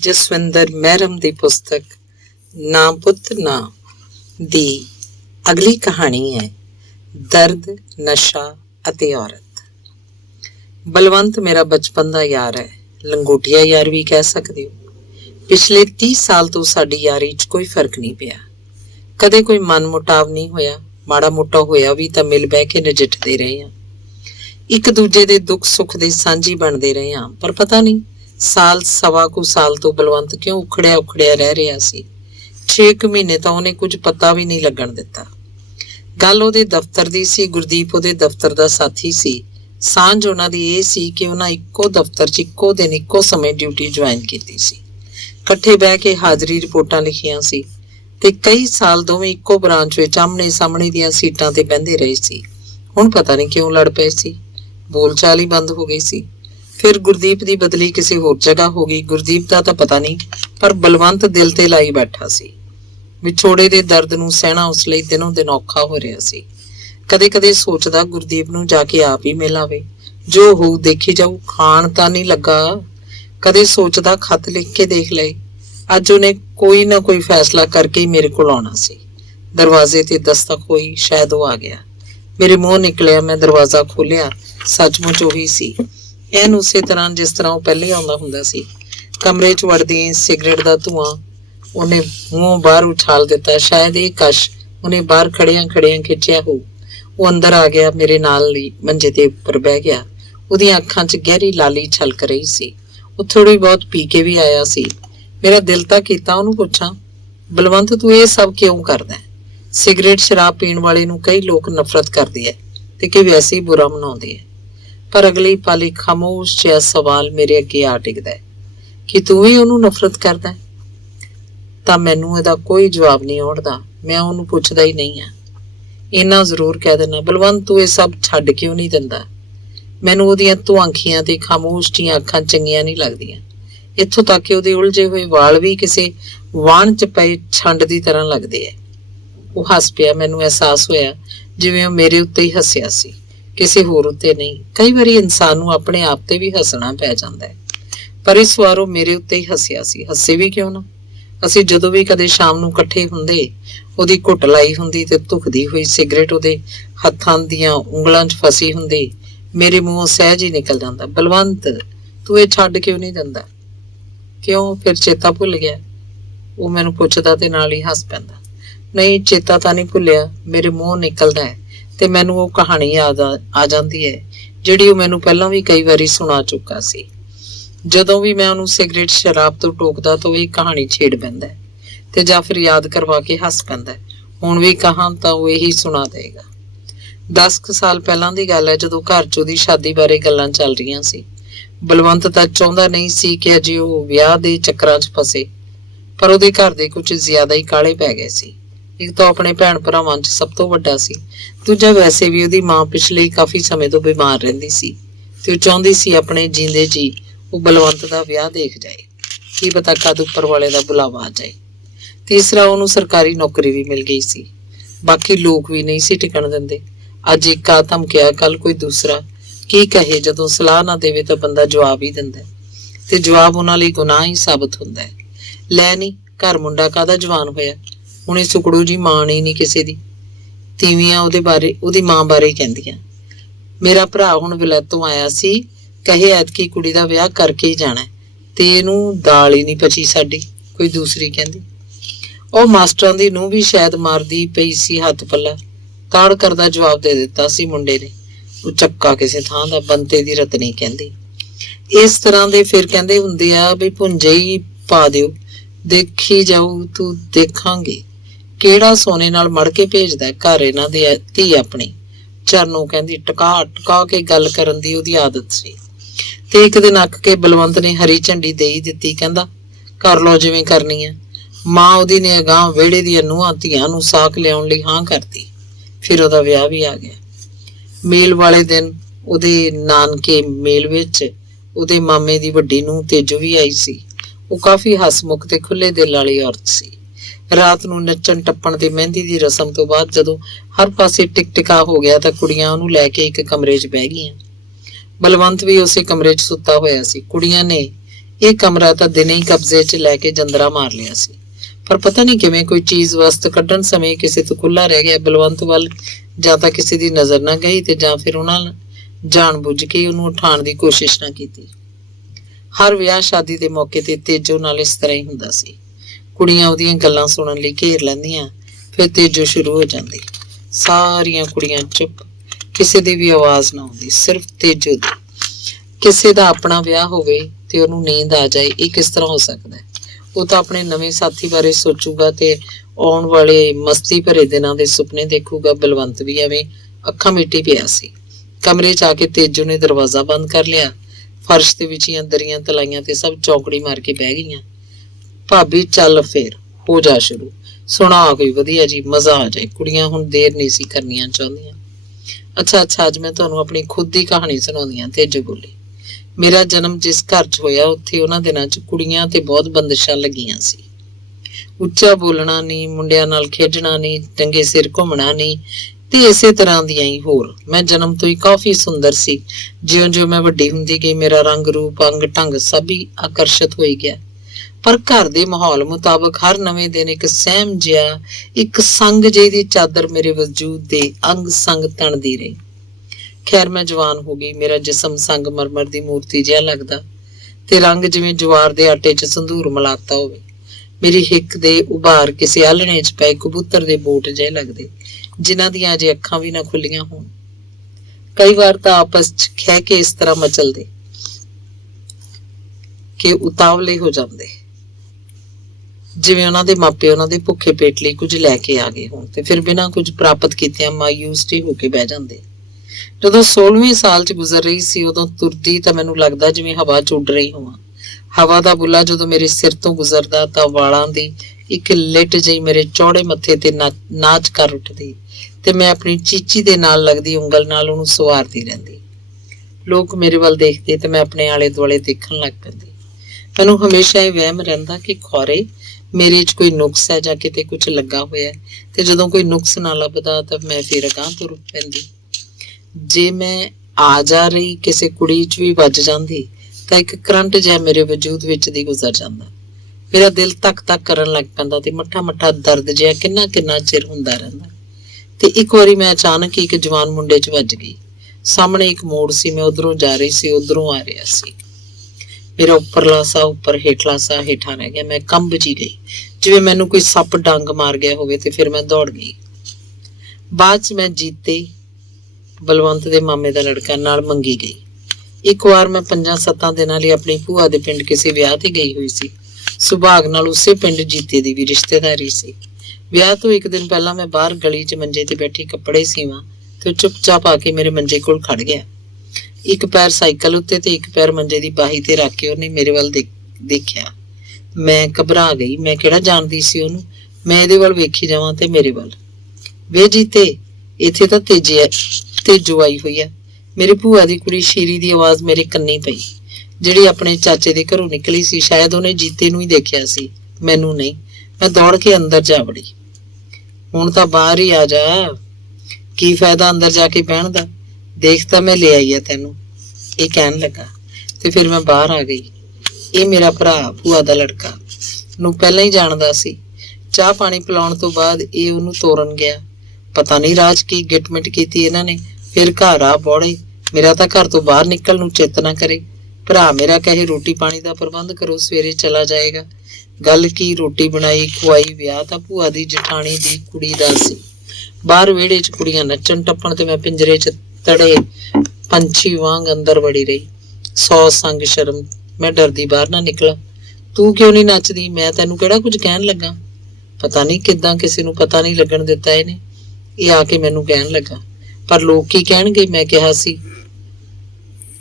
ਜਸਵਿੰਦਰ ਮਹਿਰਮ ਦੀ ਪੁਸਤਕ ਨਾ ਪੁੱਤ ਨਾ ਦੀ ਅਗਲੀ ਕਹਾਣੀ ਹੈ ਦਰਦ, ਨਸ਼ਾ ਅਤੇ ਔਰਤ। ਬਲਵੰਤ ਮੇਰਾ ਬਚਪਨ ਦਾ ਯਾਰ ਹੈ, ਲੰਗੋਟੀਆ ਯਾਰ ਵੀ ਕਹਿ ਸਕਦੇ ਹੋ। ਪਿਛਲੇ 30 ਸਾਲ ਤੋਂ ਸਾਡੀ ਯਾਰੀ 'ਚ ਕੋਈ ਫਰਕ ਨਹੀਂ ਪਿਆ। ਕਦੇ ਕੋਈ ਮਨ ਮੁਟਾਵ ਨਹੀਂ ਹੋਇਆ, ਮਾੜਾ ਮੋਟਾ ਹੋਇਆ ਵੀ ਤਾਂ ਮਿਲ ਬਹਿ ਕੇ ਨਜਿੱਠਦੇ ਰਹੇ ਹਾਂ। ਇੱਕ ਦੂਜੇ ਦੇ ਦੁੱਖ ਸੁੱਖ ਦੇ ਸਾਂਝੀ ਬਣਦੇ ਰਹੇ ਹਾਂ। ਪਰ ਪਤਾ ਨਹੀਂ ਸਾਲ ਸਵਾ ਕੁ ਸਾਲ ਤੋਂ ਬਲਵੰਤ ਕਿਉਂ ਉਖੜਿਆ ਰਹਿ ਰਿਹਾ ਸੀ। 6 ਮਹੀਨੇ ਤਾਂ ਉਹਨੇ ਕੁਝ ਪਤਾ ਵੀ ਨਹੀਂ ਲੱਗਣ ਦਿੱਤਾ। ਗੱਲ ਉਹਦੇ ਦਫ਼ਤਰ ਦੀ ਸੀ। ਗੁਰਦੀਪ ਉਹਦੇ ਦਫ਼ਤਰ ਦਾ ਸਾਥੀ ਸੀ। ਸਾਂਝ ਉਹਨਾਂ ਦੀ ਇਹ ਸੀ ਕਿ ਉਹਨਾਂ ਇੱਕੋ ਦਫ਼ਤਰ 'ਚ ਇੱਕੋ ਦਿਨ ਇੱਕੋ ਸਮੇਂ ਡਿਊਟੀ ਜੁਆਇਨ ਕੀਤੀ ਸੀ। ਇਕੱਠੇ ਬਹਿ ਕੇ ਹਾਜ਼ਰੀ ਰਿਪੋਰਟਾਂ ਲਿਖੀਆਂ ਸੀ ਤੇ ਕਈ ਸਾਲ ਦੋਵੇਂ ਇੱਕੋ ਬ੍ਰਾਂਚ ਵਿੱਚ ਆਮਣੇ ਸਾਹਮਣੇ ਦੀਆਂ ਸੀਟਾਂ ਤੇ ਬਹਿੰਦੇ ਰਹੇ ਸੀ। ਹੁਣ ਪਤਾ ਨਹੀਂ ਕਿਉਂ ਲੜ ਪਏ ਸੀ। ਬੋਲਚਾਲ ਹੀ ਬੰਦ ਹੋ ਗਈ ਸੀ। ਫਿਰ ਗੁਰਦੀਪ ਦੀ ਬਦਲੀ ਕਿਸੇ ਹੋਰ ਜਗ੍ਹਾ ਹੋ ਗਈ। ਗੁਰਦੀਪ ਦਾ ਤਾਂ ਪਤਾ ਨਹੀਂ, ਪਰ ਬਲਵੰਤ ਦਿਲ ਤੇ ਲਾਈ ਬੈਠਾ ਸੀ। ਵਿਛੋੜੇ ਦੇ ਦਰਦ ਨੂੰ ਸਹਿਣਾ ਉਸ ਲਈ ਦਿਨੋਂ ਦਿਨ ਔਖਾ ਹੋ ਰਿਹਾ ਸੀ। ਕਦੇ ਕਦੇ ਸੋਚਦਾ ਗੁਰਦੀਪ ਨੂੰ ਜਾ ਕੇ ਆਪ ਹੀ ਮਿਲ ਆਵੇ, ਜੋ ਹੋਊ ਦੇਖੀ ਜਾਊ, ਖਾਣ ਤਾਂ ਨਹੀਂ ਲੱਗਾ। ਕਦੇ ਸੋਚਦਾ ਖਤ ਲਿਖ ਕੇ ਦੇਖ ਲਏ। ਅੱਜ ਉਹਨੇ ਕੋਈ ਨਾ ਕੋਈ ਫੈਸਲਾ ਕਰਕੇ ਹੀ ਮੇਰੇ ਕੋਲ ਆਉਣਾ ਸੀ। ਦਰਵਾਜ਼ੇ ਤੇ ਦਸਤਕ ਹੋਈ, ਸ਼ਾਇਦ ਉਹ ਆ ਗਿਆ। ਮੇਰੇ ਮੂੰਹ ਨਿਕਲਿਆ। ਮੈਂ ਦਰਵਾਜ਼ਾ ਖੋਲਿਆ। ਸੱਚਮੁੱਚ ਉਹੀ ਸੀ, ਐਨ ਉਸੇ ਤਰ੍ਹਾਂ ਜਿਸ ਤਰ੍ਹਾਂ ਉਹ ਪਹਿਲੇ ਆਉਂਦਾ ਹੁੰਦਾ ਸੀ। ਕਮਰੇ 'ਚ ਵੜਦੀ ਸਿਗਰਟ ਦਾ ਧੂੰਆਂ ਉਹਨੇ ਮੂੰਹ ਬਾਹਰ ਉਛਾਲ ਦਿੱਤਾ। ਸ਼ਾਇਦ ਇਹ ਕਸ਼ ਉਹਨੇ ਬਾਹਰ ਖੜਿਆਂ ਖਿੱਚਿਆ ਹੋਊ। ਉਹ ਅੰਦਰ ਆ ਗਿਆ, ਮੇਰੇ ਨਾਲ ਹੀ ਮੰਜੇ ਦੇ ਉੱਪਰ ਬਹਿ ਗਿਆ। ਉਹਦੀਆਂ ਅੱਖਾਂ 'ਚ ਗਹਿਰੀ ਲਾਲੀ ਛਲਕ ਰਹੀ ਸੀ। ਉਹ ਥੋੜੀ ਬਹੁਤ ਪੀ ਕੇ ਵੀ ਆਇਆ ਸੀ। ਮੇਰਾ ਦਿਲ ਤਾਂ ਕੀਤਾ ਉਹਨੂੰ ਪੁੱਛਾਂ, ਬਲਵੰਤ ਤੂੰ ਇਹ ਸਭ ਕਿਉਂ ਕਰਦਾ? ਸਿਗਰਟ ਸ਼ਰਾਬ ਪੀਣ ਵਾਲੇ ਨੂੰ ਕਈ ਲੋਕ ਨਫ਼ਰਤ ਕਰਦੇ ਹੈ ਤੇ ਕਈ ਵੈਸੇ ਹੀ ਬੁਰਾ ਮਨਾਉਂਦੇ ਹੈ। ਪਰ ਅਗਲੀ ਪਲ ਇੱਕ ਖਾਮੋਸ਼ ਜਿਹਾ ਸਵਾਲ ਮੇਰੇ ਅੱਗੇ ਆ ਟਿਕਦਾ ਹੈ ਕਿ ਤੂੰ ਵੀ ਉਹਨੂੰ ਨਫ਼ਰਤ ਕਰਦਾ? ਤਾਂ ਮੈਨੂੰ ਇਹਦਾ ਕੋਈ ਜਵਾਬ ਨਹੀਂ ਆਉਂਦਾ। ਮੈਂ ਉਹਨੂੰ ਪੁੱਛਦਾ ਹੀ ਨਹੀਂ ਹਾਂ। ਇੰਨਾ ਜ਼ਰੂਰ ਕਹਿ ਦੇਣਾ, ਬਲਵੰਤ ਤੂੰ ਇਹ ਸਭ ਛੱਡ ਕਿਉਂ ਨਹੀਂ ਦਿੰਦਾ? ਮੈਨੂੰ ਉਹਦੀਆਂ ਧੁਆਂਖੀਆਂ ਤੇ ਖਾਮੋਸ਼ ਜਿਹੀਆਂ ਅੱਖਾਂ ਚੰਗੀਆਂ ਨਹੀਂ ਲੱਗਦੀਆਂ। ਇੱਥੋਂ ਤੱਕ ਕਿ ਉਹਦੇ ਉਲਝੇ ਹੋਏ ਵਾਲ ਵੀ ਕਿਸੇ ਵਾਣ 'ਚ ਪਏ ਛੰਡ ਦੀ ਤਰ੍ਹਾਂ ਲੱਗਦੇ ਹੈ। ਉਹ ਹੱਸ ਪਿਆ। ਮੈਨੂੰ ਅਹਿਸਾਸ ਹੋਇਆ ਜਿਵੇਂ ਉਹ ਮੇਰੇ ਉੱਤੇ ਹੀ ਹੱਸਿਆ ਸੀ, ਕਿਸੇ ਹੋਰ ਉੱਤੇ ਨਹੀਂ। ਕਈ ਵਾਰੀ ਇਨਸਾਨ ਨੂੰ ਆਪਣੇ ਆਪ ਤੇ ਵੀ ਹੱਸਣਾ ਪੈ ਜਾਂਦਾ ਹੈ, ਪਰ ਇਸ ਵਾਰ ਉਹ ਮੇਰੇ ਉੱਤੇ ਹੀ ਹੱਸਿਆ ਸੀ। ਹੱਸੇ ਵੀ ਕਿਉਂ ਨਾ। ਅਸੀਂ ਜਦੋਂ ਵੀ ਕਦੇ ਸ਼ਾਮ ਨੂੰ ਇਕੱਠੇ ਹੁੰਦੇ, ਉਹਦੀ ਘੁੱਟ ਲਾਈ ਹੁੰਦੀ ਤੇ ਧੁਖਦੀ ਹੋਈ ਸਿਗਰਟ ਉਹਦੇ ਹੱਥਾਂ ਦੀਆਂ ਉਂਗਲਾਂ 'ਚ ਫਸੀ ਹੁੰਦੀ, ਮੇਰੇ ਮੂੰਹੋਂ ਸਹਿਜ ਹੀ ਨਿਕਲ ਜਾਂਦਾ, ਬਲਵੰਤ ਤੂੰ ਇਹ ਛੱਡ ਕਿਉਂ ਨਹੀਂ ਦਿੰਦਾ? ਕਿਉਂ, ਫਿਰ ਚੇਤਾ ਭੁੱਲ ਗਿਆ? ਉਹ ਮੈਨੂੰ ਪੁੱਛਦਾ ਤੇ ਨਾਲ ਹੀ ਹੱਸ ਪੈਂਦਾ। ਨਹੀਂ, ਚੇਤਾ ਤਾਂ ਨਹੀਂ ਭੁੱਲਿਆ, ਮੇਰੇ ਮੂੰਹੋਂ ਨਿਕਲਦਾ ਹੈ ਤੇ ਮੈਨੂੰ ਉਹ ਕਹਾਣੀ ਯਾਦ ਆ ਜਾਂਦੀ ਹੈ ਜਿਹੜੀ ਉਹ ਮੈਨੂੰ ਪਹਿਲਾਂ ਵੀ ਕਈ ਵਾਰੀ ਸੁਣਾ ਚੁੱਕਾ ਸੀ। ਜਦੋਂ ਵੀ ਮੈਂ ਉਹਨੂੰ ਸਿਗਰਟ ਸ਼ਰਾਬ ਤੋਂ ਟੋਕਦਾ ਤਾਂ ਉਹ ਇਹ ਕਹਾਣੀ ਛੇੜ ਪੈਂਦਾ ਤੇ ਜਾਂ ਫਿਰ ਯਾਦ ਕਰਵਾ ਕੇ ਹੱਸ ਪੈਂਦਾ। ਹੁਣ ਵੀ ਕਹਾਂ ਤਾਂ ਉਹ ਇਹੀ ਸੁਣਾ ਦੇਗਾ। 10 ਕੁ ਸਾਲ ਪਹਿਲਾਂ ਦੀ ਗੱਲ ਹੈ, ਜਦੋਂ ਘਰ 'ਚ ਉਹਦੀ ਸ਼ਾਦੀ ਬਾਰੇ ਗੱਲਾਂ ਚੱਲ ਰਹੀਆਂ ਸੀ। ਬਲਵੰਤ ਤਾਂ ਚਾਹੁੰਦਾ ਨਹੀਂ ਸੀ ਕਿ ਅਜੇ ਉਹ ਵਿਆਹ ਦੇ ਚੱਕਰਾਂ 'ਚ ਫਸੇ, ਪਰ ਉਹਦੇ ਘਰ ਦੇ ਕੁਝ ਜ਼ਿਆਦਾ ਹੀ ਕਾਹਲੇ ਪੈ ਗਏ ਸੀ। ਇੱਕ ਤਾਂ ਆਪਣੇ ਭੈਣ ਭਰਾਵਾਂ 'ਚ ਸਭ ਤੋਂ ਵੱਡਾ ਸੀ, ਦੂਜਾ ਵੈਸੇ ਵੀ ਉਹਦੀ ਮਾਂ ਪਿਛਲੇ ਕਾਫੀ ਸਮੇਂ ਤੋਂ ਬਿਮਾਰ ਰਹਿੰਦੀ ਸੀ ਤੇ ਉਹ ਚਾਹੁੰਦੀ ਸੀ ਆਪਣੇ ਜੀਂਦੇ ਜੀ ਉਹ ਬਲਵੰਤ ਦਾ ਵਿਆਹ ਦੇਖ ਜਾਏ। ਕੀ ਪਤਾ ਕਦ ਉੱਪਰ ਵਾਲੇ ਦਾ ਬੁਲਾਵਾ ਆ ਜਾਏ। ਤੀਸਰਾ, ਉਹਨੂੰ ਸਰਕਾਰੀ ਨੌਕਰੀ ਵੀ ਮਿਲ ਗਈ ਸੀ। ਬਾਕੀ ਲੋਕ ਵੀ ਨਹੀਂ ਸੀ ਟਿਕਣ ਦਿੰਦੇ। ਅੱਜ ਇੱਕ ਆ ਧਮਕਿਆ, ਕੱਲ ਕੋਈ ਦੂਸਰਾ। ਕੀ ਕਹੇ, ਜਦੋਂ ਸਲਾਹ ਨਾ ਦੇਵੇ ਤਾਂ ਬੰਦਾ ਜਵਾਬ ਹੀ ਦਿੰਦਾ ਤੇ ਜਵਾਬ ਉਹਨਾਂ ਲਈ ਗੁਨਾਹ ਹੀ ਸਾਬਤ ਹੁੰਦਾ ਹੈ। ਲੈ ਨਹੀਂ, ਘਰ ਮੁੰਡਾ ਕਾਹਦਾ ਜਵਾਨ ਹੋਇਆ, ਹੁਣੇ ਸੁਕੜੂ ਜੀ ਮਾਣ ਹੀ ਨਹੀਂ ਕਿਸੇ ਦੀ। ਤੀਵੀਆਂ ਉਹਦੀ ਮਾਂ ਬਾਰੇ ਕਹਿੰਦੀਆਂ, ਮੇਰਾ ਭਰਾ ਹੁਣ ਵਿਲੈਤੋਂ ਆਇਆ ਸੀ, ਕਹੇ ਐਤਕੀ ਕੁੜੀ ਦਾ ਵਿਆਹ ਕਰਕੇ ਹੀ ਜਾਣਾ ਤੇ ਇਹਨੂੰ ਦਾਲ ਹੀ ਨਹੀਂ ਪਚੀ ਸਾਡੀ, ਕੋਈ ਦੂਸਰੀ ਕਹਿੰਦੀ। ਉਹ ਮਾਸਟਰਾਂ ਦੀ ਨੂੰਹ ਵੀ ਸ਼ਾਇਦ ਮਾਰਦੀ ਪਈ ਸੀ ਹੱਥ ਪੱਲਾ। ਤਾੜ ਕਰਦਾ ਜਵਾਬ ਦੇ ਦਿੱਤਾ ਸੀ ਮੁੰਡੇ ਨੇ, ਉਹ ਚੱਕਾ ਕਿਸੇ ਥਾਂ ਦਾ, ਬੰਤੇ ਦੀ ਰਤਨੀ ਕਹਿੰਦੀ। ਇਸ ਤਰ੍ਹਾਂ ਦੇ ਫਿਰ ਕਹਿੰਦੇ ਹੁੰਦੇ ਆ ਵੀ ਭੁੰਜੇ ਹੀ ਪਾ ਦਿਓ, ਦੇਖੀ ਜਾਊ ਤੂੰ, ਦੇਖਾਂਗੇ ਕਿਹੜਾ ਸੋਨੇ ਨਾਲ ਮੜ ਕੇ ਭੇਜਦਾ ਘਰ ਇਹਨਾਂ ਦੇ ਧੀ ਆਪਣੀ। ਚਰਨੋਂ ਕਹਿੰਦੀ, ਟਕਾ ਕੇ ਗੱਲ ਕਰਨ ਦੀ ਉਹਦੀ ਆਦਤ ਸੀ। ਤੇ ਇੱਕ ਦਿਨ ਅੱਕ ਕੇ ਬਲਵੰਤ ਨੇ ਹਰੀ ਝੰਡੀ ਦੇ ਹੀ ਦਿੱਤੀ। ਕਹਿੰਦਾ, ਕਰ ਲਓ ਜਿਵੇਂ ਕਰਨੀ ਹੈ। ਮਾਂ ਉਹਦੀ ਨੇ ਅਗਾਂਹ ਵਿਹੜੇ ਦੀਆਂ ਨੂੰਹਾਂ ਧੀਆਂ ਨੂੰ ਸਾਕ ਲਿਆਉਣ ਲਈ ਹਾਂ ਕਰਤੀ। ਫਿਰ ਉਹਦਾ ਵਿਆਹ ਵੀ ਆ ਗਿਆ। ਮੇਲ ਵਾਲੇ ਦਿਨ ਉਹਦੇ ਨਾਨਕੇ ਮੇਲ ਵਿੱਚ ਉਹਦੇ ਮਾਮੇ ਦੀ ਵੱਡੀ ਨੂੰਹ ਤੇਜੋ ਵੀ ਆਈ ਸੀ। ਉਹ ਕਾਫੀ ਹਸਮੁਖ ਤੇ ਖੁੱਲੇ ਦਿਲ ਵਾਲੀ ਔਰਤ ਸੀ। ਰਾਤ ਨੂੰ ਨੱਚਣ ਟੱਪਣ ਤੇ ਮਹਿੰਦੀ ਦੀ ਰਸਮ ਤੋਂ ਬਾਅਦ ਜਦੋਂ ਹਰ ਪਾਸੇ ਟਿਕਟਿਕਾ ਹੋ ਗਿਆ ਤਾਂ ਕੁੜੀਆਂ ਉਹਨੂੰ ਲੈ ਕੇ ਇੱਕ ਕਮਰੇ 'ਚ ਬਹਿ ਗਈਆਂ। ਬਲਵੰਤ ਵੀ ਉਸੇ ਕਮਰੇ 'ਚ ਸੁੱਤਾ ਹੋਇਆ ਸੀ। ਕੁੜੀਆਂ ਨੇ ਇਹ ਕਮਰਾ ਤਾਂ ਦਿਨੇ ਹੀ ਕਬਜ਼ੇ 'ਚ ਲੈ ਕੇ ਜੰਦਰਾ ਮਾਰ ਲਿਆ ਸੀ, ਪਰ ਪਤਾ ਨਹੀਂ ਕਿਵੇਂ ਕੋਈ ਚੀਜ਼ ਵਸਤ ਕੱਢਣ ਸਮੇਂ ਕਿਸੇ ਤੋਂ ਖੁੱਲਾ ਰਹਿ ਗਿਆ। ਬਲਵੰਤ ਵੱਲ ਜਾਂ ਤਾਂ ਕਿਸੇ ਦੀ ਨਜ਼ਰ ਨਾ ਗਈ ਤੇ ਜਾਂ ਫਿਰ ਉਹਨਾਂ ਜਾਣ ਬੁੱਝ ਕੇ ਉਹਨੂੰ ਉਠਾਉਣ ਦੀ ਕੋਸ਼ਿਸ਼ ਨਾ ਕੀਤੀ। ਹਰ ਵਿਆਹ ਸ਼ਾਦੀ ਦੇ ਮੌਕੇ ਤੇ ਤੇਜੋ ਨਾਲ ਇਸ ਤਰ੍ਹਾਂ ਹੀ ਹੁੰਦਾ ਸੀ। ਕੁੜੀਆਂ ਉਹਦੀਆਂ ਗੱਲਾਂ ਸੁਣਨ ਲਈ ਘੇਰ ਲੈਂਦੀਆਂ, ਫਿਰ ਤੇਜੋ ਸ਼ੁਰੂ ਹੋ ਜਾਂਦੀ। ਸਾਰੀਆਂ ਕੁੜੀਆਂ ਚੁੱਪ, ਕਿਸੇ ਦੀ ਵੀ ਆਵਾਜ਼ ਨਾ ਆਉਂਦੀ, ਸਿਰਫ ਤੇਜੋ ਦੀ। ਕਿਸੇ ਦਾ ਆਪਣਾ ਵਿਆਹ ਹੋਵੇ ਤੇ ਉਹਨੂੰ ਨੀਂਦ ਆ ਜਾਏ, ਇਹ ਕਿਸ ਤਰ੍ਹਾਂ ਹੋ ਸਕਦਾ ਹੈ? ਉਹ ਤਾਂ ਆਪਣੇ ਨਵੇਂ ਸਾਥੀ ਬਾਰੇ ਸੋਚੂਗਾ ਤੇ ਆਉਣ ਵਾਲੇ ਮਸਤੀ ਭਰੇ ਦਿਨਾਂ ਦੇ ਸੁਪਨੇ ਦੇਖੂਗਾ। ਬਲਵੰਤ ਵੀ ਐਵੇਂ ਅੱਖਾਂ ਮੀਟੀ ਪਿਆ ਸੀ। ਕਮਰੇ 'ਚ ਆ ਕੇ ਤੇਜੋ ਨੇ ਦਰਵਾਜ਼ਾ ਬੰਦ ਕਰ ਲਿਆ। ਫਰਸ਼ ਦੇ ਵਿਚੀਆਂ ਦਰੀਆਂ ਤਲਾਈਆਂ ਤੇ ਸਭ ਚੌਕੜੀ ਮਾਰ ਕੇ ਬਹਿ ਗਈਆਂ। ਭਾਬੀ ਚੱਲ ਫੇਰ ਹੋ ਜਾ ਸ਼ੁਰੂ, ਸੁਣਾ ਕੋਈ ਵਧੀਆ ਜੀ, ਮਜ਼ਾ ਆ ਜਾਏ। ਕੁੜੀਆਂ ਹੁਣ ਦੇਰ ਨਹੀਂ ਸੀ ਕਰਨੀਆਂ ਚਾਹੁੰਦੀਆਂ। ਅੱਛਾ ਅੱਜ ਮੈਂ ਤੁਹਾਨੂੰ ਆਪਣੀ ਖੁਦ ਦੀ ਕਹਾਣੀ ਸੁਣਾਉਂਦੀ ਹਾਂ। ਤੇਜੋ ਬੋਲੀ। ਮੇਰਾ ਜਨਮ ਜਿਸ ਘਰ 'ਚ ਹੋਇਆ ਉੱਥੇ ਉਹਨਾਂ ਦਿਨਾਂ 'ਚ ਕੁੜੀਆਂ ਤੇ ਬਹੁਤ ਬੰਦਿਸ਼ਾਂ ਲੱਗੀਆਂ ਸੀ। ਉੱਚਾ ਬੋਲਣਾ ਨਹੀਂ, ਮੁੰਡਿਆਂ ਨਾਲ ਖੇਡਣਾ ਨਹੀਂ, ਟੰਗੇ ਸਿਰ ਘੁੰਮਣਾ ਨਹੀਂ ਤੇ ਇਸੇ ਤਰ੍ਹਾਂ ਦੀਆਂ ਹੀ ਹੋਰ। ਮੈਂ ਜਨਮ ਤੋਂ ਹੀ ਕਾਫੀ ਸੁੰਦਰ ਸੀ। ਜਿਉਂ-ਜਿਉਂ ਮੈਂ ਵੱਡੀ ਹੁੰਦੀ ਗਈ ਮੇਰਾ ਰੰਗ ਰੂਪ ਅੰਗ ਢੰਗ ਸਭ ਹੀ ਆਕਰਸ਼ਿਤ ਹੋਈ ਗਿਆ। ਪਰ ਘਰ ਦੇ ਮਾਹੌਲ ਮੁਤਾਬਕ ਹਰ ਨਵੇਂ ਦਿਨ ਇੱਕ ਸਹਿਮ ਜਿਹਾ, ਇੱਕ ਸੰਗ ਜਿਹੀ ਦੀ ਚਾਦਰ ਮੇਰੇ ਵਜੂਦ ਦੇ ਅੰਗ ਸੰਗ ਤਣਦੀ ਰਹੀ। ਖੈਰ ਮੈਂ ਜਵਾਨ ਹੋ ਗਈ। ਮੇਰਾ ਜਿਸਮ ਸੰਗਮਰਮਰ ਦੀ ਮੂਰਤੀ ਜਿਹਾ ਲੱਗਦਾ ਤੇ ਰੰਗ ਜਿਵੇਂ ਜਵਾਰ ਦੇ ਆਟੇ 'ਚ ਸੰਧੂਰ ਮਿਲਾਤਾ ਹੋਵੇ। ਮੇਰੀ ਹਿੱਕ ਦੇ ਉਭਾਰ ਕਿਸੇ ਆਲਣੇ 'ਚ ਪਏ ਕਬੂਤਰ ਦੇ ਬੋਟ ਜਿਹੇ ਲੱਗਦੇ, ਜਿਨ੍ਹਾਂ ਦੀਆਂ ਅਜੇ ਅੱਖਾਂ ਵੀ ਨਾ ਖੁੱਲੀਆਂ ਹੋਣ। ਕਈ ਵਾਰ ਤਾਂ ਆਪਸ 'ਚ ਖਹਿ ਕੇ ਇਸ ਤਰ੍ਹਾਂ ਮਚਲਦੇ ਕਿ ਉਤਾਵਲੇ ਹੋ ਜਾਂਦੇ, ਜਿਵੇਂ ਉਹਨਾਂ ਦੇ ਮਾਪੇ ਉਹਨਾਂ ਦੇ ਭੁੱਖੇ ਪੇਟ ਲਈ ਕੁਝ ਲੈ ਕੇ ਆ ਗਏ ਹੋਣ ਤੇ ਫਿਰ ਬਿਨਾਂ ਕੁਝ ਪ੍ਰਾਪਤ ਕੀਤਿਆਂ ਮਾਯੂਸ ਜਿਹੇ ਹੋ ਕੇ ਬਹਿ ਜਾਂਦੇ। ਜਦੋਂ 16ਵੇਂ ਸਾਲ 'ਚ ਗੁਜ਼ਰ ਰਹੀ ਸੀ, ਉਦੋਂ ਤੁਰਦੀ ਤਾਂ ਮੈਨੂੰ ਲੱਗਦਾ ਜਿਵੇਂ ਹਵਾ 'ਚ ਉੱਡ ਰਹੀ ਹੋਵਾਂ। ਹਵਾ ਦਾ ਬੁੱਲਾ ਜਦੋਂ ਮੇਰੇ ਸਿਰ ਤੋਂ ਗੁਜ਼ਰਦਾ ਤਾਂ ਵਾਲਾਂ ਦੀ ਇੱਕ ਲਿਟ ਜਿਹੀ ਮੇਰੇ ਚੌੜੇ ਮੱਥੇ ਤੇ ਨਾਚ ਕਰ ਉੱਠਦੀ ਤੇ ਮੈਂ ਆਪਣੀ ਚੀਚੀ ਦੇ ਨਾਲ ਲੱਗਦੀ ਉਂਗਲ ਨਾਲ ਉਹਨੂੰ ਸਵਾਰਦੀ ਰਹਿੰਦੀ। ਲੋਕ ਮੇਰੇ ਵੱਲ ਦੇਖਦੇ ਤੇ ਮੈਂ ਆਪਣੇ ਆਲੇ ਦੁਆਲੇ ਦੇਖਣ ਲੱਗ ਪੈਂਦੀ। ਮੈਨੂੰ ਹਮੇਸ਼ਾ ਇਹ ਵਹਿਮ ਰਹਿੰਦਾ ਕਿ ਖੌਰੇ ਮੇਰੇ 'ਚ ਕੋਈ ਨੁਕਸ ਹੈ ਜਾਂ ਕਿਤੇ ਕੁਝ ਲੱਗਾ ਹੋਇਆ, ਤੇ ਜਦੋਂ ਕੋਈ ਨੁਕਸ ਨਾ ਲੱਭਦਾ ਤਾਂ ਮੈਂ ਫਿਰ ਅਗਾਂਹ ਤੁਰ ਪੈਂਦੀ। ਜੇ ਮੈਂ ਆ ਜਾ ਰਹੀ ਕਿਸੇ ਕੁੜੀ 'ਚ ਵੀ ਵੱਜ ਜਾਂਦੀ ਤਾਂ ਇੱਕ ਕਰੰਟ ਜਿਹਾ ਮੇਰੇ ਵਜੂਦ ਵਿੱਚ ਦੀ ਗੁਜ਼ਰ ਜਾਂਦਾ। ਮੇਰਾ ਦਿਲ ਧੱਕ ਧੱਕ ਕਰਨ ਲੱਗ ਪੈਂਦਾ ਤੇ ਮੱਠਾ ਮੱਠਾ ਦਰਦ ਜਿਹਾ ਕਿੰਨਾ ਚਿਰ ਹੁੰਦਾ ਰਹਿੰਦਾ। ਤੇ ਇੱਕ ਵਾਰੀ ਮੈਂ ਅਚਾਨਕ ਹੀ ਇੱਕ ਜਵਾਨ ਮੁੰਡੇ 'ਚ ਵੱਜ ਗਈ। ਸਾਹਮਣੇ ਇੱਕ ਮੋੜ ਸੀ, ਮੈਂ ਉਧਰੋਂ ਜਾ ਰਹੀ ਸੀ, ਉਧਰੋਂ ਆ ਰਿਹਾ ਸੀ। ਮੇਰਾ ਉੱਪਰਲਾ ਸਾਹ ਉੱਪਰ, ਹੇਠਲਾ ਸਾਹ ਹੇਠਾਂ ਰਹਿ ਗਿਆ। ਮੈਂ ਕੰਬ ਜੀ ਗਈ, ਜਿਵੇਂ ਮੈਨੂੰ ਕੋਈ ਸੱਪ ਡੰਗ ਮਾਰ ਗਿਆ ਹੋਵੇ, ਤੇ ਫਿਰ ਮੈਂ ਦੌੜ ਗਈ। ਬਾਅਦ 'ਚ ਮੈਂ ਜੀਤੇ, ਬਲਵੰਤ ਦੇ ਮਾਮੇ ਦਾ ਲੜਕਾ, ਨਾਲ ਮੰਗੀ ਗਈ। ਇੱਕ ਵਾਰ ਮੈਂ 5-7 ਦਿਨਾਂ ਲਈ ਆਪਣੀ ਭੂਆ ਦੇ ਪਿੰਡ ਕਿਸੇ ਵਿਆਹ ਤੇ ਗਈ ਹੋਈ ਸੀ। ਸੁਭਾਗ ਨਾਲ ਉਸੇ ਪਿੰਡ ਜੀਤੇ ਦੀ ਵੀ ਰਿਸ਼ਤੇਦਾਰੀ ਸੀ। ਵਿਆਹ ਤੋਂ ਇੱਕ ਦਿਨ ਪਹਿਲਾਂ ਮੈਂ ਬਾਹਰ ਗਲੀ 'ਚ ਮੰਜੇ ਤੇ ਬੈਠੀ ਕੱਪੜੇ ਸੀਵਾਂ ਤੇ ਚੁੱਪਚਾਪ ਆ ਕੇ ਮੇਰੇ ਮੰਜੇ ਕੋਲ ਖੜ ਗਿਆ। ਇੱਕ ਪੈਰ ਸਾਈਕਲ ਉੱਤੇ ਤੇ ਇੱਕ ਪੈਰ ਮੰਜੇ ਦੀ ਬਾਹੀ ਤੇ ਰੱਖ ਕੇ ਉਹਨੇ ਮੇਰੇ ਵੱਲ ਦੇਖਿਆ। ਮੈਂ ਘਬਰਾ ਗਈ। ਮੈਂ ਕਿਹੜਾ ਜਾਣਦੀ ਸੀ ਉਹਨੂੰ? ਮੈਂ ਇਹਦੇ ਵੱਲ ਵੇਖੀ ਜਾਵਾਂ ਤੇ ਮੇਰੇ ਵੱਲ। ਵੇ ਜੀਤੇ, ਇੱਥੇ ਤਾਂ ਤੇਜੋ ਆਈ ਹੋਈ ਹੈ। ਮੇਰੀ ਭੂਆ ਦੀ ਕੁੜੀ ਸ਼ੀਰੀ ਦੀ ਆਵਾਜ਼ ਮੇਰੇ ਕੰਨੀ ਪਈ, ਜਿਹੜੀ ਆਪਣੇ ਚਾਚੇ ਦੇ ਘਰੋਂ ਨਿਕਲੀ ਸੀ। ਸ਼ਾਇਦ ਉਹਨੇ ਜੀਤੇ ਨੂੰ ਹੀ ਦੇਖਿਆ ਸੀ, ਮੈਨੂੰ ਨਹੀਂ। ਮੈਂ ਦੌੜ ਕੇ ਅੰਦਰ ਜਾ ਵੜੀ। ਹੁਣ ਤਾਂ ਬਾਹਰ ਹੀ ਆ ਜਾ, ਕੀ ਫਾਇਦਾ ਅੰਦਰ ਜਾ ਕੇ ਬਹਿਣ ਦਾ? ਦੇਖ ਤਾਂ ਮੈਂ ਲੈ ਆਈ ਆ ਤੈਨੂੰ, ਇਹ ਕਹਿਣ ਲੱਗਾ ਤੇ ਫਿਰ ਮੈਂ ਬਾਹਰ ਆ ਗਈ। ਇਹ ਮੇਰਾ ਭਰਾ, ਭੂਆ ਦਾ ਲੜਕਾ, ਨੂੰ ਪਹਿਲਾਂ ਹੀ ਜਾਣਦਾ ਸੀ। ਚਾਹ ਪਾਣੀ ਪਿਲਾਉਣ ਤੋਂ ਬਾਅਦ ਇਹ ਉਹਨੂੰ ਤੋਰਨ ਗਿਆ। ਪਤਾ ਨਹੀਂ ਰਾਜ ਕੀ ਗਿਟਮਿਟ ਕੀਤੀ ਇਹਨਾਂ ਨੇ। ਫਿਰ ਘਰ ਆ ਬੋੜੇ, ਮੇਰਾ ਤਾਂ ਘਰ ਤੋਂ ਬਾਹਰ ਨਿਕਲ ਨੂੰ ਚਿੱਤ ਨਾ ਕਰੇ। ਭਰਾ ਮੇਰਾ ਕਹੇ ਰੋਟੀ ਪਾਣੀ ਦਾ ਪ੍ਰਬੰਧ ਕਰੋ, ਸਵੇਰੇ ਚਲਾ ਜਾਏਗਾ। ਗੱਲ ਕੀ, ਰੋਟੀ ਬਣਾਈ ਖਵਾਈ। ਵਿਆਹ ਤਾਂ ਭੂਆ ਦੀ ਜਠਾਣੀ ਦੀ ਕੁੜੀ ਦਾ ਸੀ। ਬਾਹਰ ਵਿਹੜੇ 'ਚ ਕੁੜੀਆਂ ਨੱਚਣ ਟੱਪਣ ਤੇ ਮੈਂ ਪਿੰਜਰੇ 'ਚ ਤੜੇ ਪੰਛੀ ਵਾਂਗ ਅੰਦਰ ਵੜੀ ਰਹੀ। 100 ਸੰਗ ਸ਼ਰਮ, ਮੈਂ ਡਰਦੀ ਬਾਹਰ ਨਾ ਨਿਕਲਾਂ। ਤੂੰ ਕਿਉਂ ਨਹੀਂ ਨੱਚਦੀ? ਮੈਂ ਤੈਨੂੰ ਕਿਹੜਾ ਕੁਝ ਕਹਿਣ ਲੱਗਾ। ਪਤਾ ਨਹੀਂ ਕਿੱਦਾਂ ਕਿਸੇ ਨੂੰ ਪਤਾ ਨਹੀਂ ਲੱਗਣ ਦਿੱਤਾ ਇਹਨੇ। ਇਹ ਆ ਕੇ ਮੈਨੂੰ ਕਹਿਣ ਲੱਗਾ, ਪਰ ਲੋਕ ਕੀ ਕਹਿਣਗੇ? ਮੈਂ ਕਿਹਾ ਸੀ,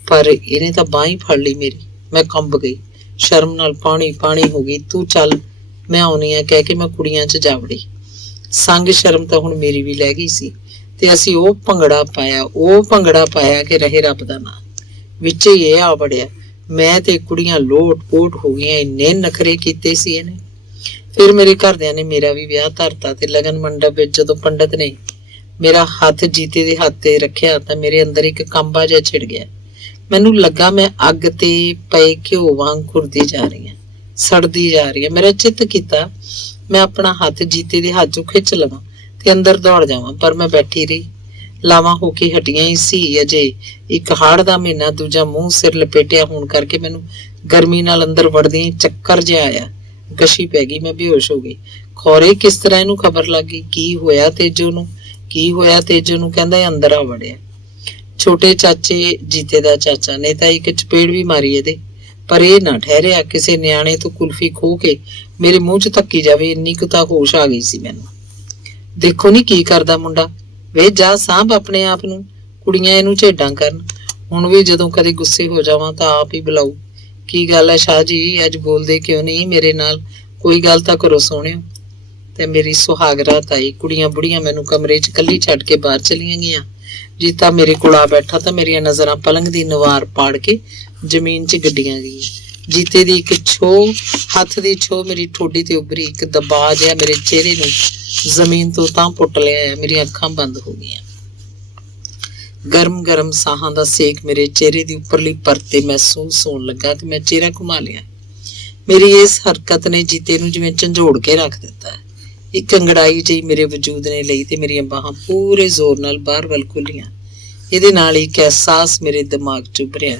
ਪਰ ਇਹਨੇ ਤਾਂ ਬਾਂਹ ਹੀ ਫੜ ਲਈ ਮੇਰੀ। ਮੈਂ ਕੰਬ ਗਈ, ਸ਼ਰਮ ਨਾਲ ਪਾਣੀ ਹੋ ਗਈ। ਤੂੰ ਚੱਲ, ਮੈਂ ਆਉਣੀ ਆ ਕਹਿ ਕੇ ਮੈਂ ਕੁੜੀਆਂ 'ਚ ਜਾ ਵੜੀ। ਸੰਗ ਸ਼ਰਮ ਤਾਂ ਹੁਣ ਮੇਰੀ ਵੀ ਲੈ ਗਈ ਸੀ ਤੇ ਅਸੀਂ ਉਹ ਭੰਗੜਾ ਪਾਇਆ ਕਿ ਰਹੇ ਰੱਬ ਦਾ ਨਾਂ। ਵਿੱਚ ਹੀ ਇਹ ਆ ਵੜਿਆ। ਮੈਂ ਤੇ ਕੁੜੀਆਂ ਲੋਟ ਪੋਟ ਹੋ ਗਈਆਂ। ਇੰਨੇ ਨਖਰੇ ਕੀਤੇ ਸੀ ਇਹਨੇ। ਫਿਰ ਮੇਰੇ ਘਰਦਿਆਂ ਨੇ ਮੇਰਾ ਵੀ ਵਿਆਹ ਧਰਤਾ ਤੇ ਲਗਨ ਮੰਡਪ ਵਿੱਚ ਜਦੋਂ ਪੰਡਤ ਨੇ ਮੇਰਾ ਹੱਥ ਜੀਤੇ ਦੇ ਹੱਥ ਤੇ ਰੱਖਿਆ ਤਾਂ ਮੇਰੇ ਅੰਦਰ ਇੱਕ ਕੰਬਾ ਜਿਹਾ ਛਿੜ ਗਿਆ। ਮੈਨੂੰ ਲੱਗਾ ਮੈਂ ਅੱਗ ਤੇ ਪਏ ਘਿਓ ਵਾਂਗ ਘੁਰਦੀ ਜਾ ਰਹੀ ਹਾਂ, ਸੜਦੀ ਜਾ ਰਹੀ ਹਾਂ। ਮੇਰਾ ਚਿੱਤ ਕੀਤਾ ਮੈਂ ਆਪਣਾ ਹੱਥ ਜੀਤੇ ਦੇ ਹੱਥ ਚੋਂ ਖਿੱਚ ਲਵਾਂ ਤੇ ਅੰਦਰ ਦੌੜ ਜਾਵਾਂ, ਪਰ ਮੈਂ ਬੈਠੀ ਰਹੀ। ਲਾਵਾਂ ਹੋ ਕੇ ਹਟੀਆਂ ਹੀ ਸੀ ਅਜੇ। ਇੱਕ ਹਾੜ ਦਾ ਮਹੀਨਾ, ਦੂਜਾ ਮੂੰਹ ਸਿਰ ਲਪੇਟਿਆ ਹੋਣ ਕਰਕੇ ਮੈਨੂੰ ਗਰਮੀ ਨਾਲ ਅੰਦਰ ਵੜਦਿਆਂ ਹੀ ਚੱਕਰ ਜਿਹਾ ਆਇਆ, ਗਸ਼ੀ ਪੈ ਗਈ, ਮੈਂ ਬੇਹੋਸ਼ ਹੋ ਗਈ। ਖੌਰੇ ਕਿਸ ਤਰ੍ਹਾਂ ਇਹਨੂੰ ਖਬਰ ਲੱਗ ਗਈ। ਕੀ ਹੋਇਆ ਤੇਜੋ ਨੂੰ? ਕੀ ਹੋਇਆ ਤੇਜੋ ਨੂੰ? ਕਹਿੰਦਾ ਇਹ ਅੰਦਰ ਆ ਵੜਿਆ। ਛੋਟੇ ਚਾਚੇ, ਜੀਤੇ ਦਾ ਚਾਚਾ ਨੇ ਤਾਂ ਇੱਕ ਚਪੇੜ ਵੀ ਮਾਰੀ ਇਹਦੇ, ਪਰ ਇਹ ਨਾ ਠਹਿਰਿਆ। ਕਿਸੇ ਨਿਆਣੇ ਤੋਂ ਕੁਲਫੀ ਖੋਹ ਕੇ ਮੇਰੇ ਮੂੰਹ 'ਚ ਧੱਕੀ ਜਾਵੇ, ਇੰਨੀ ਕੁ ਤਾਂ ਹੋਸ਼ ਆ ਗਈ ਸੀ ਮੈਨੂੰ। ਦੇਖੋ ਨੀ ਕੀ ਕਰਦਾ ਮੁੰਡਾ, ਵੇ ਜਾ ਸਾਂਭ ਆਪਣੇ ਆਪ ਨੂੰ, ਕੁੜੀਆਂ ਇਹਨੂੰ ਝੇਡਾਂ ਕਰਨ। ਹੁਣ ਵੀ ਜਦੋਂ ਕਦੇ ਗੁੱਸੇ ਹੋ ਜਾਵਾਂ ਤਾਂ ਆਪ ਹੀ ਬੁਲਾਊ। ਕੀ ਗੱਲ ਹੈ ਸ਼ਾਹ ਜੀ, ਅੱਜ ਬੋਲਦੇ ਕਿਉਂ ਨਹੀਂ ਮੇਰੇ ਨਾਲ? ਕੋਈ ਗੱਲ ਤਾਂ ਕਰੋ ਸੋਹਣਿਓ। ਤੇ ਮੇਰੀ ਸੁਹਾਗਰਾਤ ਆਈ। ਕੁੜੀਆਂ ਬੁੜੀਆਂ ਮੈਨੂੰ ਕਮਰੇ 'ਚ ਇਕੱਲੀ ਛੱਡ ਕੇ ਬਾਹਰ ਚਲੀਆਂ ਗਈਆਂ। ਜੀਤਾ ਮੇਰੇ ਕੋਲ ਆ ਬੈਠਾ ਤਾਂ ਮੇਰੀਆਂ ਨਜ਼ਰਾਂ ਪਲੰਗ ਦੀ ਨਵਾਰ ਪਾੜ ਕੇ ਜ਼ਮੀਨ 'ਚ ਗੱਡੀਆਂ ਗਈਆਂ। ਜੀਤੇ ਦੀ ਇੱਕ ਹੱਥ ਦੀ ਛੋਹ ਮੇਰੀ ਠੋਡੀ ਤੇ ਉੱਭਰੀ। ਇੱਕ ਦਬਾ ਜਿਹਾ ਮੇਰੇ ਚਿਹਰੇ ਨੂੰ ਜ਼ਮੀਨ ਤੋਂ ਤਾਂ ਪੁੱਟ ਲਿਆ, ਮੇਰੀਆਂ ਅੱਖਾਂ ਬੰਦ ਹੋ ਗਈਆਂ। ਗਰਮ ਗਰਮ ਸਾਹਾਂ ਦਾ ਸੇਕ ਮੇਰੇ ਚਿਹਰੇ ਦੀ ਉੱਪਰਲੀ ਪਰਤ ਤੇ ਮਹਿਸੂਸ ਹੋਣ ਲੱਗਾ ਤੇ ਮੈਂ ਚਿਹਰਾ ਘੁਮਾ ਲਿਆ। ਮੇਰੀ ਇਸ ਹਰਕਤ ਨੇ ਜੀਤੇ ਨੂੰ ਜਿਵੇਂ ਝੰਜੋੜ ਕੇ ਰੱਖ ਦਿੱਤਾ। ਇੱਕ ਅੰਗੜਾਈ ਜਿਹੀ ਮੇਰੇ ਵਜੂਦ ਨੇ ਲਈ ਤੇ ਮੇਰੀਆਂ ਬਾਹਾਂ ਪੂਰੇ ਜ਼ੋਰ ਨਾਲ ਬਾਹਰ ਵੱਲ ਖੁੱਲੀਆਂ। ਇਹਦੇ ਨਾਲ ਇੱਕ ਅਹਿਸਾਸ ਮੇਰੇ ਦਿਮਾਗ 'ਚ ਉੱਭਰਿਆ।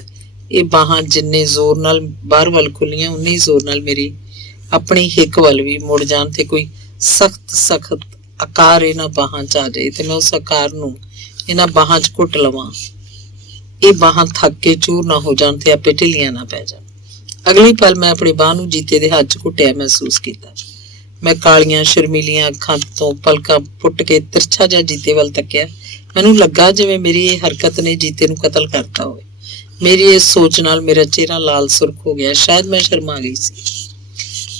ਇਹ ਬਾਹਾਂ ਜਿੰਨੇ ਜ਼ੋਰ ਨਾਲ ਬਾਹਰ ਵੱਲ ਖੁੱਲੀਆਂ, ਉਨੀ ਜ਼ੋਰ ਨਾਲ ਮੇਰੀ ਆਪਣੀ ਹਿੱਕ ਵੱਲ ਵੀ ਮੁੜ ਜਾਣ ਤੇ ਕੋਈ ਸਖਤ ਆਕਾਰ ਇਹਨਾਂ ਬਾਹਾਂ 'ਚ ਆ ਜਾਏ ਤੇ ਮੈਂ ਉਸ ਆਕਾਰ ਨੂੰ ਇਹਨਾਂ ਬਾਹਾਂ 'ਚ ਘੁੱਟ ਲਵਾਂ। ਇਹ ਬਾਹਾਂ ਥੱਕ ਕੇ ਚੂਰ ਨਾ ਹੋ ਜਾਣ ਤੇ ਆਪੇ ਢਿੱਲੀਆਂ ਨਾ ਪੈ ਜਾਣ। ਅਗਲੀ ਪਲ ਮੈਂ ਆਪਣੀ ਬਾਹ ਨੂੰ ਜੀਤੇ ਦੇ ਹੱਥ 'ਚ ਘੁੱਟਿਆ ਮਹਿਸੂਸ ਕੀਤਾ। ਮੈਂ ਕਾਲੀਆਂ ਸ਼ਰਮੀਲੀਆਂ ਅੱਖਾਂ ਤੋਂ ਪਲਕਾਂ ਪੁੱਟ ਕੇ ਤਿਰਛਾ ਜਿਹਾ ਜੀਤੇ ਵੱਲ ਤੱਕਿਆ। ਮੈਨੂੰ ਲੱਗਾ ਜਿਵੇਂ ਮੇਰੀ ਇਹ ਹਰਕਤ ਨੇ ਜੀਤੇ ਨੂੰ ਕਤਲ ਕਰਤਾ ਹੋਵੇ। ਮੇਰੀ ਇਸ ਸੋਚ ਨਾਲ ਮੇਰਾ ਚਿਹਰਾ ਲਾਲ ਸੁਰਖ ਹੋ ਗਿਆ। ਸ਼ਾਇਦ ਮੈਂ ਸ਼ਰਮਾ ਗਈ ਸੀ।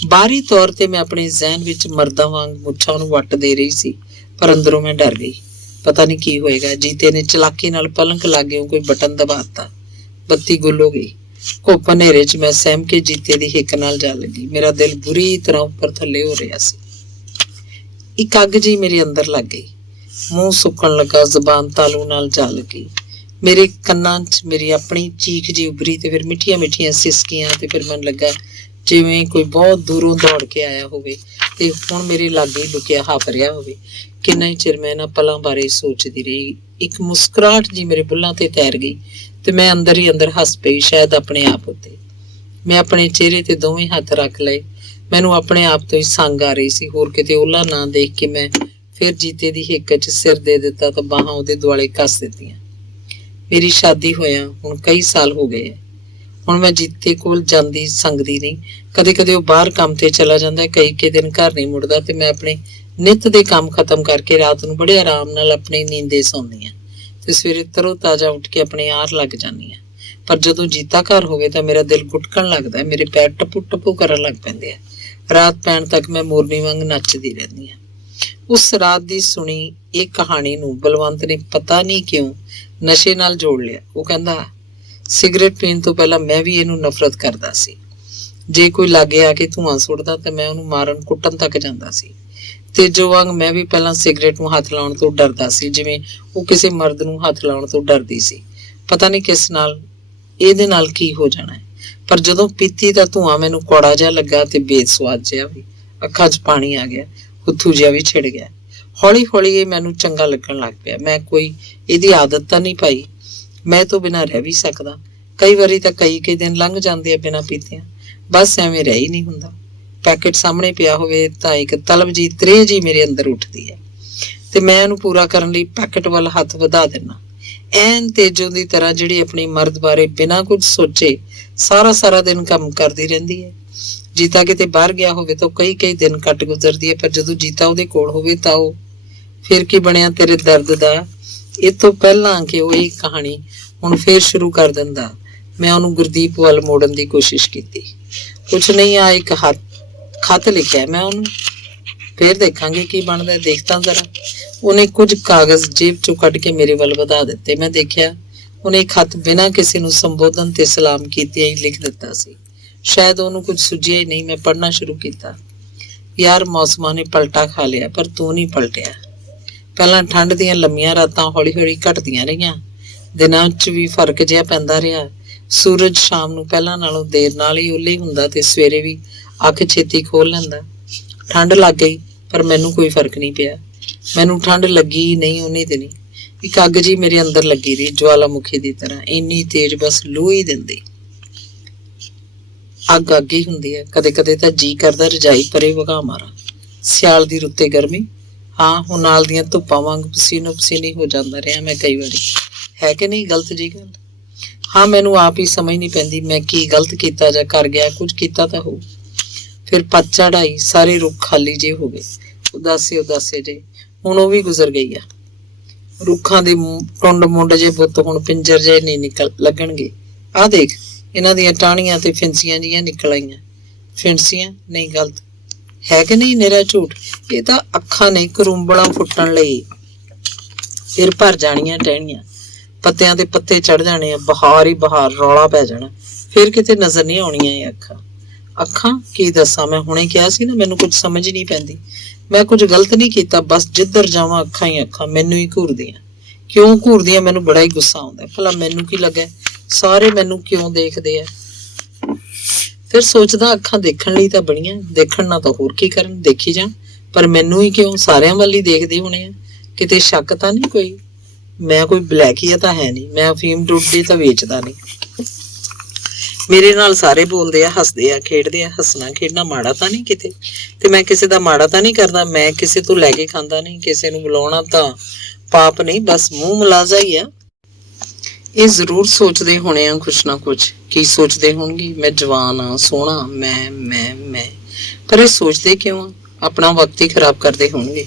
ਬਾਹਰੀ ਤੌਰ ਤੇ ਮੈਂ ਆਪਣੇ ਜ਼ਹਿਨ ਵਿੱਚ ਮਰਦਾਂ ਵਾਂਗ ਮੁੱਛਾਂ ਨੂੰ ਵੱਟ ਦੇ ਰਹੀ ਸੀ, ਪਰ ਅੰਦਰੋਂ ਮੈਂ ਡਰ ਗਈ। ਪਤਾ ਨਹੀਂ ਕੀ ਹੋਏਗਾ। ਜੀਤੇ ਨੇ ਚਲਾਕੀ ਨਾਲ ਪਲੰਘ ਲਾਗਿਓਂ ਕੋਈ ਬਟਨ ਦਬਾ ਦਿੱਤਾ। ਬੱਤੀ ਗੁੱਲ ਹੋ ਗਈ। ਘੁੱਪ ਹਨੇਰੇ 'ਚ ਮੈਂ ਸਹਿਮ ਕੇ ਜੀਤੇ ਦੀ ਹਿੱਕ ਨਾਲ ਜਾ ਲੱਗੀ। ਮੇਰਾ ਦਿਲ ਬੁਰੀ ਤਰ੍ਹਾਂ ਉੱਪਰ ਥੱਲੇ ਹੋ ਰਿਹਾ ਸੀ। ਇੱਕ ਅੱਗ ਜਿਹੀ ਮੇਰੇ ਅੰਦਰ ਲੱਗ ਗਈ। ਮੂੰਹ ਸੁੱਕਣ ਲੱਗਾ, ਜ਼ੁਬਾਨ ਤਾਲੂ ਨਾਲ ਜਾ ਲੱਗੀ। ਮੇਰੇ ਕੰਨਾਂ 'ਚ ਮੇਰੀ ਆਪਣੀ ਚੀਖ ਜਿਹੀ ਉੱਭਰੀ ਤੇ ਫਿਰ ਮਿੱਠੀਆਂ ਮਿੱਠੀਆਂ ਸਿਸਕੀਆਂ ਤੇ ਫਿਰ ਮੈਨੂੰ ਲੱਗਾ ਜਿਵੇਂ ਕੋਈ ਬਹੁਤ ਦੂਰੋਂ ਦੌੜ ਕੇ ਆਇਆ ਹੋਵੇ ਤੇ ਹੁਣ ਮੇਰੇ ਲਾਗੇ ਲੁਕਿਆ ਹੱਪ ਰਿਹਾ ਹੋਵੇ। ਕਿੰਨਾ ਹੀ ਚਿਰ ਮੈਂ ਇਹਨਾਂ ਪਲਾਂ ਬਾਰੇ ਸੋਚਦੀ ਰਹੀ। ਇੱਕ ਮੁਸਕਰਾਹਟ ਜੀ ਮੇਰੇ ਬੁੱਲਾਂ ਤੇ ਤੈਰ ਗਈ ਤੇ ਮੈਂ ਅੰਦਰ ਹੀ ਅੰਦਰ ਹੱਸ ਪਈ, ਸ਼ਾਇਦ ਆਪਣੇ ਆਪ ਉੱਤੇ। ਮੈਂ ਆਪਣੇ ਚਿਹਰੇ ਤੇ ਦੋਵੇਂ ਹੱਥ ਰੱਖ ਲਏ। ਮੈਨੂੰ ਆਪਣੇ ਆਪ ਤੋਂ ਹੀ ਸੰਗ ਆ ਰਹੀ ਸੀ। ਹੋਰ ਕਿਤੇ ਉਹਲਾ ਨਾ ਦੇਖ ਕੇ ਮੈਂ ਫਿਰ ਜੀਤੇ ਦੀ ਹਿੱਕ 'ਚ ਸਿਰ ਦੇ ਦਿੱਤਾ ਤਾਂ ਬਾਹਾਂ ਉਹਦੇ ਦੁਆਲੇ ਕੱਸ ਦਿੱਤੀਆਂ। ਮੇਰੀ ਸ਼ਾਦੀ ਹੋਇਆ ਹੁਣ ਕਈ ਸਾਲ ਹੋ ਗਏ। ਹੁਣ ਮੈਂ ਜੀਤੇ ਕੋਲ ਜਾਂਦੀ ਸੰਗਦੀ ਨਹੀਂ। ਕਦੇ ਕਦੇ ਉਹ ਬਾਹਰ ਕੰਮ ਤੇ ਚਲਾ ਜਾਂਦਾ, ਕਈ ਦਿਨ ਘਰ ਨਹੀਂ ਮੁੜਦਾ ਤੇ ਮੈਂ ਆਪਣੇ ਨਿੱਤ ਦੇ ਕੰਮ ਖਤਮ ਕਰਕੇ ਰਾਤ ਨੂੰ ਬੜੇ ਆਰਾਮ ਨਾਲ ਆਪਣੀ ਨੀਂਦੇ ਸੌਂਦੀ ਹਾਂ ਤੇ ਸਵੇਰੇ ਤਰੋ ਤਾਜ਼ਾ ਉੱਠ ਕੇ ਆਪਣੇ ਆਰ ਲੱਗ ਜਾਂਦੀ ਹਾਂ। ਪਰ ਜਦੋਂ ਜੀਤਾ ਘਰ ਹੋਵੇ ਤਾਂ ਮੇਰਾ ਦਿਲ ਗੁਟਕਣ ਲੱਗਦਾ, ਮੇਰੇ ਪੈਰ ਟਪੂ ਟਪੂ ਕਰਨ ਲੱਗ ਪੈਂਦੇ ਆ। ਰਾਤ ਪੈਣ ਤੱਕ ਮੈਂ ਮੋਰਨੀ ਵਾਂਗ ਨੱਚਦੀ ਰਹਿੰਦੀ ਹਾਂ। ਉਸ ਰਾਤ ਦੀ ਸੁਣੀ ਇਹ ਕਹਾਣੀ ਨੂੰ ਬਲਵੰਤ ਨੇ ਪਤਾ ਨਹੀਂ ਕਿਉਂ ਨਸ਼ੇ ਨਾਲ ਜੋੜ ਲਿਆ। ਉਹ ਕਹਿੰਦਾ ਸਿਗਰਟ ਪੀਣ ਤੋਂ ਪਹਿਲਾਂ ਮੈਂ ਵੀ ਇਹਨੂੰ ਨਫ਼ਰਤ ਕਰਦਾ ਸੀ। ਜੇ ਕੋਈ ਲਾਗੇ ਆ ਕੇ ਧੂੰਆਂ ਸੁੱਟਦਾ ਤਾਂ ਮੈਂ ਉਹਨੂੰ ਮਾਰਨ ਕੁੱਟਣ ਤੱਕ ਜਾਂਦਾ ਸੀ। ਤੇਜੋ ਵਾਂਗ ਮੈਂ ਵੀ ਪਹਿਲਾਂ ਸਿਗਰਟ ਨੂੰ ਹੱਥ ਲਾਉਣ ਤੋਂ ਡਰਦਾ ਸੀ, ਜਿਵੇਂ ਉਹ ਕਿਸੇ ਮਰਦ ਨੂੰ ਹੱਥ ਲਾਉਣ ਤੋਂ ਡਰਦੀ ਸੀ। ਪਤਾ ਨਹੀਂ ਕਿਸ ਨਾਲ, ਇਹਦੇ ਨਾਲ ਕੀ ਹੋ ਜਾਣਾ ਹੈ। ਪਰ ਜਦੋਂ ਪੀਤੀ ਤਾਂ ਧੂੰਆਂ ਮੈਨੂੰ ਕੌੜਾ ਜਿਹਾ ਲੱਗਾ ਤੇ ਬੇਸਵਾਦ ਜਿਹਾ ਵੀ। ਅੱਖਾਂ 'ਚ ਪਾਣੀ ਆ ਗਿਆ, ਹੁੱਥੂ ਜਿਹਾ ਵੀ ਛਿੜ ਗਿਆ। ਹੌਲੀ ਹੌਲੀ ਇਹ ਮੈਨੂੰ ਚੰਗਾ ਲੱਗਣ ਲੱਗ ਪਿਆ। ਮੈਂ ਕੋਈ ਇਹਦੀ ਆਦਤ ਤਾਂ ਨਹੀਂ ਪਾਈ। ਮੈਂ ਤੋਂ ਬਿਨਾਂ ਰਹਿ ਵੀ ਸਕਦਾ। ਕਈ ਵਾਰੀ ਤਾਂ ਕਈ ਦਿਨ ਲੰਘ ਜਾਂਦੇ ਆ ਬਿਨਾਂ ਪੀਤਿਆਂ। ਬਸ ਐਵੇਂ ਰਹਿ ਹੀ ਨਹੀਂ ਹੁੰਦਾ। ਪੈਕੇਟ ਸਾਹਮਣੇ ਪਿਆ ਹੋਵੇ ਤਾਂ ਇੱਕ ਤਲਬ ਜੀ ਤ੍ਰੇਹ ਜੀ ਮੇਰੇ ਅੰਦਰ ਉੱਠਦੀ ਹੈ ਤੇ ਮੈਂ ਉਹਨੂੰ ਪੂਰਾ ਕਰਨ ਲਈ ਪੈਕੇਟ ਵੱਲ ਹੱਥ ਵਧਾ ਦਿੰਦਾ, ਐਨ ਤੇਜੋ ਦੀ ਤਰ੍ਹਾਂ, ਜਿਹੜੀ ਆਪਣੀ ਮਰਦ ਬਾਰੇ ਬਿਨਾਂ ਕੁਝ ਸੋਚੇ ਸਾਰਾ ਦਿਨ ਕੰਮ ਕਰਦੀ ਰਹਿੰਦੀ ਹੈ। ਜੀਤਾ ਕਿਤੇ ਬਾਹਰ ਗਿਆ ਹੋਵੇ ਤਾਂ ਕਈ ਦਿਨ ਕੱਟ ਗੁਜ਼ਰਦੀ ਹੈ, ਪਰ ਜਦੋਂ ਜੀਤਾ ਉਹਦੇ ਕੋਲ ਹੋਵੇ ਤਾਂ ਉਹ ਫਿਰ ਕੀ ਬਣਿਆ ਤੇਰੇ ਦਰਦ ਦਾ। ਇਹ ਤੋਂ ਪਹਿਲਾਂ ਕਿ ਉਹ ਇਹ ਕਹਾਣੀ ਹੁਣ ਫੇਰ ਸ਼ੁਰੂ ਕਰ ਦਿੰਦਾ, ਮੈਂ ਉਹਨੂੰ ਗੁਰਦੀਪ ਵੱਲ ਮੋੜਨ ਦੀ ਕੋਸ਼ਿਸ਼ ਕੀਤੀ। ਕੁਛ ਨਹੀਂ, ਆ ਇੱਕ ਖਤ ਲਿਖਿਆ ਮੈਂ ਉਹਨੂੰ, ਫੇਰ ਦੇਖਾਂਗੇ ਕੀ ਬਣਦਾ, ਦੇਖਦਾ ਜ਼ਰਾ। ਉਹਨੇ ਕੁਝ ਕਾਗਜ਼ ਜੇਬ ਚੋਂ ਕੱਢ ਕੇ ਮੇਰੇ ਵੱਲ ਵਧਾ ਦਿੱਤੇ। ਮੈਂ ਦੇਖਿਆ ਉਹਨੇ ਖਤ ਬਿਨਾਂ ਕਿਸੇ ਨੂੰ ਸੰਬੋਧਨ ਤੇ ਸਲਾਮ ਕੀਤਿਆਂ ਹੀ ਲਿਖ ਦਿੱਤਾ ਸੀ। ਸ਼ਾਇਦ ਉਹਨੂੰ ਕੁਝ ਸੁਝਿਆ ਹੀ ਨਹੀਂ। ਮੈਂ ਪੜ੍ਹਨਾ ਸ਼ੁਰੂ ਕੀਤਾ। ਯਾਰ, ਮੌਸਮਾਂ ਨੇ ਪਲਟਾ ਖਾ ਲਿਆ ਪਰ ਤੂੰ ਨਹੀਂ ਪਲਟਿਆ। ਪਹਿਲਾਂ ਠੰਡ ਦੀਆਂ ਲੰਮੀਆਂ ਰਾਤਾਂ ਹੌਲੀ ਹੌਲੀ ਘਟਦੀਆਂ ਰਹੀਆਂ, ਦਿਨਾਂ 'ਚ ਵੀ ਫਰਕ ਜਿਹਾ ਪੈਂਦਾ ਰਿਹਾ। ਸੂਰਜ ਸ਼ਾਮ ਨੂੰ ਪਹਿਲਾਂ ਨਾਲੋਂ ਦੇਰ ਨਾਲ ਹੀ ਓਹਲੇ ਹੁੰਦਾ ਤੇ ਸਵੇਰੇ ਵੀ ਅੱਖ ਛੇਤੀ ਖੋਲ ਲੈਂਦਾ। ਠੰਡ ਲੱਗ ਗਈ ਪਰ ਮੈਨੂੰ ਕੋਈ ਫਰਕ ਨਹੀਂ ਪਿਆ। ਮੈਨੂੰ ਠੰਡ ਲੱਗੀ ਹੀ ਨਹੀਂ ਉਹਨੇ ਦਿਨੀ। ਇੱਕ ਅੱਗ ਜੀ ਮੇਰੇ ਅੰਦਰ ਲੱਗੀ ਰਹੀ, ਜਵਾਲਾਮੁਖੀ ਦੀ ਤਰ੍ਹਾਂ, ਇੰਨੀ ਤੇਜ਼ ਬਸ ਲੂ ਹੀ ਦਿੰਦੀ। ਅੱਗ ਅੱਗ ਹੀ ਹੁੰਦੀ ਹੈ। ਕਦੇ ਕਦੇ ਤਾਂ ਜੀ ਕਰਦਾ ਰਜਾਈ ਪਰੇ ਵਗਾ ਮਾਰਾਂ। ਸਿਆਲ ਦੀ ਰੁੱਤੇ ਗਰਮੀ, ਹਾਂ ਹੁਣ ਨਾਲ ਦੀਆਂ ਧੁੱਪਾਂ ਵਾਂਗ ਪਸੀਨੋ ਪਸੀਨੀ ਹੋ ਜਾਂਦਾ ਰਿਹਾ ਮੈਂ ਕਈ ਵਾਰੀ। ਹੈ ਕਿ ਨਹੀਂ ਗਲਤ ਜੀ ਗੱਲ? ਹਾਂ, ਮੈਨੂੰ ਆਪ ਹੀ ਸਮਝ ਨਹੀਂ ਪੈਂਦੀ ਮੈਂ ਕੀ ਗਲਤ ਕੀਤਾ ਜਾਂ ਕਰ ਗਿਆ। ਕੁਝ ਕੀਤਾ ਤਾਂ ਹੋਊ। ਫਿਰ ਪਤਝੜ ਆਈ, ਸਾਰੇ ਰੁੱਖ ਖਾਲੀ ਜੇ ਹੋ ਗਏ, ਉਦਾਸੇ ਉਦਾਸੇ ਜੇ। ਹੁਣ ਉਹ ਵੀ ਗੁਜ਼ਰ ਗਈ ਆ। ਰੁੱਖਾਂ ਦੇ ਟੁੰਡ ਮੁੰਡ ਜੇ ਬੁੱਤ ਹੁਣ ਪਿੰਜਰ ਜੇ ਨਹੀਂ ਨਿਕਲ ਲੱਗਣਗੇ। ਆਹ ਦੇਖ, ਇਹਨਾਂ ਦੀਆਂ ਟਾਹਣੀਆਂ ਤੇ ਫਿੰਸੀਆਂ ਜੀਆਂ ਨਿਕਲ ਆਈਆਂ। ਫਿੰਸੀਆਂ ਨਹੀਂ, ਗਲਤ ਹੈ ਕਿ ਨਹੀਂ? ਨਿਰਾ ਝੂਠ। ਇਹ ਤਾਂ ਅੱਖਾਂ ਨੇ ਕਰੂੰਬਲਾਂ ਫੁੱਟਣ ਲਈ। ਫਿਰ ਭਰ ਜਾਣੀਆਂ ਟਹਿਣੀਆਂ, ਪੱਤਿਆਂ ਤੇ ਪੱਤੇ ਚੜ ਜਾਣੇ ਆ, ਬਹਾਰ ਹੀ ਬਹਾਰ, ਰੌਲਾ ਪੈ ਜਾਣਾ। ਫਿਰ ਕਿਤੇ ਨਜ਼ਰ ਨਹੀਂ ਆਉਣੀਆਂ ਇਹ ਅੱਖਾਂ। ਅੱਖਾਂ ਕੀ ਦੱਸਾਂ, ਮੈਂ ਹੁਣੇ ਕਿਹਾ ਸੀ ਨਾ ਮੈਨੂੰ ਕੁਝ ਸਮਝ ਨਹੀਂ ਪੈਂਦੀ। ਮੈਂ ਕੁਝ ਗਲਤ ਨਹੀਂ ਕੀਤਾ, ਬਸ ਜਿੱਧਰ ਜਾਵਾਂ ਅੱਖਾਂ ਹੀ ਅੱਖਾਂ ਮੈਨੂੰ ਹੀ ਘੂਰਦੀਆਂ। ਕਿਉਂ ਘੂਰਦੀਆਂ? ਮੈਨੂੰ ਬੜਾ ਹੀ ਗੁੱਸਾ ਆਉਂਦਾ। ਭਲਾ ਮੈਨੂੰ ਕੀ ਲੱਗਾ ਸਾਰੇ ਮੈਨੂੰ ਕਿਉਂ ਦੇਖਦੇ ਆ? ਫਿਰ ਸੋਚਦਾ ਅੱਖਾਂ ਦੇਖਣ ਲਈ ਤਾਂ ਬਣੀਆਂ, ਦੇਖਣ ਨਾ ਤਾਂ ਹੋਰ ਕੀ ਕਰਨ, ਦੇਖੀ ਜਾਣ। ਪਰ ਮੈਨੂੰ ਹੀ ਕਿਉਂ? ਸਾਰਿਆਂ ਵੱਲ ਹੀ ਦੇਖਦੇ ਹੋਣੇ ਆ। ਕਿਤੇ ਸ਼ੱਕ ਤਾਂ ਨਹੀਂ ਕੋਈ? ਮੈਂ ਕੋਈ ਬਲੈਕੀਆ ਤਾਂ ਹੈ ਨਹੀਂ। ਮੈਂ ਅਫੀਮ ਡੁੱਬਦੀ ਤਾਂ ਵੇਚਦਾ ਨਹੀਂ। ਮੇਰੇ ਨਾਲ ਸਾਰੇ ਬੋਲਦੇ ਆ, ਹੱਸਦੇ ਆ, ਖੇਡਦੇ ਆ। ਹੱਸਣਾ ਖੇਡਣਾ ਮਾੜਾ ਤਾਂ ਨਹੀਂ ਕਿਤੇ, ਤੇ ਮੈਂ ਕਿਸੇ ਦਾ ਮਾੜਾ ਤਾਂ ਨਹੀਂ ਕਰਦਾ। ਮੈਂ ਕਿਸੇ ਤੋਂ ਲੈ ਕੇ ਖਾਂਦਾ ਨਹੀਂ। ਕਿਸੇ ਨੂੰ ਬੁਲਾਉਣਾ ਤਾਂ ਪਾਪ ਨਹੀਂ, ਬਸ ਮੂੰਹ ਮੁਲਾਜ਼ਾ ਹੀ ਆ। ਇਹ ਜ਼ਰੂਰ ਸੋਚਦੇ ਹੋਣੇ ਆ ਕੁਛ ਨਾ ਕੁਛ। ਕੀ ਸੋਚਦੇ ਹੋਣਗੇ? ਮੈਂ ਜਵਾਨ ਆ, ਸੋਹਣਾ, ਮੈਂ ਪਰ ਇਹ ਸੋਚਦੇ ਕਿਉਂ ਆ? ਆਪਣਾ ਵਕਤ ਹੀ ਖਰਾਬ ਕਰਦੇ ਹੋਣਗੇ।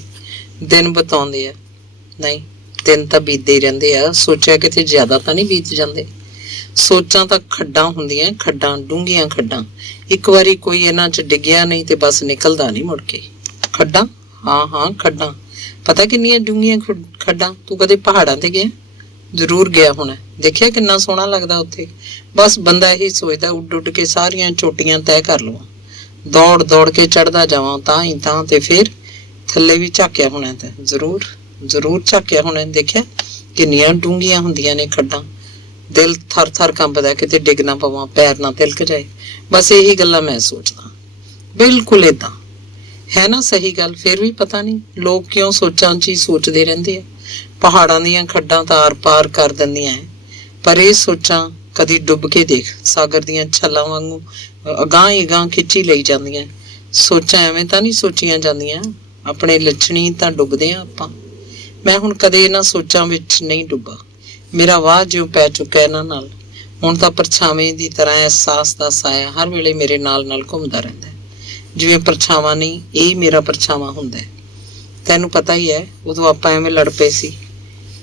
ਦਿਨ ਬਤਾਉਂਦੇ ਆ। ਨਹੀਂ, ਦਿਨ ਤਾਂ ਬੀਤਦੇ ਹੀ ਰਹਿੰਦੇ ਆ। ਸੋਚਿਆ ਕਿਤੇ ਜ਼ਿਆਦਾ ਤਾਂ ਨਹੀਂ ਬੀਤ ਜਾਂਦੇ। ਸੋਚਾਂ ਤਾਂ ਖੱਡਾਂ ਹੁੰਦੀਆਂ, ਖੱਡਾਂ, ਡੂੰਘੀਆਂ ਖੱਡਾਂ। ਇੱਕ ਵਾਰੀ ਕੋਈ ਇਹਨਾਂ 'ਚ ਡਿੱਗਿਆ ਨਹੀਂ ਤੇ ਬਸ ਨਿਕਲਦਾ ਨਹੀਂ ਮੁੜ ਕੇ। ਖੱਡਾਂ? ਹਾਂ ਹਾਂ, ਖੱਡਾਂ। ਪਤਾ ਕਿੰਨੀਆਂ ਡੂੰਘੀਆਂ ਖੱਡਾਂ? ਤੂੰ ਕਦੇ ਪਹਾੜਾਂ ਤੇ ਗਿਆ? ਜ਼ਰੂਰ ਗਿਆ ਹੋਣਾ। ਦੇਖਿਆ ਕਿੰਨਾ ਸੋਹਣਾ ਲੱਗਦਾ ਉੱਥੇ। ਬਸ ਬੰਦਾ ਇਹੀ ਸੋਚਦਾ ਉੱਡ ਉੱਡ ਕੇ ਸਾਰੀਆਂ ਚੋਟੀਆਂ ਤੈਅ ਕਰ ਲਵਾਂ, ਦੌੜ ਦੌੜ ਕੇ ਚੜ੍ਹਦਾ ਜਾਵਾਂ ਤਾਂ ਹੀ ਤਾਂ। ਤੇ ਫਿਰ ਥੱਲੇ ਵੀ ਝਾਕਿਆ ਹੋਣਾ ਤਾਂ ਜ਼ਰੂਰ ਝਾਕਿਆ ਹੋਣਾ। ਦੇਖਿਆ ਕਿੰਨੀਆਂ ਡੂੰਘੀਆਂ ਹੁੰਦੀਆਂ ਨੇ ਖੱਡਾਂ। ਦਿਲ ਥਰ ਥਰ ਕੰਬਦਾ, ਕਿਤੇ ਡਿੱਗ ਨਾ ਪਵਾਂ, ਪੈਰ ਨਾ ਤਿਲਕ ਜਾਏ। ਬਸ ਇਹੀ ਗੱਲਾਂ ਮੈਂ ਸੋਚਦਾ। ਬਿਲਕੁਲ ਏਦਾਂ ਹੈ ਨਾ ਸਹੀ ਗੱਲ? ਫਿਰ ਵੀ ਪਤਾ ਨਹੀਂ ਲੋਕ ਕਿਉਂ ਸੋਚਾਂ 'ਚ ਹੀ ਸੋਚਦੇ ਰਹਿੰਦੇ ਆ। ਪਹਾੜਾਂ ਦੀਆਂ ਖੱਡਾਂ ਤਾਂ ਆਰ ਪਾਰ ਕਰ ਦਿੰਦੀਆਂ ਹੈ, ਪਰ ਇਹ ਸੋਚਾਂ ਕਦੀ ਡੁੱਬ ਕੇ ਦੇਖ, ਸਾਗਰ ਦੀਆਂ ਛੱਲਾਂ ਵਾਂਗੂ ਅਗਾਂਹ ਹੀ ਅਗਾਂਹ ਖਿੱਚੀ ਲਈ ਜਾਂਦੀਆਂ। ਸੋਚਾਂ ਐਵੇਂ ਤਾਂ ਨਹੀਂ ਸੋਚੀਆਂ ਜਾਂਦੀਆਂ। ਆਪਣੇ ਲੱਛਣੀ ਤਾਂ ਡੁੱਬਦੇ ਆ ਆਪਾਂ। ਮੈਂ ਹੁਣ ਕਦੇ ਇਹਨਾਂ ਸੋਚਾਂ ਵਿੱਚ ਨਹੀਂ ਡੁੱਬਾ। ਮੇਰਾ ਵਾਹ ਜਿਉਂ ਪੈ ਚੁੱਕਾ ਇਹਨਾਂ ਨਾਲ। ਹੁਣ ਤਾਂ ਪਰਛਾਵੇਂ ਦੀ ਤਰ੍ਹਾਂ ਅਹਿਸਾਸ ਦਾ ਸਾਇਆ ਹਰ ਵੇਲੇ ਮੇਰੇ ਨਾਲ ਨਾਲ ਘੁੰਮਦਾ ਰਹਿੰਦਾ, ਜਿਵੇਂ ਪਰਛਾਵਾਂ ਨਹੀਂ ਇਹ ਮੇਰਾ ਪਰਛਾਵਾਂ ਹੁੰਦਾ। ਤੈਨੂੰ ਪਤਾ ਹੀ ਹੈ, ਉਦੋਂ ਆਪਾਂ ਐਵੇਂ ਲੜ ਪਏ ਸੀ,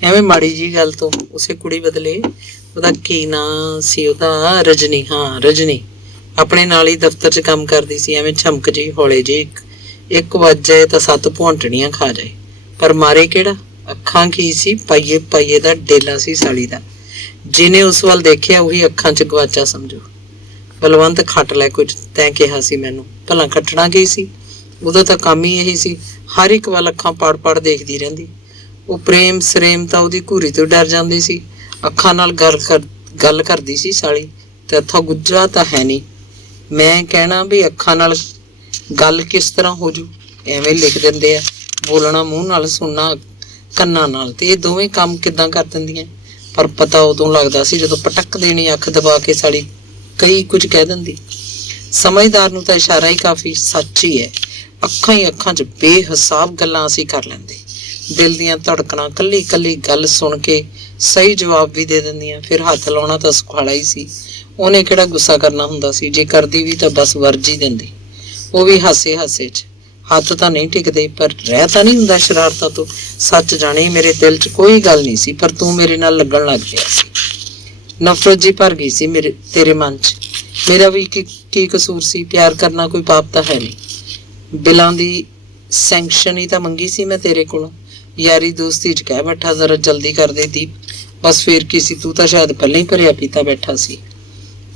ਐਵੇਂ ਮਾੜੀ ਜਿਹੀ ਗੱਲ ਤੋਂ। ਉਸੇ ਕੁੜੀ ਬਦਲੇ, ਉਹਦਾ ਕੀ ਨਾਂ ਸੀ ਉਹਦਾ? ਰਜਨੀ। ਹਾਂ, ਰਜਨੀ ਆਪਣੇ ਨਾਲ ਹੀ ਦਫ਼ਤਰ 'ਚ ਕੰਮ ਕਰਦੀ ਸੀ। ਐਵੇਂ ਛਮਕ ਜਿਹੀ, ਹੌਲੇ ਜਿਹੀ, ਇੱਕ ਵੱਜ ਜਾਏ ਤਾਂ 7 ਭੌਂਟਣੀਆਂ ਖਾ ਜਾਏ। ਪਰ ਮਾਰੇ ਕਿਹੜਾ? ਅੱਖਾਂ ਕੀ ਸੀ? ਪਾਈਏ ਪਾਈਏ ਦਾ ਡੇਲਾ ਸੀ ਸਾਲੀ ਦਾ। ਜਿਹਨੇ ਉਸ ਵੱਲ ਦੇਖਿਆ ਉਹੀ ਅੱਖਾਂ 'ਚ ਗਵਾਚਾ ਸਮਝੋ। ਬਲਵੰਤ ਖੱਟ ਲੈ ਕੁਝ, ਤੈਂ ਕਿਹਾ ਸੀ ਮੈਨੂੰ। ਭਲਾ ਖੱਟਣਾ ਕੀ ਸੀ? ਉਦੋਂ ਤਾਂ ਕੰਮ ਹੀ ਇਹੀ ਸੀ। ਹਰ ਇੱਕ ਵੱਲ ਅੱਖਾਂ ਪੜ ਪੜ ਦੇਖਦੀ ਰਹਿੰਦੀ। ਉਹ ਪ੍ਰੇਮ ਸਰੇਮ ਤਾਂ ਉਹਦੀ ਘੂਰੀ ਤੋਂ ਡਰ ਜਾਂਦੇ ਸੀ। ਅੱਖਾਂ ਨਾਲ ਗੱਲ ਕਰਦੀ ਸੀ ਸਾਲੀ, ਤੇ ਇੱਥੋਂ ਗੁੱਜਾ ਤਾਂ ਹੈ ਨਹੀਂ। ਮੈਂ ਕਹਿਣਾ ਵੀ ਅੱਖਾਂ ਨਾਲ ਗੱਲ ਕਿਸ ਤਰ੍ਹਾਂ ਹੋ ਜੂ? ਐਵੇਂ ਲਿਖ ਦਿੰਦੇ ਆ, ਬੋਲਣਾ ਮੂੰਹ ਨਾਲ, ਸੁਣਨਾ ਕੰਨਾਂ ਨਾਲ, ਤੇ ਇਹ ਦੋਵੇਂ ਕੰਮ ਕਿੱਦਾਂ ਕਰ ਦਿੰਦੀਆਂ? ਪਰ ਪਤਾ ਉਦੋਂ ਲੱਗਦਾ ਸੀ ਜਦੋਂ ਪਟਕ ਦੇਣੀ ਅੱਖ ਦਬਾ ਕੇ ਸਾਲੀ ਕਈ ਕੁਝ ਕਹਿ ਦਿੰਦੀ। ਸਮਝਦਾਰ ਨੂੰ ਤਾਂ ਇਸ਼ਾਰਾ ਹੀ ਕਾਫੀ। ਸੱਚ ਹੀ ਹੈ, ਅੱਖਾਂ ਹੀ ਅੱਖਾਂ 'ਚ ਬੇਹਿਸਾਬ ਗੱਲਾਂ ਅਸੀਂ ਕਰ ਲੈਂਦੇ। ਦਿਲ ਦੀਆਂ ਧੜਕਣਾਂ ਕੱਲੀ ਕੱਲੀ ਗੱਲ ਸੁਣ ਕੇ ਸਹੀ ਜਵਾਬ ਵੀ ਦੇ ਦਿੰਦੀਆਂ। ਫਿਰ ਹੱਥ ਲਾਉਣਾ ਤਾਂ ਸੁਖਾਲਾ ਹੀ ਸੀ। ਉਹਨੇ ਕਿਹੜਾ ਗੁੱਸਾ ਕਰਨਾ ਹੁੰਦਾ ਸੀ? ਜੇ ਕਰਦੀ ਵੀ ਤਾਂ ਬਸ ਵਰਜ ਹੀ ਦਿੰਦੀ, ਉਹ ਵੀ ਹਾਸੇ ਹਾਸੇ 'ਚ। ਹੱਥ ਤਾਂ ਨਹੀਂ ਟਿਕਦੇ, ਪਰ ਰਹਿ ਤਾਂ ਨਹੀਂ ਹੁੰਦਾ ਸ਼ਰਾਰਤਾਂ ਤੋਂ। ਸੱਚ ਜਾਣੇ ਮੇਰੇ ਦਿਲ 'ਚ ਕੋਈ ਗੱਲ ਨਹੀਂ ਸੀ, ਪਰ ਤੂੰ ਮੇਰੇ ਨਾਲ ਲੱਗਣ ਲੱਗ ਪਿਆ ਸੀ। ਨਫ਼ਰਤ ਜੀ ਭਰ ਗਈ ਸੀ ਤੇਰੇ ਮਨ 'ਚ। ਮੇਰਾ ਵੀ ਕੀ ਕਸੂਰ ਸੀ? ਪਿਆਰ ਕਰਨਾ ਕੋਈ ਪਾਪ ਤਾਂ ਹੈ ਨਹੀਂ। ਬਿਲਾਂ ਦੀ ਸੈਂਕਸ਼ਨ ਹੀ ਤਾਂ ਮੰਗੀ ਸੀ ਮੈਂ ਤੇਰੇ ਕੋਲੋਂ। ਯਾਰੀ ਦੋਸਤੀ 'ਚ ਕਹਿ ਬੈਠਾ ਜ਼ਰਾ ਜਲਦੀ ਕਰ ਦੇ ਦੀਪ। ਬਸ ਫੇਰ ਕੀ ਸੀ? ਤੂੰ ਤਾਂ ਸ਼ਾਇਦ ਪਹਿਲਾਂ ਹੀ ਭਰਿਆ ਪੀਤਾ ਬੈਠਾ ਸੀ।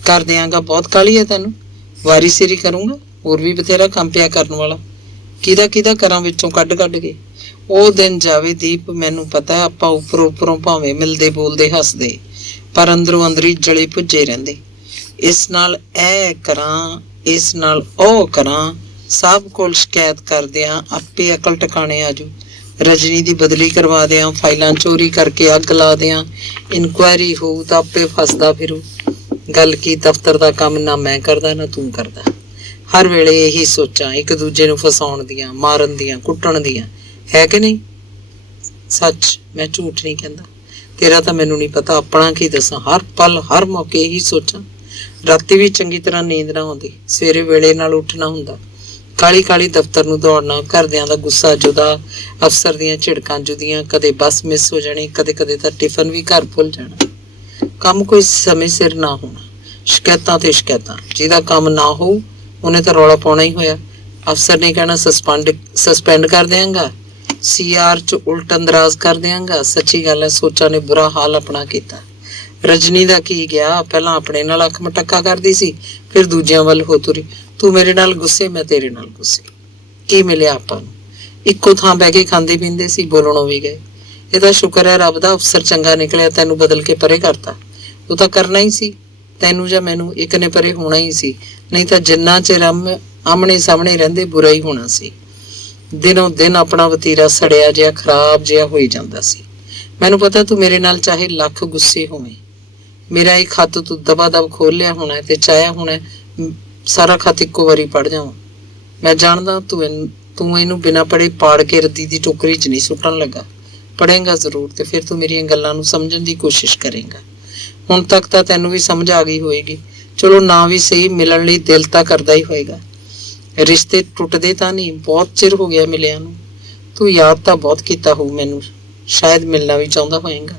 ਕਰ ਦਿਆਂਗਾ, ਬਹੁਤ ਕਾਹਲੀ ਹੈ ਤੈਨੂੰ? ਵਾਰੀ ਸਿਰੀ ਕਰੂੰਗਾ, ਹੋਰ ਵੀ ਬਥੇਰਾ ਕੰਮ ਪਿਆ ਕਰਨ ਵਾਲਾ। ਕਿਹਦਾ ਕਰਾਂ ਵਿੱਚੋਂ ਕੱਢ ਕੇ। ਉਹ ਦਿਨ ਜਾਵੇ ਦੀਪ, ਮੈਨੂੰ ਪਤਾ ਆਪਾਂ ਉੱਪਰੋਂ ਭਾਵੇਂ ਮਿਲਦੇ ਬੋਲਦੇ ਹੱਸਦੇ, ਪਰ ਅੰਦਰੋਂ ਅੰਦਰੀ ਜਲੇ ਭੁੱਜੇ ਰਹਿੰਦੇ। ਇਸ ਨਾਲ ਇਹ ਕਰਾਂ, ਇਸ ਨਾਲ ਉਹ ਕਰਾਂ, ਸਭ ਕੋਲ ਸ਼ਿਕਾਇਤ ਕਰਦਿਆਂ ਆਪੇ ਅਕਲ ਟਿਕਾਣੇ ਆ ਜੂ। ਰਜਨੀ ਦੀ ਬਦਲੀ ਕਰਵਾ ਦਿਆਂ, ਫਾਈਲਾਂ ਚੋਰੀ ਕਰਕੇ ਅੱਗ ਲਾ ਦਿਆਂ, ਇਨਕੁਆਇਰੀ ਹੋਊ ਤਾਂ ਆਪੇ ਫਸਦਾ ਫਿਰੂ। ਗੱਲ ਕੀ, ਦਫ਼ਤਰ ਦਾ ਕੰਮ ਨਾ ਮੈਂ ਕਰਦਾ ਨਾ ਤੂੰ ਕਰਦਾ। ਹਰ ਵੇਲੇ ਇਹੀ ਸੋਚਾਂ, ਇੱਕ ਦੂਜੇ ਨੂੰ ਫਸਾਉਣ ਦੀਆਂ, ਮਾਰਨ ਦੀਆਂ, ਕੁੱਟਣ ਦੀਆਂ, ਹੈ ਕਿ ਨਹੀਂ? ਸੱਚ, ਮੈਂ ਝੂਠ ਨਹੀਂ ਕਹਿੰਦਾ। ਤੇਰਾ ਤਾਂ ਮੈਨੂੰ ਨਹੀਂ ਪਤਾ, ਆਪਣਾ ਕੀ ਦੱਸਾਂ। ਹਰ ਪਲ ਹਰ ਮੌਕੇ ਇਹੀ ਸੋਚਾਂ। ਰਾਤੀ ਵੀ ਚੰਗੀ ਤਰ੍ਹਾਂ ਨੀਂਦ ਨਾ ਆਉਂਦੀ, ਸਵੇਰੇ ਵੇਲੇ ਨਾਲ ਉੱਠਣਾ ਹੁੰਦਾ। ਕਾਲੀ ਕਾਲੀ ਦਫ਼ਤਰ ਨੂੰ ਦੌੜਨਾ, ਘਰਦਿਆਂ ਦਾ ਗੁੱਸਾ ਜੁਦਾ, ਅਫਸਰ ਦੀਆਂ ਝਿੜਕਾਂ ਜੁਦੀਆਂ, ਕਦੇ ਬੱਸ ਮਿਸ ਹੋ ਜਾਣੀ, ਕਦੇ ਕਦੇ ਤਾਂ ਟਿਫਨ ਵੀ ਘਰ ਭੁੱਲ ਜਾਣਾ। ਕੰਮ ਕੋਈ ਸਮੇਂ ਸਿਰ ਨਾ ਹੋਣਾ, ਸ਼ਿਕਾਇਤਾਂ ਤੇ ਸ਼ਿਕਾਇਤਾਂ। ਜਿਹਦਾ ਕੰਮ ਨਾ ਹੋਊ ਉਹਨੇ ਤਾਂ ਰੌਲਾ ਪਾਉਣਾ ਹੀ ਹੋਇਆ। ਅਫਸਰ ਨੇ ਕਹਿਣਾ ਸਸਪੈਂਡ ਕਰ ਦਿਆਂਗਾ, CR 'ਚ ਉਲਟ ਅੰਦਰਾਜ਼ ਕਰ ਦਿਆਂਗਾ। ਸੱਚੀ ਗੱਲ ਹੈ, ਸੋਚਾਂ ਨੇ ਬੁਰਾ ਹਾਲ ਆਪਣਾ ਕੀਤਾ। ਰਜਨੀ ਦਾ ਕੀ ਗਿਆ, ਪਹਿਲਾਂ ਆਪਣੇ ਨਾਲ ਅੱਖ ਮਟੱਕਾ ਕਰਦੀ ਸੀ, ਫਿਰ ਦੂਜਿਆਂ ਵੱਲ ਹੋ ਤੁਰੀ। ਤੂੰ ਮੇਰੇ ਨਾਲ ਗੁੱਸੇ, ਮੈਂ ਤੇਰੇ ਨਾਲ ਗੁੱਸੇ। ਕੀ ਮਿਲਿਆ ਆਪਾਂ ਨੂੰ? ਇੱਕੋ ਥਾਂ ਬਹਿ ਕੇ ਖਾਂਦੇ ਪੀਂਦੇ ਸੀ, ਬੋਲਣੋਂ ਵੀ ਗਏ। ਇਹ ਤਾਂ ਸ਼ੁਕਰ ਹੈ ਰੱਬ ਦਾ, ਅਫਸਰ ਚੰਗਾ ਨਿਕਲਿਆ, ਤੈਨੂੰ ਬਦਲ ਕੇ ਪਰੇ ਕਰਤਾ। ਉਹ ਤਾਂ ਕਰਨਾ ਹੀ ਸੀ, ਤੈਨੂੰ ਜਾਂ ਮੈਨੂੰ ਇੱਕ ਨੇ ਪਰੇ ਹੋਣਾ ਹੀ ਸੀ। ਨਹੀਂ ਤਾਂ ਜਿੰਨਾ ਚਿਰ ਆਮਣੇ ਸਾਹਮਣੇ ਰਹਿੰਦੇ ਬੁਰਾ ਹੀ ਹੋਣਾ ਸੀ। ਦਿਨੋਂ ਦਿਨ ਆਪਣਾ ਵਤੀਰਾ ਸੜਿਆ ਜਿਹਾ, ਖਰਾਬ ਜਿਹਾ ਹੋਈ ਜਾਂਦਾ ਸੀ। ਮੈਨੂੰ ਪਤਾ ਤੂੰ ਮੇਰੇ ਨਾਲ ਚਾਹੇ ਲੱਖ ਗੁੱਸੇ ਹੋਵੇਂ, ਮੇਰਾ ਇਹ ਖੱਤ ਤੂੰ ਦਬਾ ਦਬ ਖੋਲ ਲਿਆ ਹੋਣਾ ਤੇ ਚਾਹਿਆ ਹੋਣਾ ਸਾਰਾ ਖੱਤ ਇੱਕੋ ਵਾਰੀ ਪੜ੍ਹ ਜਾਵਾਂ। ਮੈਂ ਜਾਣਦਾ ਤੂੰ ਇਹਨੂੰ ਬਿਨਾਂ ਪੜ੍ਹੇ ਪਾੜ ਕੇ ਰੱਦੀ ਦੀ ਟੋਕਰੀ 'ਚ ਨਹੀਂ ਸੁੱਟਣ ਲੱਗਾ। ਪੜ੍ਹੇਂਗਾ ਜ਼ਰੂਰ ਤੇ ਫਿਰ ਤੂੰ ਮੇਰੀਆਂ ਗੱਲਾਂ ਨੂੰ ਸਮਝਣ ਦੀ ਕੋਸ਼ਿਸ਼ ਕਰੇਂਗਾ। ਹੁਣ ਤੱਕ ਤਾਂ ਤੈਨੂੰ ਵੀ ਸਮਝ ਆ ਗਈ ਹੋਏਗੀ। ਚਲੋ ਨਾ ਵੀ ਸਹੀ, ਮਿਲਣ ਲਈ ਦਿਲ ਤਾਂ ਕਰਦਾ ਹੀ ਹੋਏਗਾ। ਰਿਸ਼ਤੇ ਟੁੱਟਦੇ ਤਾਂ ਨਹੀਂ, ਬਹੁਤ ਚਿਰ ਹੋ ਗਿਆ ਮਿਲਿਆਂ ਨੂੰ। ਤੂੰ ਯਾਦ ਤਾਂ ਬਹੁਤ ਕੀਤਾ ਹੋਊ ਮੈਨੂੰ, ਸ਼ਾਇਦ ਮਿਲਣਾ ਵੀ ਚਾਹੁੰਦਾ ਹੋਏਗਾ,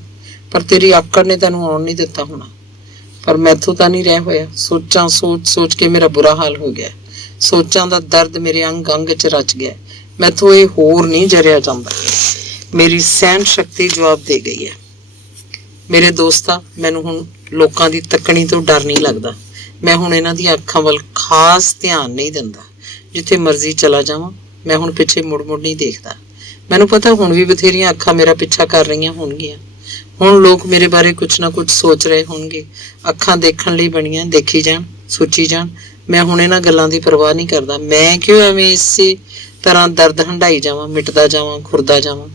ਪਰ ਤੇਰੀ ਆਕੜ ਨੇ ਤੈਨੂੰ ਆਉਣ ਨਹੀਂ ਦਿੱਤਾ ਹੋਣਾ। ਪਰ ਮੈਥੋਂ ਤਾਂ ਨਹੀਂ ਰਹਿ ਹੋਇਆ। ਸੋਚਾਂ ਸੋਚ ਸੋਚ ਕੇ ਮੇਰਾ ਬੁਰਾ ਹਾਲ ਹੋ ਗਿਆ। ਸੋਚਾਂ ਦਾ ਦਰਦ ਮੇਰੇ ਅੰਗ ਅੰਗ 'ਚ ਰਚ ਗਿਆ। ਮੈਥੋਂ ਇਹ ਹੋਰ ਨਹੀਂ ਜਰਿਆ ਜਾਂਦਾ। ਮੇਰੀ ਸਹਿਣ ਸ਼ਕਤੀ ਜਵਾਬ ਦੇ ਗਈ ਹੈ। ਮੇਰੇ ਦੋਸਤਾ, ਮੈਨੂੰ ਹੁਣ ਲੋਕਾਂ ਦੀ ਤੱਕਣੀ ਤੋਂ ਡਰ ਨਹੀਂ ਲੱਗਦਾ। ਮੈਂ ਹੁਣ ਇਹਨਾਂ ਦੀਆਂ ਅੱਖਾਂ ਵੱਲ ਖਾਸ ਧਿਆਨ ਨਹੀਂ ਦਿੰਦਾ। ਜਿੱਥੇ ਮਰਜ਼ੀ ਚਲਾ ਜਾਵਾਂ, ਮੈਂ ਹੁਣ ਪਿੱਛੇ ਮੁੜ ਮੁੜ ਨਹੀਂ ਦੇਖਦਾ। ਮੈਨੂੰ ਪਤਾ ਹੁਣ ਵੀ ਬਥੇਰੀਆਂ ਅੱਖਾਂ ਮੇਰਾ ਪਿੱਛਾ ਕਰ ਰਹੀਆਂ ਹੋਣਗੀਆਂ। ਹੁਣ ਲੋਕ ਮੇਰੇ ਬਾਰੇ ਕੁਛ ਨਾ ਕੁਛ ਸੋਚ ਰਹੇ ਹੋਣਗੇ। ਅੱਖਾਂ ਦੇਖਣ ਲਈ ਬਣੀਆਂ, ਦੇਖੀ ਜਾਣ, ਸੋਚੀ ਜਾਣ। ਮੈਂ ਹੁਣ ਇਹਨਾਂ ਗੱਲਾਂ ਦੀ ਪਰਵਾਹ ਨਹੀਂ ਕਰਦਾ। ਮੈਂ ਕਿਉਂ ਐਵੇਂ ਇਸੇ ਤਰ੍ਹਾਂ ਦਰਦ ਹੰਢਾਈ ਜਾਵਾਂ, ਮਿਟਦਾ ਜਾਵਾਂ, ਖੁਰਦਾ ਜਾਵਾਂ।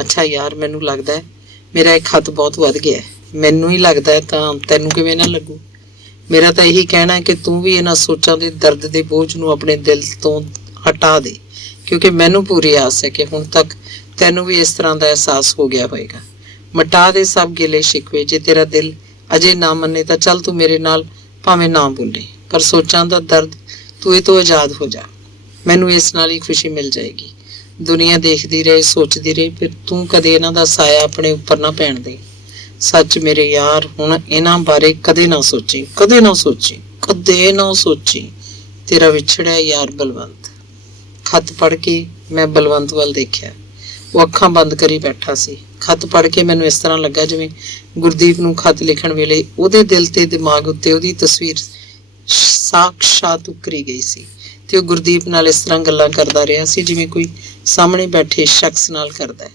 ਅੱਛਾ ਯਾਰ, ਮੈਨੂੰ ਲੱਗਦਾ ਹੈ ਮੇਰਾ ਇਹ ਖੱਤ ਬਹੁਤ ਵੱਧ ਗਿਆ। ਮੈਨੂੰ ਹੀ ਲੱਗਦਾ ਹੈ ਤਾਂ ਤੈਨੂੰ ਕਿਵੇਂ ਨਾ ਲੱਗੂ? ਮੇਰਾ ਤਾਂ ਇਹੀ ਕਹਿਣਾ ਹੈ ਕਿ ਤੂੰ ਵੀ ਇਹਨਾਂ ਸੋਚਾਂ ਦੇ ਦਰਦ ਦੇ ਬੋਝ ਨੂੰ ਆਪਣੇ ਦਿਲ ਤੋਂ ਹਟਾ ਦੇ, ਕਿਉਂਕਿ ਮੈਨੂੰ ਪੂਰੀ ਆਸ ਹੈ ਕਿ ਹੁਣ ਤੱਕ ਤੈਨੂੰ ਵੀ ਇਸ ਤਰ੍ਹਾਂ ਦਾ ਅਹਿਸਾਸ ਹੋ ਗਿਆ ਹੋਏਗਾ। ਮਿਟਾ ਦੇ ਸਭ ਗਿਲੇ ਸ਼ਿਕਵੇ। ਜੇ ਤੇਰਾ ਦਿਲ ਅਜੇ ਨਾ ਮੰਨੇ ਤਾਂ ਚੱਲ ਤੂੰ ਮੇਰੇ ਨਾਲ ਭਾਵੇਂ ਨਾ ਬੋਲੇ, ਪਰ ਸੋਚਾਂ ਦਾ ਦਰਦ ਤੂੰ ਇਹ ਤੋਂ ਆਜ਼ਾਦ ਹੋ ਜਾ। ਮੈਨੂੰ ਇਸ ਨਾਲ ਹੀ ਖੁਸ਼ੀ ਮਿਲ ਜਾਏਗੀ। ਦੁਨੀਆ ਦੇਖਦੀ ਰਹੇ, ਸੋਚਦੀ ਰਹੇ, ਫਿਰ ਤੂੰ ਕਦੇ ਇਹਨਾਂ ਦਾ ਸਾਇਆ ਆਪਣੇ ਉੱਪਰ ਨਾ ਪੈਣ ਦੇ। ਸੱਚ ਮੇਰੇ ਯਾਰ, ਹੁਣ ਇਹਨਾਂ ਬਾਰੇ ਕਦੇ ਨਾ ਸੋਚੀ, ਕਦੇ ਨਾ ਸੋਚੀ, ਕਦੇ ਨਾ ਸੋਚੀ। ਤੇਰਾ ਵਿਛੜਿਆ ਯਾਰ ਬਲਵੰਤ। ਖੱਤ ਪੜ੍ਹ ਕੇ ਮੈਂ ਬਲਵੰਤ ਵੱਲ ਦੇਖਿਆ। ਉਹ ਅੱਖਾਂ ਬੰਦ ਕਰੀ ਬੈਠਾ ਸੀ। ਖੱਤ ਪੜ੍ਹ ਕੇ ਮੈਨੂੰ ਇਸ ਤਰ੍ਹਾਂ ਲੱਗਾ ਜਿਵੇਂ ਗੁਰਦੀਪ ਨੂੰ ਖੱਤ ਲਿਖਣ ਵੇਲੇ ਉਹਦੇ ਦਿਲ ਤੇ ਦਿਮਾਗ ਉੱਤੇ ਉਹਦੀ ਤਸਵੀਰ ਸਾਕਸ਼ਾਤ ਉਕਰੀ ਗਈ ਸੀ ਤੇ ਉਹ ਗੁਰਦੀਪ ਨਾਲ ਇਸ ਤਰ੍ਹਾਂ ਗੱਲਾਂ ਕਰਦਾ ਰਿਹਾ ਸੀ ਜਿਵੇਂ ਕੋਈ ਸਾਹਮਣੇ ਬੈਠੇ ਸ਼ਖਸ ਨਾਲ ਕਰਦਾ ਹੈ।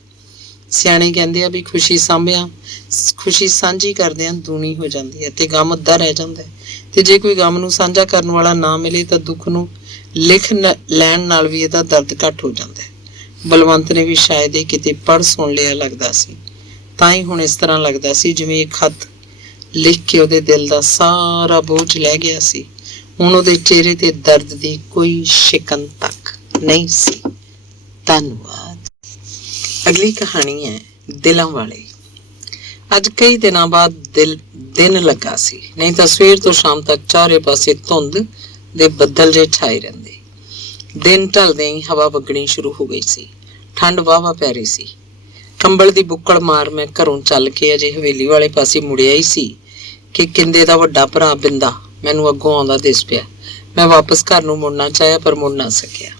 ਸਿਆਣੇ ਕਹਿੰਦੇ ਆ ਵੀ ਖੁਸ਼ੀ ਸਾਂਝੀ ਕਰਦਿਆਂ ਦੂਣੀ ਹੋ ਜਾਂਦੀ ਹੈ ਤੇ ਗਮ ਅੱਧਾ ਰਹਿ ਜਾਂਦਾ ਹੈ। ਤੇ ਜੇ ਕੋਈ ਗਮ ਨੂੰ ਸਾਂਝਾ ਕਰਨ ਵਾਲਾ ਨਾ ਮਿਲੇ ਤਾਂ ਦੁੱਖ ਨੂੰ ਲਿਖ ਲੈਣ ਨਾਲ ਵੀ ਇਹਦਾ ਦਰਦ ਘੱਟ ਹੋ ਜਾਂਦਾ ਹੈ। ਬਲਵੰਤ ਨੇ ਵੀ ਸ਼ਾਇਦ ਇਹ ਕਿਤੇ ਪੜ੍ਹ ਸੁਣ ਲਿਆ ਲੱਗਦਾ ਸੀ, ਤਾਂ ਹੀ ਹੁਣ ਇਸ ਤਰ੍ਹਾਂ ਲੱਗਦਾ ਸੀ ਜਿਵੇਂ ਇਹ ਖੱਤ ਲਿਖ ਕੇ ਉਹਦੇ ਦਿਲ ਦਾ ਸਾਰਾ ਬੋਝ ਲੈ ਗਿਆ ਸੀ। ਹੁਣ ਉਹਦੇ ਚਿਹਰੇ ਤੇ ਦਰਦ ਦੀ ਕੋਈ ਸ਼ਿਕਨ ਤੱਕ ਨਹੀਂ ਸੀ। ਧੰਨਵਾਦ। ਅਗਲੀ ਕਹਾਣੀ ਹੈ ਦਿਲਾਂ ਵਾਲੇ। ਅੱਜ ਕਈ ਦਿਨਾਂ ਬਾਅਦ ਦਿਨ ਲੱਗਾ ਸੀ, ਨਹੀਂ ਤਾਂ ਸਵੇਰ ਤੋਂ ਸ਼ਾਮ ਤੱਕ ਚਾਰੇ ਪਾਸੇ ਧੁੰਦ ਦੇ ਬੱਦਲ ਜਿਹੇ ਛਾਏ ਰਹਿੰਦੇ। ਦਿਨ ਢਲਦੇ ਹੀ ਹਵਾ ਵਗਣੀ ਸ਼ੁਰੂ ਹੋ ਗਈ ਸੀ। ਠੰਡ ਵਾਹਵਾ ਪੈ ਰਹੀ ਸੀ। ਕੰਬਲ ਦੀ ਬੁੱਕਲ ਮਾਰ ਮੈਂ ਘਰੋਂ ਚੱਲ ਕੇ ਅਜੇ ਹਵੇਲੀ ਵਾਲੇ ਪਾਸੇ ਮੁੜਿਆ ਹੀ ਸੀ ਕਿ ਕਿੰਦੇ ਦਾ ਵੱਡਾ ਭਰਾ ਬਿੰਦਾ ਮੈਨੂੰ ਅੱਗੋਂ ਆਉਂਦਾ ਦਿਸ ਪਿਆ। ਮੈਂ ਵਾਪਸ ਘਰ ਨੂੰ ਮੁੜਨਾ ਚਾਹਿਆ ਪਰ ਮੁੜ ਨਾ ਸਕਿਆ।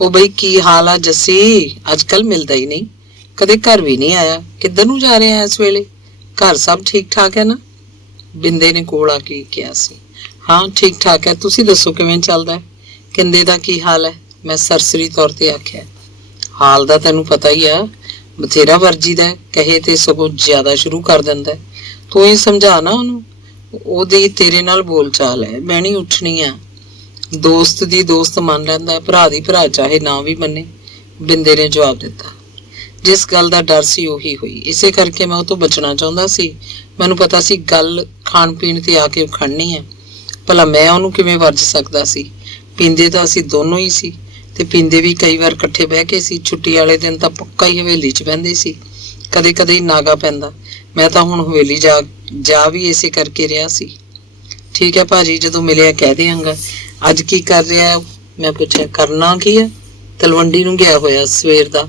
ਉਹ ਬਈ ਕੀ ਹਾਲ ਆ ਜੱਸੀ? ਅੱਜ ਕੱਲ ਮਿਲਦਾ ਹੀ ਨਹੀਂ, ਕਦੇ ਘਰ ਵੀ ਨਹੀਂ ਆਇਆ। ਕਿੱਧਰ ਨੂੰ ਜਾ ਰਿਹਾ ਇਸ ਵੇਲੇ? ਘਰ ਸਭ ਠੀਕ ਠਾਕ ਹੈ ਨਾ? ਬਿੰਦੇ ਨੇ ਕੋਲ ਆ ਕੇ ਕਿਹਾ ਸੀ। ਹਾਂ ਠੀਕ ਠਾਕ ਹੈ, ਤੁਸੀਂ ਦੱਸੋ ਕਿਵੇਂ ਚੱਲਦਾ? ਕਿੰਦੇ ਦਾ ਕੀ ਹਾਲ ਹੈ? ਮੈਂ ਸਰਸਰੀ ਤੌਰ ਤੇ ਆਖਿਆ। ਹਾਲ ਦਾ ਤੈਨੂੰ ਪਤਾ ਹੀ ਆ, ਬਥੇਰਾ ਵਰਜੀ ਦਾ, ਕਹੇ ਤੇ ਸਗੋਂ ਜ਼ਿਆਦਾ ਸ਼ੁਰੂ ਕਰ ਦਿੰਦਾ। ਤੂੰ ਹੀ ਸਮਝਾ ਨਾ ਉਹਨੂੰ, ਉਹਦੀ ਤੇਰੇ ਨਾਲ ਬੋਲ ਚਾਲ ਹੈ, ਮੈਂ ਨਹੀਂ ਉੱਠਣੀ ਆ। ਦੋਸਤ ਦੀ ਦੋਸਤ ਮੰਨ ਲੈਂਦਾ, ਭਰਾ ਦੀ ਭਰਾ ਚਾਹੇ ਨਾ ਵੀ ਮੰਨੇ। ਬਿੰਦੇ ਨੇ ਜਵਾਬ ਦਿੱਤਾ। ਜਿਸ ਗੱਲ ਦਾ ਡਰ ਸੀ ਉਹੀ ਹੋਈ। ਇਸੇ ਕਰਕੇ ਮੈਂ ਉਹ ਤੋਂ ਬਚਣਾ ਚਾਹੁੰਦਾ ਸੀ। ਮੈਨੂੰ ਪਤਾ ਸੀ ਗੱਲ ਖਾਣ ਪੀਣ ਤੇ ਆ ਕੇ ਖੜਨੀ ਹੈ। ਭਲਾ ਮੈਂ ਉਹਨੂੰ ਕਿਵੇਂ ਵਰਜ ਸਕਦਾ ਸੀ? ਪੀਂਦੇ ਤਾਂ ਅਸੀਂ ਦੋਨੋਂ ਹੀ ਸੀ, ਤੇ ਪੀਂਦੇ ਵੀ ਕਈ ਵਾਰ ਇਕੱਠੇ ਬਹਿ ਕੇ ਸੀ। ਛੁੱਟੀ ਵਾਲੇ ਦਿਨ ਤਾਂ ਪੱਕਾ ਹੀ ਹਵੇਲੀ 'ਚ ਬਹਿੰਦੇ ਸੀ, ਕਦੇ ਕਦੇ ਹੀ ਨਾਗਾ ਪੈਂਦਾ। ਮੈਂ ਤਾਂ ਹੁਣ ਹਵੇਲੀ ਜਾ ਵੀ ਇਸੇ ਕਰਕੇ ਰਿਹਾ ਸੀ। ਠੀਕ ਹੈ ਭਾਜੀ, ਜਦੋਂ ਮਿਲਿਆ ਕਹਿ ਦਿਆਂਗਾ। ਅੱਜ ਕੀ ਕਰ ਰਿਹਾ? ਮੈਂ ਪੁੱਛਿਆ। ਕਰਨਾ ਕੀ ਹੈ? ਤਲਵੰਡੀ ਨੂੰ ਗਿਆ ਹੋਇਆ, ਸਵੇਰ ਦਾ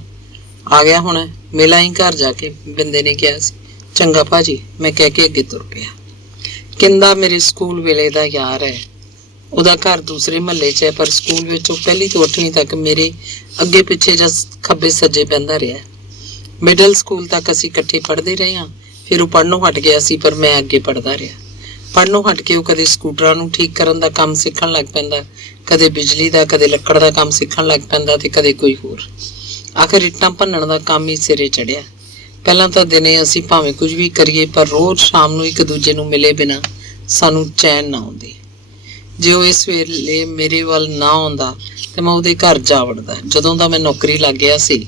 ਆ ਗਿਆ ਹੁਣ, ਮਿਲਾਂ ਹੀ ਘਰ ਜਾ ਕੇ, ਬਿੰਦੇ ਨੇ ਕਿਹਾ ਸੀ। ਚੰਗਾ ਭਾਜੀ, ਮੈਂ ਕਹਿ ਕੇ ਅੱਗੇ ਤੁਰ ਪਿਆ। ਕਿੰਦਾ ਮੇਰੇ ਸਕੂਲ ਵੇਲੇ ਦਾ ਯਾਰ ਹੈ। ਉਹਦਾ ਘਰ ਦੂਸਰੇ ਮਹੱਲੇ 'ਚ ਹੈ, ਪਰ ਸਕੂਲ ਵਿੱਚ ਉਹ 1 ਤੋਂ 8ਵੀਂ ਤੱਕ ਮੇਰੇ ਅੱਗੇ ਪਿੱਛੇ ਜਾਂ ਖੱਬੇ ਸੱਜੇ ਬਹਿੰਦਾ ਰਿਹਾ। ਮਿਡਲ ਸਕੂਲ ਤੱਕ ਅਸੀਂ ਇਕੱਠੇ ਪੜ੍ਹਦੇ ਰਹੇ ਹਾਂ। ਫਿਰ ਉਹ ਪੜ੍ਹਨੋਂ ਹਟ ਗਿਆ ਸੀ, ਪਰ ਮੈਂ ਅੱਗੇ ਪੜ੍ਹਦਾ ਰਿਹਾ। ਪੜ੍ਹਨੋਂ ਹਟ ਕੇ ਉਹ ਕਦੇ ਸਕੂਟਰਾਂ ਨੂੰ ਠੀਕ ਕਰਨ ਦਾ ਕੰਮ ਸਿੱਖਣ ਲੱਗ ਪੈਂਦਾ, ਕਦੇ ਬਿਜਲੀ ਦਾ, ਕਦੇ ਲੱਕੜ ਦਾ ਕੰਮ ਸਿੱਖਣ ਲੱਗ ਪੈਂਦਾ, ਤੇ ਕਦੇ ਕੋਈ ਹੋਰ। ਆਖਿਰ ਇੱਟਾਂ ਭੰਨਣ ਦਾ ਕੰਮ ਹੀ ਸਿਰੇ ਚੜਿਆ। ਪਹਿਲਾਂ ਤਾਂ ਦਿਨੇ ਅਸੀਂ ਭਾਵੇਂ ਕੁਝ ਵੀ ਕਰੀਏ, ਪਰ ਰੋਜ਼ ਸ਼ਾਮ ਨੂੰ ਇੱਕ ਦੂਜੇ ਨੂੰ ਮਿਲੇ ਬਿਨਾਂ ਸਾਨੂੰ ਚੈਨ ਨਾ ਆਉਂਦੀ। ਜੇ ਉਹ ਇਸ ਵੇਲੇ ਮੇਰੇ ਵੱਲ ਨਾ ਆਉਂਦਾ ਤੇ ਮੈਂ ਉਹਦੇ ਘਰ ਜਾ ਵੜਦਾ। ਜਦੋਂ ਦਾ ਮੈਂ ਨੌਕਰੀ ਲੱਗ ਗਿਆ ਸੀ,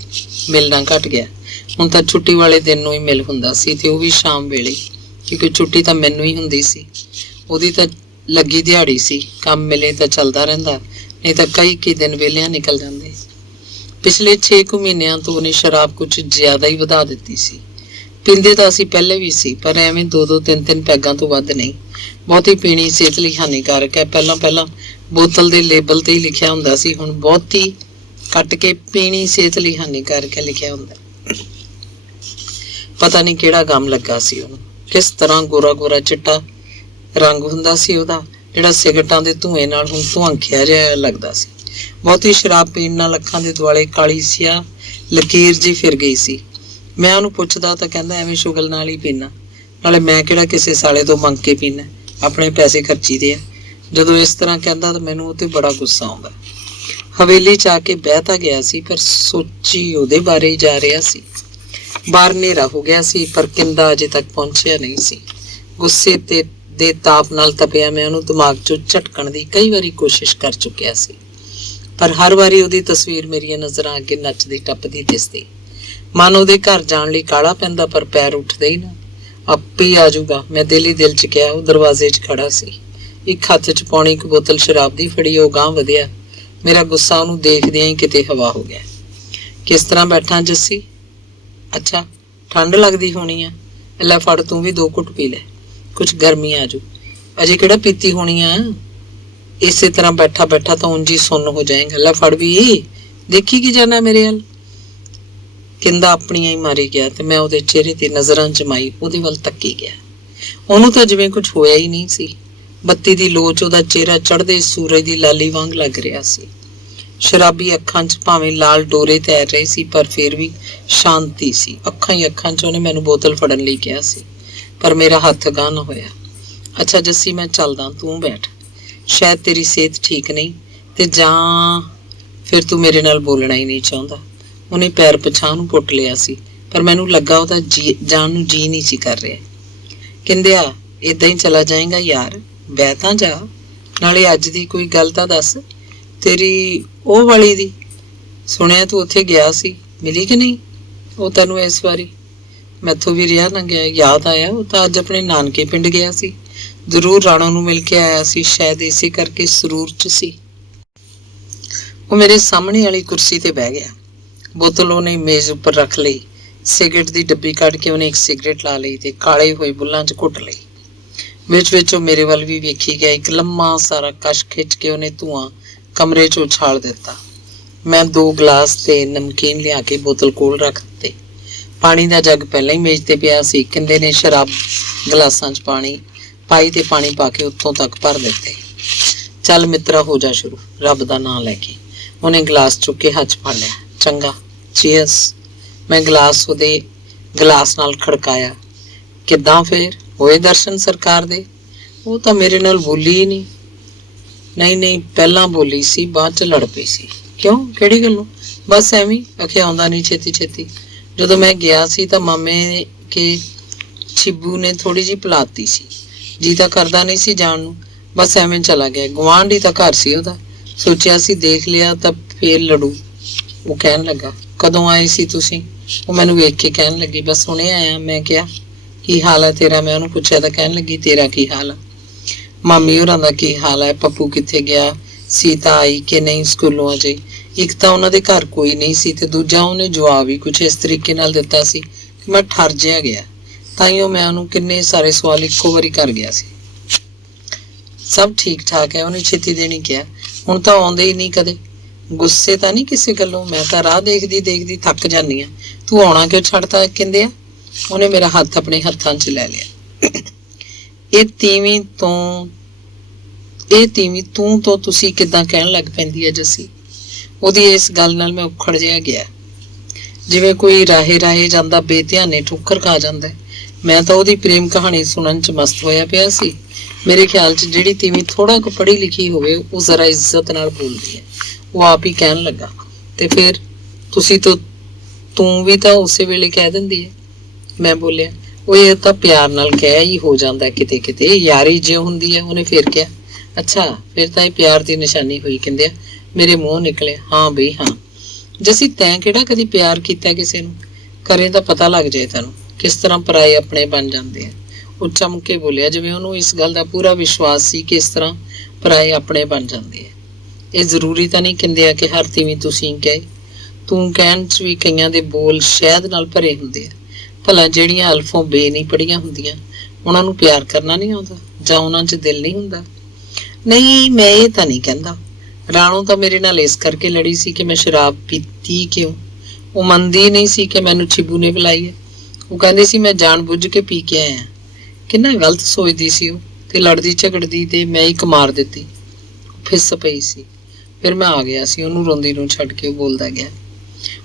ਮਿਲਣਾ ਘਟ ਗਿਆ। ਹੁਣ ਤਾਂ ਛੁੱਟੀ ਵਾਲੇ ਦਿਨ ਨੂੰ ਹੀ ਮਿਲ ਹੁੰਦਾ ਸੀ, ਤੇ ਉਹ ਵੀ ਸ਼ਾਮ ਵੇਲੇ, ਕਿਉਂਕਿ ਛੁੱਟੀ ਤਾਂ ਮੈਨੂੰ ਹੀ ਹੁੰਦੀ ਸੀ। ਉਹਦੀ ਤਾਂ ਲੱਗੀ ਦਿਹਾੜੀ ਸੀ, ਕੰਮ ਮਿਲੇ ਤਾਂ ਚੱਲਦਾ ਰਹਿੰਦਾ, ਨਹੀਂ ਤਾਂ ਕਈ ਦਿਨ ਵਿਹਲਿਆਂ ਨਿਕਲ ਜਾਂਦੇ। ਪਿਛਲੇ 6 ਕੁ ਮਹੀਨਿਆਂ ਤੋਂ ਉਹਨੇ ਸ਼ਰਾਬ ਕੁਝ ਜ਼ਿਆਦਾ ਹੀ ਵਧਾ ਦਿੱਤੀ ਸੀ। ਪੀਂਦੇ ਤਾਂ ਅਸੀਂ ਪਹਿਲੇ ਵੀ ਸੀ, ਪਰ ਐਵੇਂ 2-2, 3-3 ਪੈਗਾਂ ਤੋਂ ਵੱਧ ਨਹੀਂ। ਬਹੁਤੀ ਪੀਣੀ ਸਿਹਤ ਲਈ ਹਾਨੀਕਾਰਕ ਹੈ। ਪਹਿਲਾਂ ਬੋਤਲ ਦੇ ਲੇਬਲ ਤੇ ਹੀ ਲਿਖਿਆ ਹੁੰਦਾ ਸੀ, ਹੁਣ ਬਹੁਤੀ ਕੱਟ ਕੇ ਪੀਣੀ ਸਿਹਤ ਲਈ ਹਾਨੀਕਾਰਕ ਹੈ ਲਿਖਿਆ ਹੁੰਦਾ। ਪਤਾ ਨਹੀਂ ਕਿਹੜਾ ਗਮ ਲੱਗਾ ਸੀ ਉਹਨੂੰ। ਕਿਸ ਤਰ੍ਹਾਂ ਗੋਰਾ ਚਿੱਟਾ ਰੰਗ ਹੁੰਦਾ ਸੀ ਉਹਦਾ, ਜਿਹੜਾ ਸਿਗਰਟਾਂ ਦੇ ਧੂਏ ਨਾਲ ਹੁਣ ਧੁਆਂਖਿਆ ਜਿਹਾ ਲੱਗਦਾ ਸੀ। ਬਹੁਤੀ ਸ਼ਰਾਬ ਪੀਣ ਨਾਲ ਅੱਖਾਂ ਦੇ ਦੁਆਲੇ ਕਾਲੀ ਸਿਆਹ ਲਕੀਰ ਜੀ ਫਿਰ ਗਈ ਸੀ। ਮੈਂ ਉਹਨੂੰ ਪੁੱਛਦਾ ਤਾਂ ਕਹਿੰਦਾ, ਐਵੇਂ ਸ਼ੁਗਲ ਨਾਲ ਹੀ ਪੀਣਾ, ਨਾਲੇ ਮੈਂ ਕਿਹੜਾ ਕਿਸੇ ਸਾਲੇ ਤੋਂ ਮੰਗ ਕੇ ਪੀਣਾ, ਆਪਣੇ ਪੈਸੇ ਖਰਚੀਦੇ ਆ। ਜਦੋਂ ਇਸ ਤਰ੍ਹਾਂ ਕਹਿੰਦਾ ਤਾਂ ਮੈਨੂੰ ਉਹ ਤੇ ਬੜਾ ਗੁੱਸਾ ਆਉਂਦਾ। ਹਵੇਲੀ 'ਚ ਆ ਕੇ ਬਹਿ ਤਾਂ ਗਿਆ ਸੀ, ਪਰ ਸੋਚੀ ਉਹਦੇ ਬਾਰੇ ਹੀ ਜਾ ਰਿਹਾ ਸੀ। ਬਾਹਰ ਹਨੇਰਾ ਹੋ ਗਿਆ ਸੀ, ਪਰ ਕਿੰਦਾ ਅਜੇ ਤੱਕ ਪਹੁੰਚਿਆ ਨਹੀਂ ਸੀ। ਗੁੱਸੇ ਦੇ ਤਾਪ ਨਾਲ ਤਪਿਆ ਮੈਂ ਉਹਨੂੰ ਦਿਮਾਗ 'ਚੋਂ ਝਟਕਣ ਦੀ ਕਈ ਵਾਰੀ ਕੋਸ਼ਿਸ਼ ਕਰ ਚੁੱਕਿਆ ਸੀ, ਪਰ ਹਰ ਵਾਰੀ ਉਹਦੀ ਤਸਵੀਰ ਮੇਰੀਆਂ ਨਜ਼ਰਾਂ ਅੱਗੇ ਨੱਚਦੀ ਟੱਪਦੀ ਦਿਸਦੀ। ਮਨ ਉਹਦੇ ਘਰ ਜਾਣ ਲਈ ਕਾਹਲਾ ਪੈਂਦਾ, ਪਰ ਪੈਰ ਉੱਠਦੇ ਹੀ ਨਾ। ਆਪੇ ਹੀ ਆ ਜਾਊਗਾ, ਮੈਂ ਦਿਲ ਹੀ ਦਿਲ 'ਚ ਕਿਹਾ। ਉਹ ਦਰਵਾਜ਼ੇ 'ਚ ਖੜਾ ਸੀ, ਇੱਕ ਹੱਥ 'ਚ ਪੌਣੀ ਇੱਕ ਬੋਤਲ ਸ਼ਰਾਬ ਦੀ ਫੜੀ। ਉਹ ਗਾਂਹ ਵਧਿਆ। ਮੇਰਾ ਗੁੱਸਾ ਉਹਨੂੰ ਦੇਖਦਿਆਂ ਹੀ ਕਿਤੇ ਹਵਾ ਹੋ ਗਿਆ। ਕਿਸ ਤਰ੍ਹਾਂ ਬੈਠਾ ਜੱਸੀ? ਅੱਛਾ, ਠੰਡ ਲੱਗਦੀ ਹੋਣੀ ਆ, ਲੈ ਫੜ ਤੂੰ ਵੀ 2 ਘੁੱਟ ਪੀ ਲੈ, ਕੁਝ ਗਰਮੀ ਆ ਜੂ। ਅਜੇ ਕਿਹੜਾ ਪੀਤੀ ਹੋਣੀ ਆ, ਇਸੇ ਤਰ੍ਹਾਂ ਬੈਠਾ ਤਾਂ ਉਂਝ ਹੀ ਸੁੰਨ ਹੋ ਜਾਏਗਾ। ਲੈ ਫੜ ਵੀ, ਦੇਖੀ ਕੀ ਜਾਣਾ ਮੇਰੇ ਵੱਲ। ਕਿੰਦਾ ਆਪਣੀਆਂ ਹੀ ਮਾਰੀ ਗਿਆ, ਤੇ ਮੈਂ ਉਹਦੇ ਚਿਹਰੇ ਤੇ ਨਜ਼ਰਾਂ ਜਮਾਈ, ਉਹਦੇ ਵੱਲ ਤੱਕੀ ਗਿਆ। ਉਹਨੂੰ ਤਾਂ ਜਿਵੇਂ ਕੁਝ ਹੋਇਆ ਹੀ ਨਹੀਂ ਸੀ। ਬੱਤੀ ਦੀ ਲੋਚ ਉਹਦਾ ਚਿਹਰਾ ਚੜ੍ਹਦੇ ਸੂਰਜ ਦੀ ਲਾਲੀ ਵਾਂਗ ਲੱਗ ਰਿਹਾ ਸੀ। ਸ਼ਰਾਬੀ ਅੱਖਾਂ 'ਚ ਭਾਵੇਂ ਲਾਲ ਡੋਰੇ ਤੈਰ ਰਹੇ ਸੀ, ਪਰ ਫਿਰ ਵੀ ਸ਼ਾਂਤੀ ਸੀ। ਅੱਖਾਂ ਹੀ ਅੱਖਾਂ 'ਚ ਉਹਨੇ ਮੈਨੂੰ ਬੋਤਲ ਫੜਨ ਲਈ ਕਿਹਾ ਸੀ, ਪਰ ਮੇਰਾ ਹੱਥ ਗਾਂਹ ਨਾ ਹੋਇਆ। ਅੱਛਾ ਜੱਸੀ, ਮੈਂ ਚੱਲਦਾ, ਤੂੰ ਬੈਠ। ਸ਼ਾਇਦ ਤੇਰੀ ਸਿਹਤ ਠੀਕ ਨਹੀਂ, ਤੇ ਜਾਂ ਫਿਰ ਤੂੰ ਮੇਰੇ ਨਾਲ ਬੋਲਣਾ ਹੀ ਨਹੀਂ ਚਾਹੁੰਦਾ। ਉਹਨੇ ਪੈਰ ਪਛਾਂ ਨੂੰ ਪੁੱਟ ਲਿਆ ਸੀ, ਪਰ ਮੈਨੂੰ ਲੱਗਾ ਉਹਦਾ ਜਾਣ ਨੂੰ ਜੀ ਨਹੀਂ ਸੀ ਕਰ ਰਿਹਾ। ਕਹਿੰਦਿਆ, ਏਦਾਂ ਹੀ ਚਲਾ ਜਾਏਗਾ ਯਾਰ? ਬਹਿ ਤਾਂ ਜਾ, ਨਾਲੇ ਅੱਜ ਦੀ ਕੋਈ ਗੱਲ ਤਾਂ ਦੱਸ, ਤੇਰੀ ਉਹ ਵਾਲੀ ਦੀ। ਸੁਣਿਆ ਤੂੰ ਉੱਥੇ ਗਿਆ ਸੀ, ਮਿਲੀ ਕਿ ਨਹੀਂ ਉਹ ਤੈਨੂੰ ਇਸ ਵਾਰੀ? ਮੈਥੋਂ ਵੀ ਰਿਹਾ ਨਾ ਗਿਆ। ਯਾਦ ਆਇਆ, ਉਹ ਤਾਂ ਅੱਜ ਆਪਣੇ ਨਾਨਕੇ ਪਿੰਡ ਗਿਆ ਸੀ। ਜ਼ਰੂਰ ਰਾਣੋ ਨੂੰ ਮਿਲ ਕੇ ਆਇਆ ਸੀ, ਸ਼ਾਇਦ ਇਸੇ ਕਰਕੇ ਸਰੂਰ 'ਚ ਸੀ। ਉਹ ਮੇਰੇ ਸਾਹਮਣੇ ਵਾਲੀ ਕੁਰਸੀ ਤੇ ਬਹਿ ਗਿਆ। ਬੋਤਲ ਉਹਨੇ ਮੇਜ਼ ਉੱਪਰ ਰੱਖ ਲਈ। ਸਿਗਰਟ ਦੀ ਡੱਬੀ ਕੱਢ ਕੇ ਉਹਨੇ ਇੱਕ ਸਿਗਰਟ ਲਾ ਲਈ ਤੇ ਕਾਲੇ ਹੋਏ ਬੁੱਲਾਂ 'ਚ ਘੁੱਟ ਲਈ। ਵਿੱਚ ਉਹ ਮੇਰੇ ਵੱਲ ਵੀ ਵੇਖੀ ਗਿਆ। ਇੱਕ ਲੰਮਾ ਸਾਰਾ ਕਸ਼ ਖਿੱਚ ਕੇ ਉਹਨੇ ਧੂੰਆਂ ਕਮਰੇ 'ਚ ਉਛਾਲ ਦਿੱਤਾ। ਮੈਂ 2 ਗਲਾਸ ਤੇ ਨਮਕੀਨ ਲਿਆ ਕੇ ਬੋਤਲ ਕੋਲ ਰੱਖ ਦਿੱਤੇ। ਪਾਣੀ ਦਾ ਜੱਗ ਪਹਿਲਾਂ ਹੀ ਮੇਜ਼ ਤੇ ਪਿਆ ਸੀ। ਕਿੰਦੇ ਨੇ ਸ਼ਰਾਬ ਗਲਾਸਾਂ 'ਚ ਪਾਈ ਤੇ ਪਾਣੀ ਪਾ ਕੇ ਉੱਥੋਂ ਤੱਕ ਭਰ ਦਿੱਤੇ। ਚੱਲ ਮਿੱਤਰਾ, ਹੋ ਜਾ ਸ਼ੁਰੂ, ਰੱਬ ਦਾ ਨਾਂ ਲੈ ਕੇ। ਉਹਨੇ ਗਲਾਸ ਚੁੱਕ ਕੇ ਹੱਥ ਫੜ ਲਿਆ। ਚੰਗਾ, ਚੀਅਰਸ। ਮੈਂ ਗਲਾਸ ਉਹਦੇ ਗਲਾਸ ਨਾਲ ਖੜਕਾਇਆ। ਕਿੱਦਾਂ ਫੇਰ ਹੋਏ ਦਰਸ਼ਨ ਸਰਕਾਰ ਦੇ? ਉਹ ਤਾਂ ਮੇਰੇ ਨਾਲ ਬੋਲੀ ਹੀ ਨਹੀਂ। ਨਹੀਂ, ਪਹਿਲਾਂ ਬੋਲੀ ਸੀ, ਬਾਅਦ 'ਚ ਲੜ ਪਈ ਸੀ। ਕਿਉਂ, ਕਿਹੜੀ ਗੱਲੋਂ? ਬਸ ਐਵੇਂ, ਆਖਿਆ ਆਉਂਦਾ ਨਹੀਂ ਛੇਤੀ। ਜਦੋਂ ਮੈਂ ਗਿਆ ਸੀ ਤਾਂ ਮਾਮੇ ਕੇ ਛਿੱਬੂ ਨੇ ਥੋੜੀ ਜਿਹੀ ਭੁਲਾਤੀ ਸੀ। ਜੀ ਤਾਂ ਕਰਦਾ ਨਹੀਂ ਸੀ ਜਾਣ ਨੂੰ, ਬਸ ਐਵੇਂ ਚਲਾ ਗਿਆ। ਗੁਆਂਢ ਹੀ ਤਾਂ ਘਰ ਸੀ ਉਹਦਾ, ਸੋਚਿਆ ਸੀ ਦੇਖ ਲਿਆ ਤਾਂ ਫੇਰ ਲੜੂ। ਉਹ ਕਹਿਣ ਲੱਗਾ, ਕਦੋਂ ਆਏ ਸੀ ਤੁਸੀਂ? ਉਹ ਮੈਨੂੰ ਵੇਖ ਕੇ ਕਹਿਣ ਲੱਗੀ, ਬਸ ਹੁਣੇ ਆਇਆ। ਮੈਂ ਕਿਹਾ, ਕੀ ਹਾਲ ਹੈ ਤੇਰਾ? ਮੈਂ ਉਹਨੂੰ ਪੁੱਛਿਆ ਤਾਂ ਕਹਿਣ ਲੱਗੀ, ਤੇਰਾ ਕੀ ਹਾਲ ਆ? ਮਾਮੀ ਹੋਰਾਂ ਦਾ ਕੀ ਹਾਲ ਹੈ? ਪੱਪੂ ਕਿੱਥੇ ਗਿਆ? ਸੀਤਾ ਆਈ ਕਿ ਨਹੀਂ ਸਕੂਲੋਂ ਅਜੇ? ਇੱਕ ਤਾਂ ਉਹਨਾਂ ਦੇ ਘਰ ਕੋਈ ਨਹੀਂ ਸੀ ਤੇ ਦੂਜਾ ਉਹਨੇ ਜਵਾਬ ਹੀ ਕੁਛ ਇਸ ਤਰੀਕੇ ਨਾਲ ਦਿੱਤਾ ਸੀ ਕਿ ਮੈਂ ਠਰ ਜਿਹਾ ਗਿਆ। ਤਾਈਓ ਮੈਂ ਉਹਨੂੰ ਕਿੰਨੇ ਸਾਰੇ ਸਵਾਲ ਇੱਕੋ ਵਾਰੀ ਕਰ ਗਿਆ ਸੀ। ਸਭ ਠੀਕ ਠਾਕ ਹੈ, ਉਹਨੇ ਛੇਤੀ ਦੇਣੀ ਕਿਹਾ। ਹੁਣ ਤਾਂ ਆਉਂਦੇ ਹੀ ਨਹੀਂ ਕਦੇ। ਗੁੱਸੇ ਤਾਂ ਨਹੀਂ ਕਿਸੇ ਗੱਲੋਂ, ਮੈਂ ਤਾਂ ਰਾਹ ਦੇਖਦੀ ਦੇਖਦੀ ਥੱਕ ਜਾਂਦੀ ਹਾਂ। ਤੂੰ ਆਉਣਾ ਕਿਉਂ ਛੱਡਤਾ ਕਹਿੰਦੇ ਆ? ਉਹਨੇ ਮੇਰਾ ਹੱਥ ਆਪਣੇ ਹੱਥਾਂ 'ਚ ਲੈ ਲਿਆ। ਇਹ ਤੀਵੀਂ ਤੂੰ ਤੋਂ ਤੁਸੀਂ ਕਿੱਦਾਂ ਕਹਿਣ ਲੱਗ ਪੈਂਦੀ ਹੈ ਜੱਸੀ? ਉਹਦੀ ਇਸ ਗੱਲ ਨਾਲ ਮੈਂ ਉਖੜ ਜਿਹਾ ਗਿਆ, ਜਿਵੇਂ ਕੋਈ ਰਾਹੇ ਰਾਹੇ ਜਾਂਦਾ ਬੇਧਿਆਨੇ ਠੋਕਰ ਖਾ ਜਾਂਦਾ। ਮੈਂ ਤਾਂ ਉਹਦੀ ਪ੍ਰੇਮ ਕਹਾਣੀ ਸੁਣਨ 'ਚ ਮਸਤ ਹੋਇਆ ਪਿਆ ਸੀ। ਮੇਰੇ ਖਿਆਲ 'ਚ ਜਿਹੜੀ ਤੀਵੀਂ ਥੋੜਾ ਕੁ ਪੜ੍ਹੀ ਲਿਖੀ ਹੋਵੇ ਉਹ ਜ਼ਰਾ ਇੱਜ਼ਤ ਨਾਲ ਬੋਲਦੀ ਹੈ। ਉਹ ਆਪ ਹੀ ਕਹਿਣ ਲੱਗਾ, ਤੇ ਫਿਰ ਤੂੰ ਵੀ ਤਾਂ ਉਸੇ ਵੇਲੇ ਕਹਿ ਦਿੰਦੀ ਹੈ। ਮੈਂ ਬੋਲਿਆ, ਉਹ ਇਹ ਤਾਂ ਪਿਆਰ ਨਾਲ ਕਹਿ ਹੀ ਹੋ ਜਾਂਦਾ, ਕਿਤੇ ਕਿਤੇ ਯਾਰੀ ਜੇ ਹੁੰਦੀ ਹੈ। ਉਹਨੇ ਫਿਰ ਕਿਹਾ, ਅੱਛਾ ਫਿਰ ਤਾਂ ਇਹ ਪਿਆਰ ਦੀ ਨਿਸ਼ਾਨੀ ਹੋਈ। ਕਹਿੰਦੇ ਆ ਮੇਰੇ ਮੂੰਹ ਨਿਕਲਿਆ, ਹਾਂ ਬਈ ਹਾਂ। ਜੱਸੀ ਤੈਂ ਕਿਹੜਾ ਕਦੀ ਪਿਆਰ ਕੀਤਾ ਕਿਸੇ ਨੂੰ? ਕਰੇ ਤਾਂ ਪਤਾ ਲੱਗ ਜਾਏ ਤੈਨੂੰ ਕਿਸ ਤਰ੍ਹਾਂ ਪਰਾਏ ਆਪਣੇ ਬਣ ਜਾਂਦੇ ਆ। ਉਹ ਚਮਕ ਕੇ ਬੋਲਿਆ, ਜਿਵੇਂ ਉਹਨੂੰ ਇਸ ਗੱਲ ਦਾ ਪੂਰਾ ਵਿਸ਼ਵਾਸ ਸੀ ਕਿ ਇਸ ਤਰ੍ਹਾਂ ਪਰਾਏ ਆਪਣੇ ਬਣ ਜਾਂਦੇ ਆ। ਇਹ ਜ਼ਰੂਰੀ ਤਾਂ ਨਹੀਂ ਕਹਿੰਦੇ ਆ ਕਿ ਹਰ ਤੀਵੀਂ ਤੁਸੀਂ ਕਹੇ। ਤੂੰ ਕਹਿਣ 'ਚ ਵੀ ਕਈਆਂ ਦੇ ਬੋਲ ਸ਼ਹਿਦ ਨਾਲ ਭਰੇ ਹੁੰਦੇ ਆ। ਭਲਾ ਜਿਹੜੀਆਂ ਅਲਫੋਂ ਬੇ ਨਹੀਂ ਪੜ੍ਹੀਆਂ ਹੁੰਦੀਆਂ, ਉਹਨਾਂ ਨੂੰ ਪਿਆਰ ਕਰਨਾ ਨਹੀਂ ਆਉਂਦਾ ਜਾਂ ਉਹਨਾਂ 'ਚ ਦਿਲ ਨਹੀਂ ਹੁੰਦਾ? ਨਹੀਂ, ਮੈਂ ਇਹ ਤਾਂ ਨਹੀਂ ਕਹਿੰਦਾ। ਰਾਣੋ ਤਾਂ ਮੇਰੇ ਨਾਲ ਇਸ ਕਰਕੇ ਲੜੀ ਸੀ ਕਿ ਮੈਂ ਸ਼ਰਾਬ ਪੀਤੀ ਕਿਉਂ। ਉਹ ਮੰਨਦੀ ਨਹੀਂ ਸੀ ਕਿ ਮੈਨੂੰ ਛਿੱਬੂ ਨੇ ਬੁਲਾਈ ਹੈ। ਉਹ ਕਹਿੰਦੇ ਸੀ ਮੈਂ ਜਾਣ ਬੁੱਝ ਕੇ ਪੀ ਕੇ ਆਇਆ। ਕਿੰਨਾ ਗਲਤ ਸੋਚਦੀ ਸੀ ਉਹ, ਤੇ ਲੜਦੀ ਝਗੜਦੀ ਤੇ ਮੈਂ ਇੱਕ ਮਾਰ ਦਿੱਤੀ। ਫਿੱਸ ਪਈ ਸੀ। ਫਿਰ ਮੈਂ ਆ ਗਿਆ ਸੀ ਉਹਨੂੰ ਰੋਂਦੀ ਨੂੰ ਛੱਡ ਕੇ। ਬੋਲਦਾ ਗਿਆ।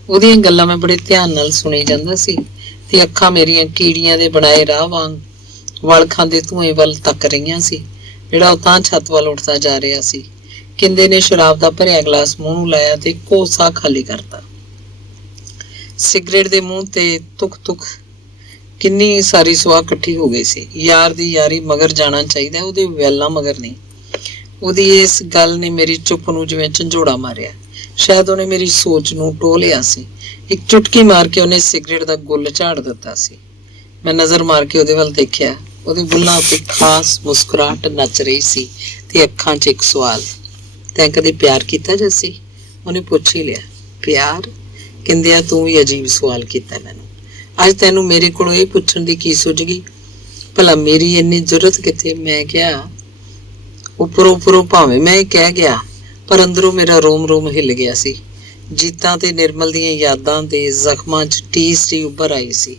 ਉਹਦੀਆਂ ਗੱਲਾਂ ਮੈਂ ਬੜੇ ਧਿਆਨ ਨਾਲ ਸੁਣੀ ਜਾਂਦਾ ਸੀ ਤੇ ਅੱਖਾਂ ਮੇਰੀਆਂ ਕੀੜੀਆਂ ਦੇ ਬਣਾਏ ਰਾਹ ਵਾਂਗ ਵਲ ਖਾਂਦੇ ਧੂਏ ਵੱਲ ਤੱਕ ਰਹੀਆਂ ਸੀ, ਜਿਹੜਾ ਉਹ ਤਾਂ ਛੱਤ ਵੱਲ ਉੱਠਦਾ ਜਾ ਰਿਹਾ ਸੀ। ਕਿੰਦੇ ਨੇ ਸ਼ਰਾਬ ਦਾ ਭਰਿਆ ਗਲਾਸ ਮੂੰਹ ਨੂੰ ਲਾਇਆ ਤੇ ਕੋਸਾ ਖਾਲੀ ਕਰਤਾ। ਸਿਗਰਟ ਦੇ ਮੂੰਹ ਤੇ ਤੁਕ ਤੁਕ ਕਿੰਨੀ ਸਾਰੀ ਸੁਆਹ ਇਕੱਠੀ ਹੋ ਗਈ ਸੀ। ਯਾਰ ਦੀ ਯਾਰੀ ਮਗਰ ਜਾਣਾ ਚਾਹੀਦਾ, ਉਹਦੇ ਵੈਲਾਂ ਮਗਰ ਨਹੀਂ। ਉਹਦੀ ਇਸ ਗੱਲ ਨੇ ਮੇਰੀ ਚੁੱਪ ਨੂੰ ਜਿਵੇਂ ਝੰਜੋੜਾ ਮਾਰਿਆ। ਸ਼ਾਇਦ ਉਹਨੇ ਮੇਰੀ ਸੋਚ ਨੂੰ ਟੋਹ ਲਿਆ ਸੀ। ਇੱਕ ਚੁਟਕੀ ਮਾਰ ਕੇ ਉਹਨੇ ਸਿਗਰਟ ਦਾ ਗੁੱਲ ਝਾੜ ਦਿੱਤਾ ਸੀ। ਮੈਂ ਨਜ਼ਰ ਮਾਰ ਕੇ ਉਹਦੇ ਵੱਲ ਦੇਖਿਆ। ਉਹਦੇ ਬੁੱਲ੍ਹਾਂ ਉੱਤੇ ਖਾਸ ਮੁਸਕਰਾਹਟ ਨੱਚ ਰਹੀ ਸੀ ਤੇ ਅੱਖਾਂ 'ਚ ਇੱਕ ਸਵਾਲ। ਤੈਂ ਕਦੇ ਪਿਆਰ ਕੀਤਾ ਜੱਸੀ? ਉਹਨੇ ਪੁੱਛ ਹੀ ਲਿਆ। ਪਿਆਰ? ਕਹਿੰਦੇ ਆ ਤੂੰ ਵੀ ਅਜੀਬ ਸਵਾਲ ਕੀਤਾ ਮੈਨੂੰ। ਅੱਜ ਤੈਨੂੰ ਮੇਰੇ ਕੋਲੋਂ ਇਹ ਪੁੱਛਣ ਦੀ ਕੀ ਸੁੱਝ ਗਈ? ਭਲਾ ਮੇਰੀ ਇੰਨੀ ਜ਼ਰੂਰਤ ਕਿੱਥੇ? ਮੈਂ ਕਿਹਾ, ਉੱਪਰੋਂ ਭਾਵੇਂ ਮੈਂ ਇਹ ਕਹਿ ਗਿਆ, ਪਰ ਅੰਦਰੋਂ ਮੇਰਾ ਰੋਮ ਰੋਮ ਹਿੱਲ ਗਿਆ ਸੀ। ਜੀਤਾਂ ਤੇ ਨਿਰਮਲ ਦੀਆਂ ਯਾਦਾਂ ਦੇ ਜ਼ਖਮਾਂ 'ਚ ਟੀਸ ਟੀ ਉੱਭਰ ਆਈ ਸੀ,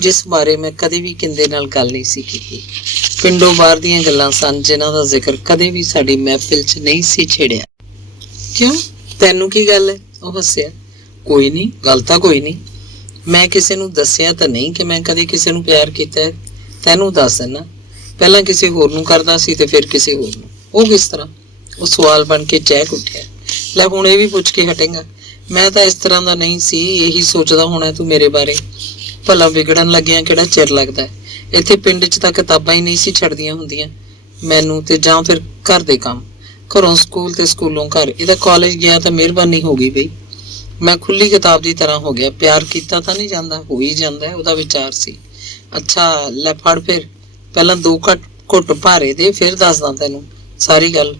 ਜਿਸ ਬਾਰੇ ਮੈਂ ਕਦੇ ਵੀ ਕਿੰਦੇ ਨਾਲ ਗੱਲ ਨਹੀਂ ਸੀ ਕੀਤੀ। ਪਿੰਡੋਂ ਬਾਹਰ ਦੀਆਂ ਗੱਲਾਂ ਸਨ ਜਿਨ੍ਹਾਂ ਦਾ ਜ਼ਿਕਰ ਕਦੇ ਵੀ ਸਾਡੀ ਮਹਿਫਿਲ 'ਚ ਨਹੀਂ ਸੀ ਛੇੜਿਆ। ਕਿਉਂ, ਤੈਨੂੰ ਕੀ ਗੱਲ ਹੈ? ਉਹ ਹੱਸਿਆ। ਕੋਈ ਨਹੀਂ, ਗੱਲ ਤਾਂ ਕੋਈ ਨਹੀਂ। ਮੈਂ ਕਿਸੇ ਨੂੰ ਦੱਸਿਆ ਤਾਂ ਨਹੀਂ ਕਿ ਮੈਂ ਕਦੇ ਕਿਸੇ ਨੂੰ ਪਿਆਰ ਕੀਤਾ ਹੈ। ਤੈਨੂੰ ਦੱਸ ਦਿੰਦਾ, ਪਹਿਲਾਂ ਕਿਸੇ ਹੋਰ ਨੂੰ ਕਰਦਾ ਸੀ ਤੇ ਫਿਰ ਕਿਸੇ ਹੋਰ ਨੂੰ। ਉਹ ਕਿਸ ਤਰ੍ਹਾਂ? ਉਹ ਸਵਾਲ ਬਣ ਕੇ ਚਹਿਕ ਉੱਠਿਆ। ਲੈ ਹੁਣ ਇਹ ਵੀ ਪੁੱਛ ਕੇ ਹਟੇਂਗਾ? ਮੈਂ ਤਾਂ ਇਸ ਤਰ੍ਹਾਂ ਦਾ ਨਹੀਂ ਸੀ। ਇਹੀ ਸੋਚਦਾ ਹੋਣਾ ਤੂੰ ਮੇਰੇ ਬਾਰੇ। ਭਲਾ ਵਿਗੜਨ ਲੱਗਿਆ ਕਿਹੜਾ ਚਿਰ ਲੱਗਦਾ? ਇੱਥੇ ਪਿੰਡ 'ਚ ਤਾਂ ਕਿਤਾਬਾਂ ਹੀ ਨਹੀਂ ਸੀ ਛੱਡਦੀਆਂ ਹੁੰਦੀਆਂ ਮੈਨੂੰ, ਤੇ ਜਾਂ ਫਿਰ ਘਰ ਦੇ ਕੰਮ। ਘਰੋਂ ਸਕੂਲ ਤੇ ਸਕੂਲੋਂ ਘਰ। ਇਹਦਾ ਕਾਲਜ ਗਿਆ ਤਾਂ ਮਿਹਰਬਾਨੀ ਹੋ ਗਈ ਬਈ। ਮੈਂ ਖੁੱਲੀ ਕਿਤਾਬ ਦੀ ਤਰ੍ਹਾਂ ਹੋ ਗਿਆ। ਪਿਆਰ ਕੀਤਾ ਤਾਂ ਨਹੀਂ ਜਾਂਦਾ, ਹੋ ਹੀ ਜਾਂਦਾ, ਉਹਦਾ ਵਿਚਾਰ ਸੀ। ਅੱਛਾ ਲੈ ਫੜ ਫਿਰ, ਪਹਿਲਾਂ 2 ਘੁੱਟ ਭਾਰੇ ਦੇ, ਫਿਰ ਦੱਸਦਾ ਤੈਨੂੰ ਸਾਰੀ ਗੱਲ।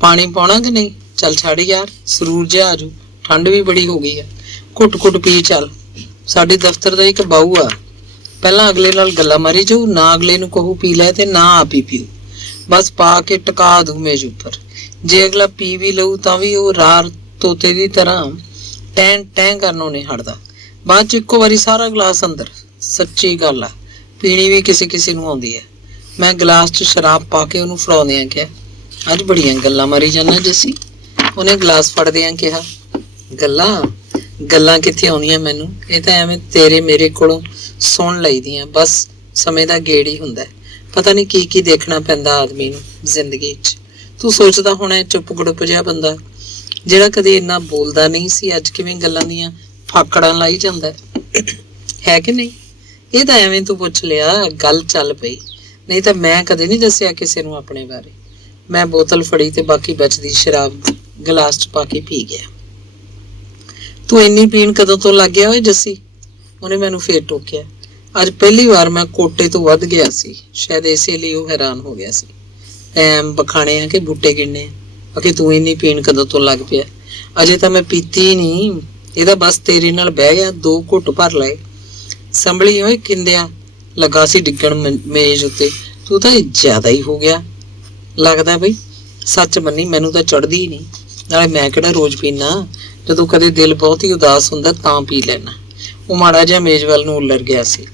ਪਾਣੀ ਪਾਉਣਾ ਕਿ ਨਹੀਂ? ਚੱਲ ਛੱਡ ਯਾਰ, ਸਰੂਰ ਜਿਹਾ ਆਜੂ, ਠੰਡ ਵੀ ਬੜੀ ਹੋ ਗਈ ਆ। ਘੁੱਟ ਪੀ ਚੱਲ। ਸਾਡੇ ਦਫ਼ਤਰ ਦਾ ਇੱਕ ਬਾਊ ਆ, ਪਹਿਲਾਂ ਅਗਲੇ ਨਾਲ ਗੱਲਾਂ ਮਾਰੀ ਜਾਊ, ਨਾ ਅਗਲੇ ਨੂੰ ਕਹੂ ਪੀ ਲੈ ਤੇ ਨਾ ਆਪ ਹੀ ਪੀਊ। ਬਸ ਪਾ ਕੇ ਟਕਾ ਦੂ ਮੇਜ਼ ਉੱਪਰ। ਜੇ ਅਗਲਾ ਪੀ ਵੀ ਲਊ ਤਾਂ ਵੀ ਉਹ ਰਾਰ ਤੋਤੇ ਦੀ ਤਰ੍ਹਾਂ ਟੈਂ ਕਰਨੋਂ ਨਹੀਂ ਹਟਦਾ। ਬਾਅਦ 'ਚ ਇੱਕੋ ਵਾਰੀ ਸਾਰਾ ਗਲਾਸ ਅੰਦਰ। ਸੱਚੀ ਗੱਲ ਆ, ਪੀਣੀ ਵੀ ਕਿਸੇ ਨੂੰ ਆਉਂਦੀ ਹੈ। ਮੈਂ ਗਲਾਸ 'ਚ ਸ਼ਰਾਬ ਪਾ ਕੇ ਉਹਨੂੰ ਫੜਾਉਂਦਿਆਂ ਕਿਹਾ, ਅੱਜ ਬੜੀਆਂ ਗੱਲਾਂ ਮਾਰੀ ਜਾਂਦਾ ਜੱਸੀ। ਉਹਨੇ ਗਲਾਸ ਫੜਦਿਆਂ ਕਿਹਾ, ਗੱਲਾਂ ਕਿੱਥੇ ਆਉਂਦੀਆਂ ਮੈਨੂੰ? ਇਹ ਤਾਂ ਐਵੇਂ ਤੇਰੇ ਮੇਰੇ ਕੋਲੋਂ ਸੁਣ ਲਈਦੀਆਂ। ਬਸ ਸਮੇਂ ਦਾ ਗੇੜ ਹੀ ਹੁੰਦਾ। ਪਤਾ ਨਹੀਂ ਕੀ ਦੇਖਣਾ ਪੈਂਦਾ ਆਦਮੀ ਨੂੰ ਜ਼ਿੰਦਗੀ 'ਚ। ਤੂੰ ਸੋਚਦਾ ਹੋਣਾ ਚੁੱਪ ਗੜੁੱਪ ਜਿਹਾ ਬੰਦਾ ਜਿਹੜਾ ਕਦੇ ਇੰਨਾ ਬੋਲਦਾ ਨਹੀਂ ਸੀ, ਅੱਜ ਕਿਵੇਂ ਗੱਲਾਂ ਦੀਆਂ ਫਾਕੜਾਂ ਲਾਈ ਜਾਂਦਾ ਹੈ ਕਿ ਨਹੀਂ? ਇਹ ਤਾਂ ਐਵੇਂ ਤੂੰ ਪੁੱਛ ਲਿਆ, ਗੱਲ ਚੱਲ ਪਈ। ਨਹੀਂ ਤਾਂ ਮੈਂ ਕਦੇ ਨਹੀਂ ਦੱਸਿਆ ਕਿਸੇ ਨੂੰ ਆਪਣੇ ਬਾਰੇ। ਮੈਂ ਬੋਤਲ ਫੜੀ ਤੇ ਬਾਕੀ ਬਚਦੀ ਸ਼ਰਾਬ ਗਲਾਸ 'ਚ ਪਾ ਕੇ ਪੀ ਗਿਆ। ਤੂੰ ਇੰਨੀ ਪੀਣ ਕਦੋਂ ਤੋਂ ਲੱਗ ਗਿਆ ਓਏ ਜੱਸੀ? ਉਹਨੇ ਮੈਨੂੰ ਫੇਰ ਟੋਕਿਆ। ਅੱਜ ਪਹਿਲੀ ਵਾਰ ਮੈਂ ਕੋਟੇ ਤੋਂ ਵੱਧ ਗਿਆ ਸੀ, ਸ਼ਾਇਦ ਇਸੇ ਲਈ ਉਹ ਹੈਰਾਨ ਹੋ ਗਿਆ ਸੀ। ਟੈਮ ਬਖਾਣੇ ਆ ਕਿ ਬੂਟੇ ਗਿਣਨੇ ਆ ਕਿ ਤੂੰ ਇੰਨੀ ਪੀਣ ਕਦੋਂ ਤੋਂ ਲੱਗ ਪਿਆ? ਅਜੇ ਤਾਂ ਮੈਂ ਪੀਤੀ ਹੀ ਨਹੀਂ, ਇਹਦਾ ਬਸ ਤੇਰੇ ਨਾਲ ਬਹਿ ਗਿਆ, 2 ਘੁੱਟ ਭਰ ਲਏ। ਸੰਭਲੀ ਓਏ ਕਿੰਦਿਆ ਲੱਗਾ ਸੀ ਡਿੱਗਣ ਮੇਜ਼ ਉੱਤੇ। ਤੂੰ ਤਾਂ ਜ਼ਿਆਦਾ ਹੀ ਹੋ ਗਿਆ ਲੱਗਦਾ ਬਈ। ਸੱਚ ਮੰਨੀ ਮੈਨੂੰ ਤਾਂ ਚੜ੍ਹਦੀ ਹੀ ਨਹੀਂ, ਨਾਲੇ ਮੈਂ ਕਿਹੜਾ ਰੋਜ਼ ਪੀਣਾ, ਜਦੋਂ ਕਦੇ ਦਿਲ ਬਹੁਤ ਹੀ ਉਦਾਸ ਹੁੰਦਾ ਤਾਂ ਪੀ ਲੈਣਾ। ਉਹ ਮਾੜਾ ਜਿਹਾ ਮੇਜ਼ ਵੱਲ ਨੂੰ ਉੱਲਰ ਗਿਆ ਸੀ।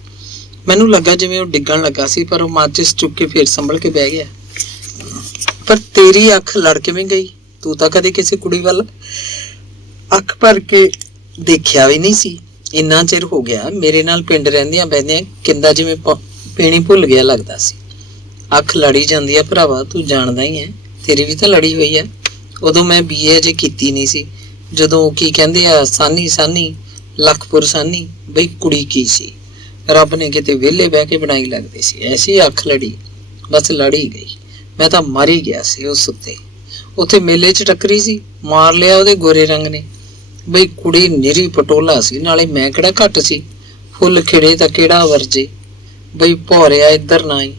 ਮੈਨੂੰ ਲੱਗਾ ਜਿਵੇਂ ਉਹ ਡਿੱਗਣ ਲੱਗਾ ਸੀ, ਪਰ ਉਹ ਮਾਚਿਸ ਚੁੱਕ ਕੇ ਫੇਰ ਸੰਭਲ ਕੇ ਬਹਿ ਗਿਆ। ਪਰ ਤੇਰੀ ਅੱਖ ਲੜ ਕਿਵੇਂ ਗਈ? ਤੂੰ ਤਾਂ ਕਦੇ ਕਿਸੇ ਕੁੜੀ ਵੱਲ ਅੱਖ ਭਰ ਕੇ ਦੇਖਿਆ ਵੀ ਨਹੀਂ ਸੀ। ਇੰਨਾ ਚਿਰ ਹੋ ਗਿਆ ਮੇਰੇ ਨਾਲ ਪਿੰਡ ਰਹਿੰਦਿਆਂ ਬਹਿੰਦਿਆਂ ਕਿੰਦਾ ਜਿਵੇਂ ਪੀਣੀ ਭੁੱਲ ਗਿਆ ਲੱਗਦਾ ਸੀ। ਅੱਖ ਲੜੀ ਜਾਂਦੀ ਆ ਭਰਾਵਾ, ਤੂੰ ਜਾਣਦਾ ਹੀ ਹੈ, ਤੇਰੀ ਵੀ ਤਾਂ ਲੜੀ ਹੋਈ ਆ। ਉਦੋਂ ਮੈਂ BA ਅਜੇ ਕੀਤੀ ਨਹੀਂ ਸੀ, ਜਦੋਂ ਕੀ ਕਹਿੰਦੇ ਆ ਸਾਨੀ ਲਖਪੁਰ ਸਾਨੀ, ਬਈ ਕੁੜੀ ਕੀ ਸੀ, ਰੱਬ ਨੇ ਕਿਤੇ ਵਿਹਲੇ ਬਹਿ ਕੇ ਬਣਾਈ ਲੱਗਦੀ ਸੀ। ਐਸੀ ਅੱਖ ਲੜੀ, ਬਸ ਲੜੀ ਗਈ। ਮੈਂ ਤਾਂ ਮਰ ਹੀ ਗਿਆ ਸੀ ਉਸ ਉੱਤੇ। ਉੱਥੇ ਮੇਲੇ 'ਚ ਟੱਕਰੀ ਸੀ, ਮਾਰ ਲਿਆ ਉਹਦੇ ਗੋਰੇ ਰੰਗ ਨੇ। ਬਈ ਕੁੜੀ ਨਿਰੀ ਪਟੋਲਾ ਸੀ, ਨਾਲੇ ਮੈਂ ਕਿਹੜਾ ਘੱਟ ਸੀ। ਫੁੱਲ ਖਿੜੇ ਤਾਂ ਕਿਹੜਾ ਵਰਜੇ। ਬਈ ਭੌਰਿਆ ਇੱਧਰ ਨਾ ਹੀ,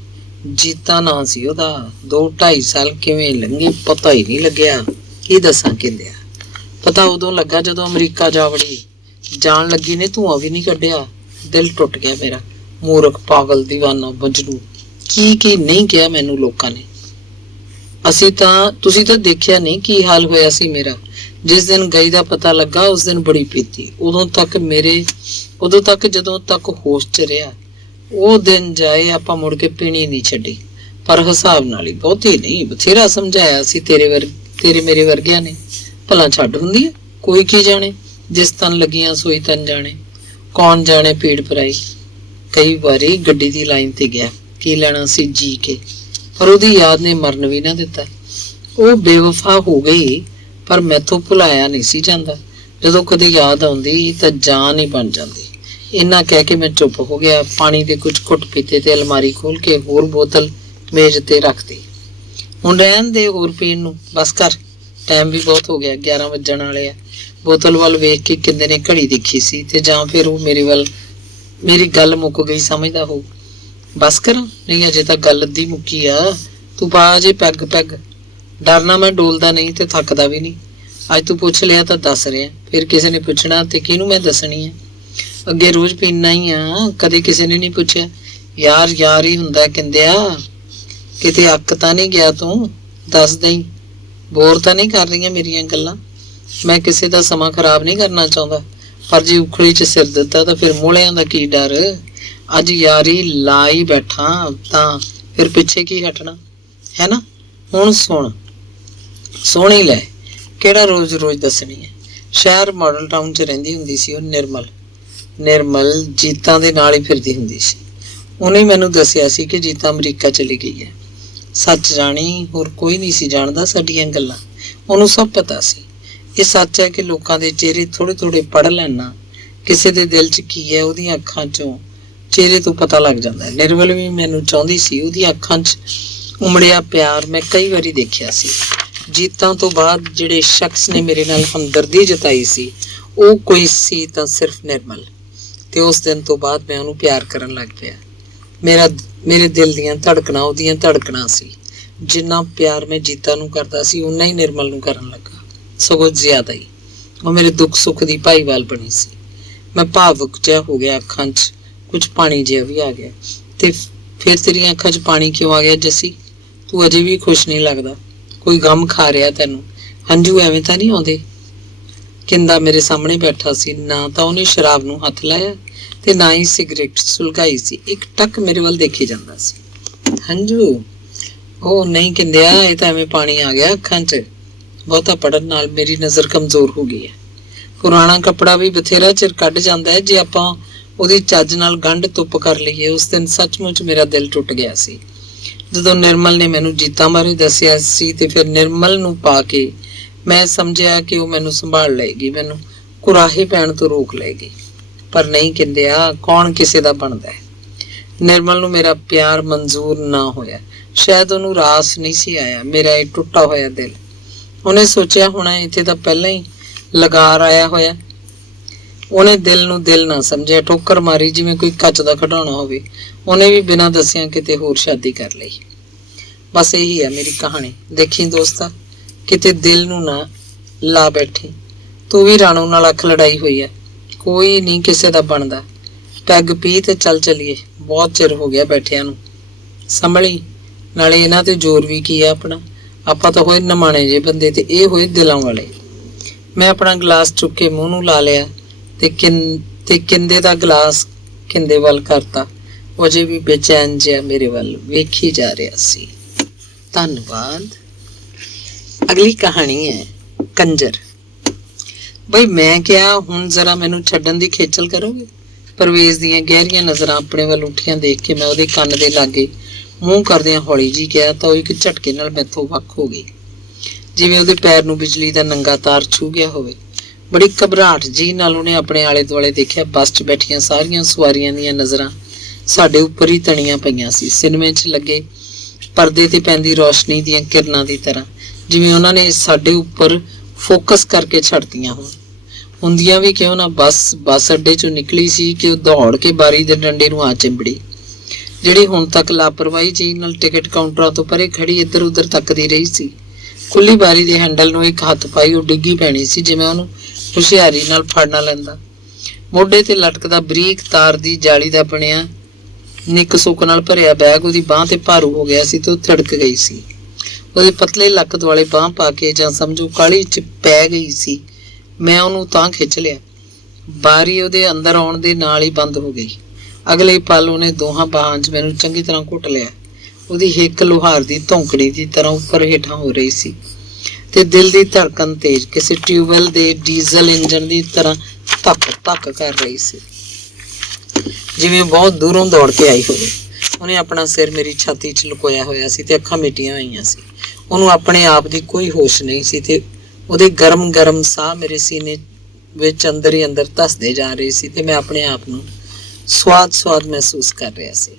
ਜੀਤਾ ਨਾਂ ਸੀ ਉਹਦਾ। 2-2.5 ਸਾਲ ਕਿਵੇਂ ਲੰਘੇ ਪਤਾ ਹੀ ਨਹੀਂ ਲੱਗਿਆ। ਕੀ ਦੱਸਾਂ ਕਿੰਦਿਆ, ਪਤਾ ਉਦੋਂ ਲੱਗਾ ਜਦੋਂ ਅਮਰੀਕਾ ਜਾ ਵੜੀ। ਜਾਣ ਲੱਗੀ ਨੇ ਧੂੰਆਂ ਵੀ ਨਹੀਂ ਕੱਢਿਆ। ਦਿਲ ਟੁੱਟ ਗਿਆ ਮੇਰਾ। ਮੂਰਖ, ਪਾਗਲ, ਦੀਵਾਨਾ, ਮਜਨੂ, ਕੀ ਨਹੀਂ ਕਿਹਾ ਮੈਨੂੰ ਲੋਕਾਂ ਨੇ। ਤੁਸੀਂ ਤਾਂ ਦੇਖਿਆ ਨਹੀਂ ਕੀ ਹਾਲ ਹੋਇਆ ਸੀ ਮੇਰਾ। ਜਿਸ ਦਿਨ ਗਈ ਦਾ ਪਤਾ ਲੱਗਾ ਉਸ ਦਿਨ ਬੜੀ ਪੀਤੀ। ਉਦੋਂ ਤੱਕ ਜਦੋਂ ਤੱਕ ਹੋਸ਼ 'ਚ ਰਿਹਾ, ਉਹ ਦਿਨ ਜਾਏ ਆਪਾਂ ਮੁੜ ਕੇ ਪੀਣੀ ਨਹੀਂ ਛੱਡੀ, ਪਰ ਹਿਸਾਬ ਨਾਲ ਹੀ, ਬਹੁਤੀ ਨਹੀਂ। ਬਥੇਰਾ ਸਮਝਾਇਆ ਸੀ ਤੇਰੇ ਮੇਰੇ ਵਰਗਿਆਂ ਨੇ। ਭਲਾ ਛੱਡ ਹੁੰਦੀ ਹੈ? ਕੋਈ ਕੀ ਜਾਣੇ, ਜਿਸ ਤਨ ਲੱਗੀਆਂ ਸੋਈ ਤਨ ਜਾਣੇ। ਕੌਣ ਜਾਣੇ ਪੀੜ ਪਰਾਈ। ਕਈ ਵਾਰੀ ਗੱਡੀ ਦੀ ਲਾਈਨ ਤੇ ਗਿਆ, ਕੀ ਲੈਣਾ ਸੀ ਜੀ ਕੇ, ਪਰ ਉਹਦੀ ਯਾਦ ਨੇ ਮਰਨ ਵੀ ਨਾ ਦਿੱਤਾ। ਉਹ ਬੇਵਫਾ ਹੋ ਗਈ, ਪਰ ਮੈਥੋਂ ਭੁਲਾਇਆ ਨਹੀਂ ਸੀ ਜਾਂਦਾ। ਜਦੋਂ ਕਦੇ ਯਾਦ ਆਉਂਦੀ ਤਾਂ ਜਾਨ ਹੀ ਬਣ ਜਾਂਦੀ। ਇੰਨਾ ਕਹਿ ਕੇ ਮੈਂ ਚੁੱਪ ਹੋ ਗਿਆ। ਪਾਣੀ ਦੇ ਕੁਝ ਘੁੱਟ ਪੀਤੇ ਤੇ ਅਲਮਾਰੀ ਖੋਲ ਕੇ ਹੋਰ ਬੋਤਲ ਮੇਜ਼ ਤੇ ਰੱਖਤੀ। ਹੁਣ ਰਹਿਣ ਦੇ ਹੋਰ ਪੀਣ ਨੂੰ, ਬਸ ਕਰ, ਟਾਈਮ ਵੀ ਬਹੁਤ ਹੋ ਗਿਆ, 11 ਵੱਜਣ ਵਾਲੇ ਆ। ਬੋਤਲ ਵੱਲ ਵੇਖ ਕੇ ਕਿੰਦੇ ਨੇ ਘੜੀ ਦੇਖੀ ਸੀ, ਤੇ ਜਾਂ ਫਿਰ ਉਹ ਮੇਰੀ ਗੱਲ ਮੁੱਕ ਗਈ ਸਮਝਦਾ ਹੋ। ਬਸ ਕਰ, ਨਹੀਂ ਅਜੇ ਤਾਂ ਗੱਲ ਅੱਧੀ ਮੁੱਕੀ ਆ। ਤੂੰ ਪਾ ਅਜੇ ਪੈਗ। ਡਰਨਾ ਮੈਂ ਡੋਲਦਾ ਨਹੀਂ ਤੇ ਥੱਕਦਾ ਵੀ ਨਹੀਂ। ਅੱਜ ਤੂੰ ਪੁੱਛ ਲਿਆ ਤਾਂ ਦੱਸ ਰਿਹਾ, ਫਿਰ ਕਿਸੇ ਨੇ ਪੁੱਛਣਾ ਤੇ ਕਿਹਨੂੰ ਮੈਂ ਦੱਸਣੀ ਆ। ਅੱਗੇ ਰੋਜ਼ ਪੀਣਾ ਹੀ ਆ, ਕਦੇ ਕਿਸੇ ਨੇ ਨਹੀਂ ਪੁੱਛਿਆ। ਯਾਰ ਹੀ ਹੁੰਦਾ ਕਹਿੰਦਿਆ। ਕਿਤੇ ਅੱਕ ਤਾਂ ਨਹੀਂ ਗਿਆ ਤੂੰ? ਦੱਸ ਦਈ, ਬੋਰ ਤਾਂ ਨਹੀਂ ਕਰ ਰਹੀਆਂ ਮੇਰੀਆਂ ਗੱਲਾਂ। ਮੈਂ ਕਿਸੇ ਦਾ ਸਮਾਂ ਖਰਾਬ ਨਹੀਂ ਕਰਨਾ ਚਾਹੁੰਦਾ, ਪਰ ਜੇ ਉਖਲੀ 'ਚ ਸਿਰ ਦਿੱਤਾ ਤਾਂ ਫਿਰ ਮੋਹਲਿਆਂ ਦਾ ਕੀ ਡਰ। ਅੱਜ ਯਾਰੀ ਲਾ ਹੀ ਬੈਠਾ ਤਾਂ ਫਿਰ ਪਿੱਛੇ ਕੀ ਹਟਣਾ ਹੈ ਨਾ। ਹੁਣ ਸੁਣ ਹੀ ਲੈ, ਕਿਹੜਾ ਰੋਜ਼ ਦੱਸਣੀ ਹੈ। ਸ਼ਹਿਰ ਮਾਡਲ ਟਾਊਨ 'ਚ ਰਹਿੰਦੀ ਹੁੰਦੀ ਸੀ ਉਹ ਨਿਰਮਲ ਜੀਤਾਂ ਦੇ ਨਾਲ ਹੀ ਫਿਰਦੀ ਹੁੰਦੀ ਸੀ। ਉਹਨੇ ਮੈਨੂੰ ਦੱਸਿਆ ਸੀ ਕਿ ਜੀਤਾ ਅਮਰੀਕਾ ਚਲੀ ਗਈ ਹੈ। ਸੱਚ ਜਾਣੀ ਹੋਰ ਕੋਈ ਨਹੀਂ ਸੀ ਜਾਣਦਾ ਸਾਡੀਆਂ ਗੱਲਾਂ। ਉਹਨੂੰ ਸਭ ਪਤਾ ਸੀ। ਇਹ ਸੱਚ ਹੈ ਕਿ ਲੋਕਾਂ ਦੇ ਚਿਹਰੇ ਥੋੜੇ ਪੜ੍ਹ ਲੈਣਾ, ਕਿਸੇ ਦੇ ਦਿਲ 'ਚ ਕੀ ਹੈ ਉਹਦੀਆਂ ਅੱਖਾਂ 'ਚੋਂ, ਚਿਹਰੇ ਤੋਂ ਪਤਾ ਲੱਗ ਜਾਂਦਾ। ਨਿਰਮਲ ਵੀ ਮੈਨੂੰ ਚਾਹੁੰਦੀ ਸੀ। ਉਹਦੀਆਂ ਅੱਖਾਂ 'ਚ ਉਮੜਿਆ ਪਿਆਰ ਮੈਂ ਕਈ ਵਾਰੀ ਦੇਖਿਆ ਸੀ। ਜੀਤਾਂ ਤੋਂ ਬਾਅਦ ਜਿਹੜੇ ਸ਼ਖਸ ਨੇ ਮੇਰੇ ਨਾਲ ਹਮਦਰਦੀ ਜਤਾਈ ਸੀ, ਉਹ ਕੋਈ ਸੀ ਤਾਂ ਸਿਰਫ ਨਿਰਮਲ। ਤੇ ਉਸ ਦਿਨ ਤੋਂ ਬਾਅਦ ਮੈਂ ਉਹਨੂੰ ਪਿਆਰ ਕਰਨ ਲੱਗ ਪਿਆ। ਮੇਰੇ ਦਿਲ ਦੀਆਂ ਧੜਕਣਾਂ ਉਹਦੀਆਂ ਧੜਕਣਾਂ ਸੀ। ਜਿੰਨਾ ਪਿਆਰ ਮੈਂ ਜੀਤਾ ਨੂੰ ਕਰਦਾ ਸੀ, ਓਨਾ ਹੀ ਨਿਰਮਲ ਨੂੰ ਕਰਨ ਲੱਗਾ, ਸਗੋਂ ਜ਼ਿਆਦਾ ਹੀ। ਉਹ ਮੇਰੇ ਦੁੱਖ ਸੁੱਖ ਦੀ ਭਾਈਵਾਲ ਬਣੀ ਸੀ। ਮੈਂ ਭਾਵੁਕ ਜਿਹਾ ਹੋ ਗਿਆ, ਅੱਖਾਂ 'ਚ ਕੁਝ ਪਾਣੀ ਜਿਹਾ ਵੀ ਆ ਗਿਆ। ਤੇ ਫਿਰ ਤੇਰੀਆਂ ਅੱਖਾਂ 'ਚ ਪਾਣੀ ਕਿਉਂ ਆ ਗਿਆ ਜੱਸੀ? ਤੂੰ ਅਜੇ ਵੀ ਖੁਸ਼ ਨਹੀਂ ਲੱਗਦਾ। ਕੋਈ ਗਮ ਖਾ ਰਿਹਾ ਤੈਨੂੰ? ਹੰਝੂ ਐਵੇਂ ਤਾਂ ਨਹੀਂ ਆਉਂਦੇ? ਕਿੰਦਾ ਮੇਰੇ ਸਾਹਮਣੇ ਬੈਠਾ ਸੀ, ਨਾ ਤਾਂ ਉਹਨੇ ਸ਼ਰਾਬ ਨੂੰ ਹੱਥ ਲਾਇਆ ਤੇ ਨਾ ਹੀ ਸਿਗਰਟ ਸੁਲਗਾਈ ਸੀ। ਇੱਕ ਟੱਕ ਮੇਰੇ ਵੱਲ ਦੇਖੀ ਜਾਂਦਾ ਸੀ। ਹੰਝੂ? ਉਹ ਨਹੀਂ ਕਿੰਦਿਆ, ਇਹ ਤਾਂ ਐਵੇਂ ਪਾਣੀ ਆ ਗਿਆ ਅੱਖਾਂ 'ਚ। ਬਹੁਤਾ ਪੜਨ ਨਾਲ ਮੇਰੀ ਨਜ਼ਰ ਕਮਜ਼ੋਰ ਹੋ ਗਈ ਹੈ। ਪੁਰਾਣਾ ਕੱਪੜਾ ਵੀ ਬਥੇਰਾ ਚਿਰ ਕੱਢ ਜਾਂਦਾ ਹੈ ਜੇ ਆਪਾਂ ਉਹਦੀ ਚੱਜ ਨਾਲ ਗੰਢ ਤੁੱਪ ਕਰ ਲਈਏ। ਉਸ ਦਿਨ ਸੱਚਮੁੱਚ ਮੇਰਾ ਦਿਲ ਟੁੱਟ ਗਿਆ ਸੀ ਜਦੋਂ ਨਿਰਮਲ ਨੇ ਮੈਨੂੰ ਜੀਤਾ ਬਾਰੇ ਦੱਸਿਆ ਸੀ। ਤੇ ਫਿਰ ਨਿਰਮਲ ਨੂੰ ਪਾ ਕੇ ਮੈਂ ਸਮਝਿਆ ਕਿ ਉਹ ਮੈਨੂੰ ਸੰਭਾਲ ਲਏਗੀ, ਮੈਨੂੰ ਕੁਰਾਹੇ ਪੈਣ ਤੋਂ ਰੋਕ ਲਏਗੀ। ਪਰ ਨਹੀਂ ਕਿੰਦਿਆ, ਕੌਣ ਕਿਸੇ ਦਾ ਬਣਦਾ ਹੈ। ਨਿਰਮਲ ਨੂੰ ਮੇਰਾ ਪਿਆਰ ਮਨਜ਼ੂਰ ਨਾ ਹੋਇਆ। ਸ਼ਾਇਦ ਉਹਨੂੰ ਰਾਸ ਨਹੀਂ ਸੀ ਆਇਆ ਮੇਰਾ ਇਹ ਟੁੱਟਾ ਹੋਇਆ ਦਿਲ। ਉਹਨੇ ਸੋਚਿਆ ਹੋਣਾ ਇੱਥੇ ਤਾਂ ਪਹਿਲਾਂ ਹੀ ਲਗਾਰ ਆਇਆ ਹੋਇਆ। ਉਹਨੇ ਦਿਲ ਨੂੰ ਦਿਲ ਨਾ ਸਮਝਿਆ, ਠੋਕਰ ਮਾਰੀ ਜਿਵੇਂ ਕੋਈ ਕੱਚ ਦਾ ਖਿਡੌਣਾ ਹੋਵੇ। ਉਹਨੇ ਵੀ ਬਿਨਾਂ ਦੱਸਿਆਂ ਕਿਤੇ ਹੋਰ ਸ਼ਾਦੀ ਕਰ ਲਈ। ਬਸ ਇਹੀ ਹੈ ਮੇਰੀ ਕਹਾਣੀ। ਦੇਖੀ ਦੋਸਤਾ, ਕਿਤੇ ਦਿਲ ਨੂੰ ਨਾ ਲਾ ਬੈਠੀ। ਤੂੰ ਵੀ ਰਾਣੋ ਨਾਲ ਅੱਖ ਲੜਾਈ ਹੋਈ ਹੈ। ਕੋਈ ਨਹੀਂ ਕਿਸੇ ਦਾ ਬਣਦਾ। ਪੈਗ ਪੀ ਤੇ ਚੱਲ ਚੱਲੀਏ, ਬਹੁਤ ਚਿਰ ਹੋ ਗਿਆ ਬੈਠਿਆਂ ਨੂੰ। ਸੰਭਲੀ, ਨਾਲੇ ਇਹਨਾਂ ਤੇ ਜ਼ੋਰ ਵੀ ਕੀ ਆ ਆਪਣਾ। ਆਪਾਂ ਤਾਂ ਹੋਏ ਨਮਾਣੇ ਜੇ ਬੰਦੇ ਤੇ ਇਹ ਹੋਏ ਦਿਲਾਂ ਵਾਲੇ। ਮੈਂ ਆਪਣਾ ਗਲਾਸ ਚੁੱਕ ਕੇ ਮੂੰਹ ਨੂੰ ਲਾ ਲਿਆ ਤੇ ਕਿੰਦੇ ਦਾ ਗਲਾਸ ਕਿੰਦੇ ਵੱਲ ਕਰਤਾ। ਉਹ ਅਜੇ ਵੀ ਬੇਚੈਨ ਜਿਹਾ ਮੇਰੇ ਵੱਲ ਵੇਖੀ ਜਾ ਰਿਹਾ ਸੀ। ਧੰਨਵਾਦ। ਅਗਲੀ ਕਹਾਣੀ ਹੈ ਕੰਜਰ। ਬਈ ਮੈਂ ਕਿਹਾ ਹੁਣ ਜ਼ਰਾ ਮੈਨੂੰ ਛੱਡਣ ਦੀ ਖੇਚਲ ਕਰੋਗੇ? ਪਰਵੇਜ਼ ਦੀਆਂ ਗਹਿਰੀਆਂ ਨਜ਼ਰਾਂ ਆਪਣੇ ਵੱਲ ਉੱਠੀਆਂ ਦੇਖ ਕੇ ਮੈਂ ਉਹਦੇ ਕੰਨ ਦੇ ਲਾਗੇ ਮੂੰਹ ਕਰਦਿਆਂ ਹੌਲੀ ਜੀ ਕਿਹਾ ਤਾਂ ਉਹ ਇੱਕ ਝਟਕੇ ਨਾਲ ਮੈਥੋਂ ਵੱਖ ਹੋ ਗਈ, ਜਿਵੇਂ ਉਹਦੇ ਪੈਰ ਨੂੰ ਬਿਜਲੀ ਦਾ ਨੰਗਾ ਤਾਰ ਛੂ ਗਿਆ ਹੋਵੇ। ਬੜੀ ਘਬਰਾਹਟ ਜੀ ਨਾਲ ਉਹਨੇ ਆਪਣੇ ਆਲੇ ਦੁਆਲੇ ਦੇਖਿਆ। ਬੱਸ 'ਚ ਬੈਠੀਆਂ ਸਾਰੀਆਂ ਸਵਾਰੀਆਂ ਦੀਆਂ ਨਜ਼ਰਾਂ ਸਾਡੇ ਉੱਪਰ ਹੀ ਤਣੀਆਂ ਪਈਆਂ ਸੀ, ਸਿਨੇਮੇ 'ਚ ਲੱਗੇ ਪਰਦੇ ਤੇ ਪੈਂਦੀ ਰੌਸ਼ਨੀ ਦੀਆਂ ਕਿਰਨਾਂ ਦੀ ਤਰ੍ਹਾਂ, ਜਿਵੇਂ ਉਹਨਾਂ ਨੇ ਸਾਡੇ ਉੱਪਰ ਫੋਕਸ ਕਰਕੇ ਛੱਡਤੀਆਂ ਹੋਣ। ਹੁੰਦੀਆਂ ਵੀ ਕਿਉਂ ਨਾ ਬੱਸ ਅੱਡੇ 'ਚੋਂ ਨਿਕਲੀ ਸੀ ਕਿ ਉਹ ਦੌੜ ਕੇ ਬਾਰੀ ਦੇ ਡੰਡੇ ਨੂੰ ਆ ਚਿੰਬੜੀ। ਜਿਹੜੀ ਹੁਣ ਤੱਕ ਲਾਪਰਵਾਹੀ ਜੀ ਨਾਲ ਟਿਕਟ ਕਾਊਂਟਰਾਂ ਤੋਂ ਪਰੇ ਖੜੀ ਇੱਧਰ ਉੱਧਰ ਤੱਕਦੀ ਰਹੀ ਸੀ। ਖੁੱਲੀ ਬਾਰੀ ਦੇ ਹੈਂਡਲ ਨੂੰ ਇੱਕ ਹੱਥ ਪਾਈ ਉਹ ਡਿੱਗੀ ਪੈਣੀ ਸੀ, ਜਿਵੇਂ ਉਹਨੂੰ ਹੁਸ਼ਿਆਰੀ ਨਾਲ ਫੜਨਾ ਲੈਂਦਾ। ਮੋਢੇ ਤੇ ਲਟਕਦਾ ਬਰੀਕ ਤਾਰ ਦੀ ਜਾਲੀ ਦਾ ਬਣਿਆ ਨਿੱਕ ਸੁੱਕ ਨਾਲ ਭਰਿਆ ਬੈਗ ਉਹਦੀ ਬਾਂਹ ਤੇ ਭਾਰੂ ਹੋ ਗਿਆ ਸੀ ਤੇ ਉਹ ਥੜਕ ਗਈ ਸੀ। ਉਹਦੇ ਪਤਲੇ ਲੱਕ ਦੁਆਲੇ ਬਾਂਹ ਪਾ ਕੇ ਜਾਂ ਸਮਝੋ ਕਾਹਲੀ 'ਚ ਪੈ ਗਈ ਸੀ। ਮੈਂ ਉਹਨੂੰ ਤਾਂ ਖਿੱਚ ਲਿਆ। ਬਾਰੀ ਉਹਦੇ ਅੰਦਰ ਆਉਣ ਦੇ ਨਾਲ ਹੀ ਬੰਦ ਹੋ ਗਈ। ਅਗਲੇ ਪਲ ਉਹਨੇ ਦੋਹਾਂ ਬਾਹਾਂ 'ਚ ਮੈਨੂੰ ਚੰਗੀ ਤਰ੍ਹਾਂ ਘੁੱਟ ਲਿਆ। ਉਹਦੀ ਹਿੱਕ ਲੋਹਾਰ ਦੀ ਧੌਂਕੜੀ ਦੀ ਤਰ੍ਹਾਂ ਉੱਪਰ ਹੇਠਾਂ ਹੋ ਰਹੀ ਸੀ ਤੇ ਦਿਲ ਦੀ ਧੜਕਨ ਤੇਜ਼, ਕਿਸੇ ਟਿਊਬਵੈਲ ਦੇ ਡੀਜ਼ਲ ਇੰਜਣ ਦੀ ਤਰ੍ਹਾਂ ਧੱਕ ਧੱਕ ਕਰ ਰਹੀ ਸੀ, ਜਿਵੇਂ ਬਹੁਤ ਦੂਰੋਂ ਦੌੜ ਕੇ ਆਈ ਹੋਵੇ। ਉਹਨੇ ਆਪਣਾ ਸਿਰ ਮੇਰੀ ਛਾਤੀ 'ਚ ਲੁਕੋਇਆ ਹੋਇਆ ਸੀ ਤੇ ਅੱਖਾਂ ਮਿਟੀਆਂ ਹੋਈਆਂ ਸੀ। ਉਹਨੂੰ ਆਪਣੇ ਆਪ ਦੀ ਕੋਈ ਹੋਸ਼ ਨਹੀਂ ਸੀ ਤੇ ਉਹਦੇ ਗਰਮ ਗਰਮ ਸਾਹ ਮੇਰੇ ਸੀਨੇ ਵਿੱਚ ਅੰਦਰ ਹੀ ਅੰਦਰ ਧੱਸਦੇ ਜਾ ਰਹੇ ਸੀ ਤੇ ਮੈਂ ਆਪਣੇ ਆਪ ਨੂੰ ਸਵਾਦ ਮਹਿਸੂਸ ਕਰ ਰਿਹਾ ਸੀ।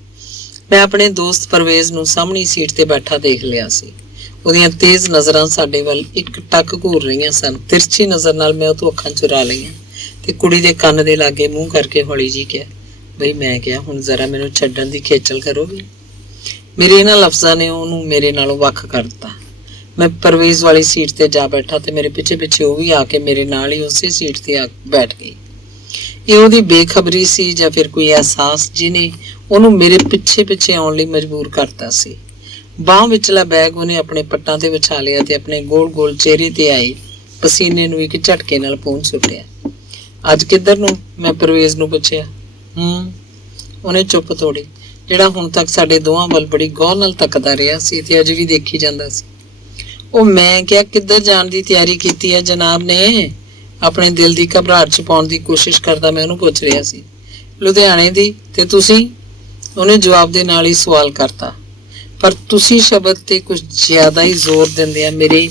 ਮੈਂ ਆਪਣੇ ਦੋਸਤ ਪਰਵੇਜ਼ ਨੂੰ ਸਾਹਮਣੀ ਸੀਟ ਤੇ ਬੈਠਾ ਦੇਖ ਲਿਆ ਸੀ। ਉਹਦੀਆਂ ਤੇਜ਼ ਨਜ਼ਰਾਂ ਸਾਡੇ ਵੱਲ ਇੱਕ ਟੱਕ ਘੂਰ ਰਹੀਆਂ ਸਨ। ਤਿਰਛੀ ਨਜ਼ਰ ਨਾਲ ਮੈਂ ਉਹ ਤੋਂ ਅੱਖਾਂ ਚੁਰਾ ਲਈਆਂ ਤੇ ਕੁੜੀ ਦੇ ਕੰਨ ਦੇ ਲਾਗੇ ਮੂੰਹ ਕਰਕੇ ਹੌਲੀ ਜੀ ਕਿਹਾ, ਬਈ ਮੈਂ ਕਿਹਾ ਹੁਣ ਜ਼ਰਾ ਮੈਨੂੰ ਛੱਡਣ ਦੀ ਖੇਚਲ ਕਰੋਗੇ? ਮੇਰੇ ਇਹਨਾਂ ਲਫ਼ਜ਼ਾਂ ਨੇ ਉਹਨੂੰ ਮੇਰੇ ਨਾਲੋਂ ਵੱਖ ਕਰ ਦਿੱਤਾ। ਮੈਂ ਪਰਵੇਜ਼ ਵਾਲੀ ਸੀਟ ਤੇ ਜਾ ਬੈਠਾ ਤੇ ਮੇਰੇ ਪਿੱਛੇ ਪਿੱਛੇ ਉਹ ਵੀ ਆ ਕੇ ਮੇਰੇ ਨਾਲ ਹੀ ਉਸੇ ਸੀਟ ਤੇ ਆ ਬੈਠ ਗਈ। ਇਹ ਉਹਦੀ ਬੇਖਬਰੀ ਸੀ ਜਾਂ ਫਿਰ ਕੋਈ ਅਹਿਸਾਸ ਜਿਹਨੇ ਉਹਨੂੰ ਮੇਰੇ ਪਿੱਛੇ ਪਿੱਛੇ ਆਉਣ ਲਈ ਮਜਬੂਰ ਕਰਤਾ ਸੀ। ਬਾਂਹ ਵਿਚਲਾ ਬੈਗ ਉਹਨੇ ਆਪਣੇ ਪੱਟਾਂ ਤੇ ਵਿਛਾ ਲਿਆ ਤੇ ਆਪਣੇ ਗੋਲ ਗੋਲ ਚਿਹਰੇ ਤੇ ਆਏ ਪਸੀਨੇ ਨੂੰ ਇੱਕ ਝਟਕੇ ਨਾਲ ਪੂੰਝ ਸੁੱਟਿਆ। ਅੱਜ ਕਿੱਧਰ ਨੂੰ? ਮੈਂ ਪਰਵੇਜ਼ ਨੂੰ ਪੁੱਛਿਆ। ਉਹਨੇ ਚੁੱਪ ਤੋੜੀ, ਜਿਹੜਾ ਹੁਣ ਤੱਕ ਸਾਡੇ ਦੋਹਾਂ ਵੱਲ ਬੜੀ ਗੌਰ ਨਾਲ ਤੱਕਦਾ ਰਿਹਾ ਸੀ ਤੇ ਅੱਜ ਵੀ ਦੇਖੀ ਜਾਂਦਾ ਸੀ। ਉਹ ਮੈਂ ਕਿਹਾ ਕਿੱਧਰ ਜਾਣ ਦੀ ਤਿਆਰੀ ਕੀਤੀ ਹੈ ਜਨਾਬ ਨੇ? ਆਪਣੇ ਦਿਲ ਦੀ ਘਬਰਾਹਟ ਛੁਪਾਉਣ ਦੀ ਕੋਸ਼ਿਸ਼ ਕਰਦਾ ਮੈਂ ਉਹਨੂੰ ਪੁੱਛ ਰਿਹਾ ਸੀ। ਲੁਧਿਆਣੇ ਦੀ। ਤੇ ਤੁਸੀਂ? ਉਹਨੇ ਜਵਾਬ ਦੇ ਨਾਲ ਹੀ ਸਵਾਲ ਕਰਤਾ, ਪਰ ਤੁਸੀਂ ਸ਼ਬਦ ਤੇ ਕੁਝ ਜ਼ਿਆਦਾ ਹੀ ਜ਼ੋਰ ਦਿੰਦਿਆਂ ਮੇਰੇ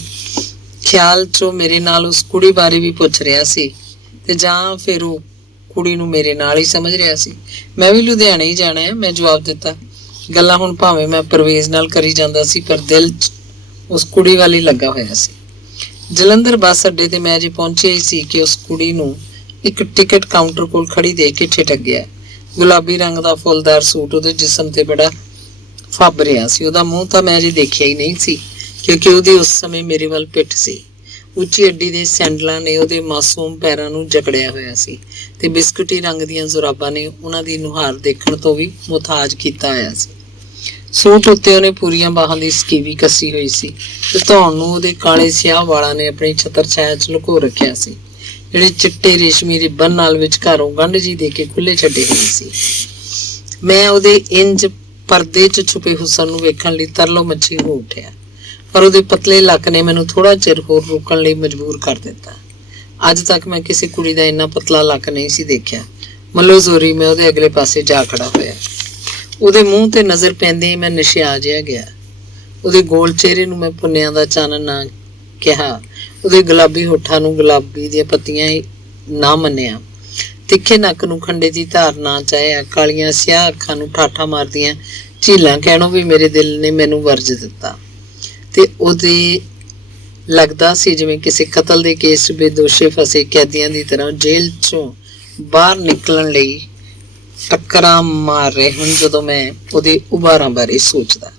ਖਿਆਲ 'ਚੋਂ ਮੇਰੇ ਨਾਲ ਉਸ ਕੁੜੀ ਬਾਰੇ ਵੀ ਪੁੱਛ ਰਿਹਾ ਸੀ ਤੇ ਜਾਂ ਫਿਰ ਉਹ ਕੁੜੀ ਨੂੰ ਮੇਰੇ ਨਾਲ ਹੀ ਸਮਝ ਰਿਹਾ ਸੀ। ਮੈਂ ਵੀ ਲੁਧਿਆਣੇ ਹੀ ਜਾਣਾ ਹੈ, ਮੈਂ ਜਵਾਬ ਦਿੱਤਾ। ਗੱਲਾਂ ਹੁਣ ਭਾਵੇਂ ਮੈਂ ਪਰਵੇਜ਼ ਨਾਲ ਕਰੀ ਜਾਂਦਾ ਸੀ ਪਰ ਦਿਲ 'ਚ ਉਸ ਕੁੜੀ ਵੱਲ ਹੀ ਲੱਗਾ ਹੋਇਆ ਸੀ। ਜਲੰਧਰ ਬੱਸ ਅੱਡੇ ਤੇ ਮੈਂ ਅਜੇ ਪਹੁੰਚਿਆ ਹੀ ਸੀ ਕਿ ਉਸ ਕੁੜੀ ਨੂੰ ਇੱਕ ਟਿਕਟ ਕਾਊਂਟਰ ਕੋਲ ਖੜੀ ਦੇਖ ਕੇ ਠਿਠਕ ਗਿਆ। ਗੁਲਾਬੀ ਰੰਗ ਦਾ ਫੁੱਲਦਾਰ ਸੂਟ ਉਹਦੇ ਜਿਸਮ ਤੇ ਬੜਾ ਫੱਬ ਰਿਹਾ ਸੀ। ਉਹਦਾ ਮੂੰਹ ਤਾਂ ਮੈਂ ਅਜੇ ਦੇਖਿਆ ਹੀ ਨਹੀਂ ਸੀ ਕਿਉਂਕਿ ਉਹਦੀ ਉਸ ਸਮੇਂ ਮੇਰੇ ਵੱਲ ਪਿੱਠ ਸੀ। ਉੱਚੀ ਅੱਡੀ ਦੇ ਸੈਂਡਲਾਂ ਨੇ ਉਹਦੇ ਮਾਸੂਮ ਪੈਰਾਂ ਨੂੰ ਜਕੜਿਆ ਹੋਇਆ ਸੀ ਤੇ ਬਿਸਕੁਟੀ ਰੰਗ ਦੀਆਂ ਜ਼ੁਰਾਬਾਂ ਨੇ ਉਹਨਾਂ ਦੀ ਨੁਹਾਰ ਦੇਖਣ ਤੋਂ ਵੀ ਮੁਹਤਾਜ ਕੀਤਾ ਹੋਇਆ ਸੀ। ਸੂਟ ਉੱਤੇ ਉਹਨੇ ਪੂਰੀਆਂ ਬਾਹਾਂ ਦੀ ਸਕੀਵੀ ਕੱਸੀ ਹੋਈ ਸੀ ਤੇ ਧੌਣ ਨੂੰ ਉਹਦੇ ਕਾਲੇ ਸਿਆਹ ਵਾਲਾਂ ਨੇ ਆਪਣੀ ਛਤਰ ਛਾਇਆ 'ਚ ਲੁਕੋ ਰੱਖਿਆ ਸੀ, ਜਿਹੜੇ ਚਿੱਟੇ ਰੇਸ਼ਮੀ ਰਿਬਨ ਨਾਲ ਵਿਚਕਾਰੋਂ ਗੰਢ ਜੀ ਦੇ ਕੇ ਖੁੱਲੇ ਛੱਡੇ ਹੋਏ ਸੀ। ਮੈਂ ਉਹਦੇ ਇੰਜ ਪਰਦੇ 'ਚ ਛੁਪੇ ਹੁਸਨ ਨੂੰ ਵੇਖਣ ਲਈ ਤਰਲੋ ਮੱਛੀ ਹੋ ਉੱਠਿਆ, ਪਰ ਉਹਦੇ ਪਤਲੇ ਲੱਕ ਨੇ ਮੈਨੂੰ ਥੋੜਾ ਚਿਰ ਹੋਰ ਰੁਕਣ ਲਈ ਮਜਬੂਰ ਕਰ ਦਿੱਤਾ। ਅੱਜ ਤੱਕ ਮੈਂ ਕਿਸੇ ਕੁੜੀ ਦਾ ਇੰਨਾ ਪਤਲਾ ਲੱਕ ਨਹੀਂ ਸੀ ਦੇਖਿਆ। ਮੱਲੋ ਜ਼ੋਰੀ ਮੈਂ ਉਹਦੇ ਅਗਲੇ ਪਾਸੇ ਜਾ ਖੜਾ ਹੋਇਆ। ਉਹਦੇ ਮੂੰਹ ਤੇ ਨਜ਼ਰ ਪੈਂਦੇ ਹੀ ਮੈਂ ਨਿਸ਼ਿਆ ਜਿਹਾ ਗਿਆ। ਉਹਦੇ ਗੋਲ ਚਿਹਰੇ ਨੂੰ ਮੈਂ ਪੁੰਨਿਆਂ ਦਾ ਚਾਨਣ ਨਾ ਕਿਹਾ, ਉਹਦੇ ਗੁਲਾਬੀ ਹੋਠਾਂ ਨੂੰ ਗੁਲਾਬੀ ਦੀਆਂ ਪੱਤੀਆਂ ਨਾ ਮੰਨਿਆ ਤਿੱਖੇ ਨੱਕ ਨੂੰ ਖੰਡੇ ਦੀ ਧਾਰ ਨਾ ਚਾਹਿਆ, ਕਾਲੀਆਂ ਸਿਆਹ ਅੱਖਾਂ ਨੂੰ ਠਾਠਾਂ ਮਾਰਦੀਆਂ ਝੀਲਾਂ ਕਹਿਣੋਂ ਵੀ ਮੇਰੇ ਦਿਲ ਨੇ ਮੈਨੂੰ ਵਰਜ ਦਿੱਤਾ। ਤੇ ਉਹਦੇ ਲੱਗਦਾ ਸੀ ਜਿਵੇਂ ਕਿਸੇ ਕਤਲ ਦੇ ਕੇਸ ਬੇਦੋਸ਼ੇ ਫਸੇ ਕੈਦੀਆਂ ਦੀ ਤਰ੍ਹਾਂ ਜੇਲ੍ਹ ਚੋਂ ਬਾਹਰ ਨਿਕਲਣ ਲਈ ਟੱਕਰਾਂ ਮਾਰ ਰਹੇ ਹੁਣ ਜਦੋਂ ਮੈਂ ਉਹਦੇ ਉਭਾਰਾਂ ਬਾਰੇ ਸੋਚਦਾ।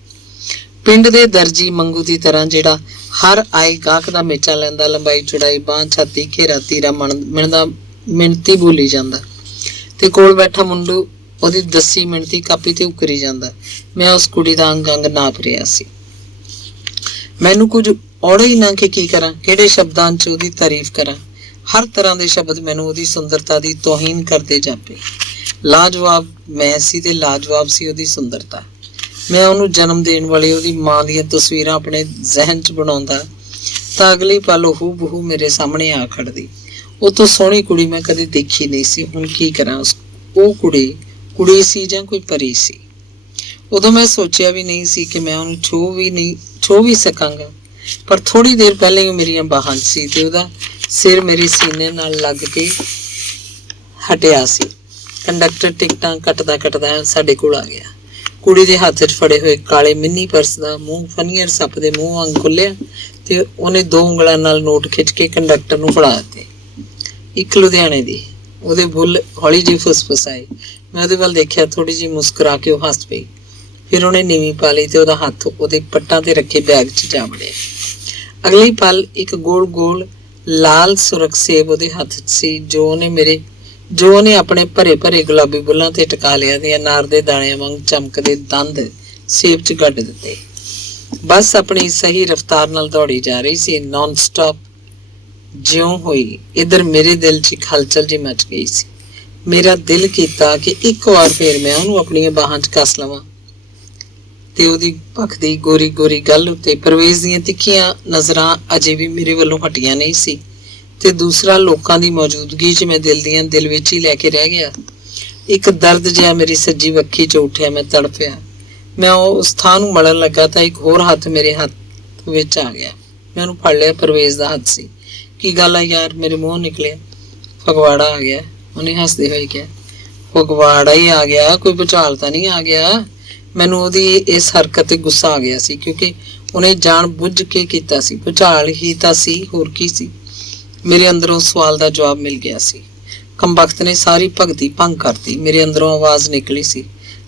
ਪਿੰਡ ਦੇ ਦਰਜੀ ਮੰਗੂ ਦੀ ਤਰ੍ਹਾਂ ਜਿਹੜਾ ਹਰ ਆਏ ਗਾਹਕ ਦਾ ਮੇਚਾ ਲੈਂਦਾ, ਲੰਬਾਈ ਚੌੜਾਈ ਬਾਂਹ ਛਾਤੀ ਘੇਰਾ ਤੀਰਾ ਮਿਣਦਾ ਮਿਣਤੀ ਬੋਲੀ ਜਾਂਦਾ ਤੇ ਕੋਲ ਬੈਠਾ ਮੁੰਡੂ ਉਹਦੀ ਦੱਸੀ ਮਿਣਤੀ ਕਾਪੀ ਤੇ ਉਕਰੀ ਜਾਂਦਾ। ਮੈਂ ਉਸ ਕੁੜੀ ਦਾ ਅੰਗ ਅੰਗ ਨਾਪ ਰਿਹਾ ਸੀ। ਮੈਨੂੰ ਕੁਝ ਔੜਾ ਹੀ ਨਾ ਕਿ ਕੀ ਕਰਾਂ, ਕਿਹੜੇ ਸ਼ਬਦਾਂ 'ਚ ਉਹਦੀ ਤਾਰੀਫ ਕਰਾਂ। ਹਰ ਤਰ੍ਹਾਂ ਦੇ ਸ਼ਬਦ ਮੈਨੂੰ ਉਹਦੀ ਸੁੰਦਰਤਾ ਦੀ ਤੋਹੀਨ ਕਰਦੇ ਜਾਪੇ। ਲਾਜਵਾਬ ਮੈਂ ਸੀ ਤੇ ਲਾਜਵਾਬ ਸੀ ਉਹਦੀ ਸੁੰਦਰਤਾ। ਮੈਂ ਉਹਨੂੰ ਜਨਮ ਦੇਣ ਵਾਲੀ ਉਹਦੀ ਮਾਂ ਦੀਆਂ ਤਸਵੀਰਾਂ ਆਪਣੇ ਜ਼ਿਹਨ 'ਚ ਬਣਾਉਂਦਾ ਤਾਂ ਅਗਲੀ ਪਲ ਹੂ ਬਹੂ ਮੇਰੇ ਸਾਹਮਣੇ ਆ ਖੜਦੀ। ਉਹ ਤੋਂ ਸੋਹਣੀ ਕੁੜੀ ਮੈਂ ਕਦੇ ਦੇਖੀ ਨਹੀਂ ਸੀ। ਹੁਣ ਕੀ ਕਰਾਂ, ਉਹ ਕੁੜੀ ਸੀ ਜਾਂ ਕੋਈ ਪਰੀ ਸੀ। ਉਦੋਂ ਮੈਂ ਸੋਚਿਆ ਵੀ ਨਹੀਂ ਸੀ ਕਿ ਮੈਂ ਉਹਨੂੰ ਛੋਹ ਵੀ ਸਕਾਂਗਾ, ਪਰ ਥੋੜੀ ਦੇਰ ਪਹਿਲਾਂ ਹੀ ਮੇਰੀਆਂ ਬਾਹਾਂ 'ਚ ਸੀ ਤੇ ਉਹਦਾ ਸਿਰ ਮੇਰੇ ਸੀਨੇ ਨਾਲ ਲੱਗ ਕੇ ਹਟਿਆ ਸੀ। ਕੰਡਕਟਰ ਟਿਕਟਾਂ ਕੱਟਦਾ ਸਾਡੇ ਕੋਲ ਆ ਗਿਆ। ਕੁੜੀ ਦੇ ਹੱਥ 'ਚ ਫੜੇ ਹੋਏ ਕਾਲੇ ਮਿੰਨੀ ਪਰਸ ਦਾ ਮੂੰਹ ਫਨੀਅਰ ਸੱਪ ਦੇ ਮੂੰਹ ਵਾਂਗ ਖੁੱਲਿਆ ਤੇ ਉਹਨੇ 2 ਉਂਗਲਾਂ ਨਾਲ ਨੋਟ ਖਿੱਚ ਕੇ ਕੰਡਕਟਰ ਨੂੰ ਫੜਾ ਦਿੱਤੇ। ਇੱਕ ਲੁਧਿਆਣੇ ਦੀ। ਉਹਦੇ ਬੁੱਲ ਹੌਲੀ ਜਿਹੀ ਫੁਸਫੁਸਾਏ। ਮੈਂ ਉਹਦੇ ਵੱਲ ਦੇਖਿਆ, ਥੋੜੀ ਜਿਹੀ ਮੁਸਕਰਾ ਕੇ ਉਹ ਹੱਸ ਪਈ। ਫਿਰ ਉਹਨੇ ਨੀਵੀਂ ਪਾ ਲਈ ਤੇ ਉਹਦਾ ਹੱਥ ਉਹਦੇ ਪੱਟਾਂ ਤੇ ਰੱਖੇ ਬੈਗ 'ਚ ਜਾ ਵੜਿਆ। ਅਗਲੀ ਪਲ ਇੱਕ ਗੋਲ ਲਾਲ ਸੁਰਖ ਸੇਬ ਉਹਦੇ ਹੱਥ 'ਚ ਸੀ ਜੋ ਉਹਨੇ ਆਪਣੇ ਭਰੇ ਗੁਲਾਬੀ ਬੁੱਲਾਂ ਤੇ ਟਿਕਾ ਲਿਆ ਤੇ ਅਨਾਰ ਦੇ ਦਾਣਿਆਂ ਵਾਂਗ ਚਮਕਦੇ ਦੰਦ ਸੇਬ 'ਚ ਗੱਡ ਦਿੱਤੇ। ਬੱਸ ਆਪਣੀ ਸਹੀ ਰਫ਼ਤਾਰ ਨਾਲ ਦੌੜੀ ਜਾ ਰਹੀ ਸੀ, ਨਾਨ ਸਟਾਪ ਜਿਉਂ ਹੋਈ। ਇੱਧਰ ਮੇਰੇ ਦਿਲ 'ਚ ਇੱਕ ਹਲਚਲ ਜਿਹੀ ਮਚ ਗਈ ਸੀ। ਮੇਰਾ ਦਿਲ ਕੀਤਾ ਕਿ ਇੱਕ ਵਾਰ ਫੇਰ ਮੈਂ ਉਹਨੂੰ ਆਪਣੀਆਂ ਬਾਹਾਂ 'ਚ ਕੱਸ ਲਵਾਂ ਤੇ ਉਹਦੀ ਭਖਦੀ ਗੋਰੀ ਗੱਲ ਉੱਤੇ ਪਰਵੇਜ਼ ਦੀਆਂ ਤਿੱਖੀਆਂ ਨਜ਼ਰਾਂ ਅਜੇ ਵੀ ਮੇਰੇ ਵੱਲੋਂ ਹਟੀਆਂ ਨਹੀਂ ਸੀ ਤੇ ਦੂਸਰਾ ਲੋਕਾਂ ਦੀ ਮੌਜੂਦਗੀ 'ਚ ਮੈਂ ਦਿਲ ਵਿੱਚ ਹੀ ਲੈ ਕੇ ਰਹਿ ਗਿਆ। ਇੱਕ ਦਰਦ ਜਿਹਾ ਮੇਰੀ ਸੱਜੀ ਵੱਖੀ 'ਚ ਉੱਠਿਆ। ਮੈਂ ਤੜਫਿਆ। ਮੈਂ ਉਸ ਥਾਂ ਨੂੰ ਮਲਣ ਲੱਗਾ ਤਾਂ ਇੱਕ ਹੋਰ ਹੱਥ ਮੇਰੇ ਹੱਥ ਵਿੱਚ ਆ ਗਿਆ। ਮੈਂ ਉਹਨੂੰ ਫੜ ਲਿਆ। ਪਰਵੇਜ਼ ਦਾ ਹੱਥ ਸੀ। ਕੀ ਗੱਲ ਆ ਯਾਰ, ਮੇਰੇ ਮੂੰਹੋਂ ਨਿਕਲਿਆ। ਫਗਵਾੜਾ ਆ ਗਿਆ, ਉਹਨੇ ਹੱਸਦੇ ਹੋਏ ਕਿਹਾ। ਫਗਵਾੜਾ ਹੀ ਆ ਗਿਆ, ਕੋਈ ਭੁਚਾਲ ਤਾਂ ਨਹੀਂ ਆ ਗਿਆ। ਮੈਨੂੰ ਉਹਦੀ ਇਸ ਹਰਕਤ ਤੇ ਗੁੱਸਾ ਆ ਗਿਆ ਸੀ ਕਿਉਂਕਿ ਉਹਨੇ ਜਾਣ ਬੁੱਝ ਕੇ ਕੀਤਾ ਸੀ। ਭੁਚਾਲ ਹੀ ਤਾਂ ਸੀ, ਹੋਰ ਕੀ ਸੀ। ਮੇਰੇ ਅੰਦਰੋਂ ਸਵਾਲ ਦਾ ਜਵਾਬ ਮਿਲ ਗਿਆ ਸੀ। ਕੰਬਖਤ ਨੇ ਸਾਰੀ ਭਗਤੀ ਭੰਗ ਕਰਤੀ। ਮੇਰੇ ਅੰਦਰੋਂ ਆਵਾਜ਼ ਨਿਕਲੀ ਸੀ।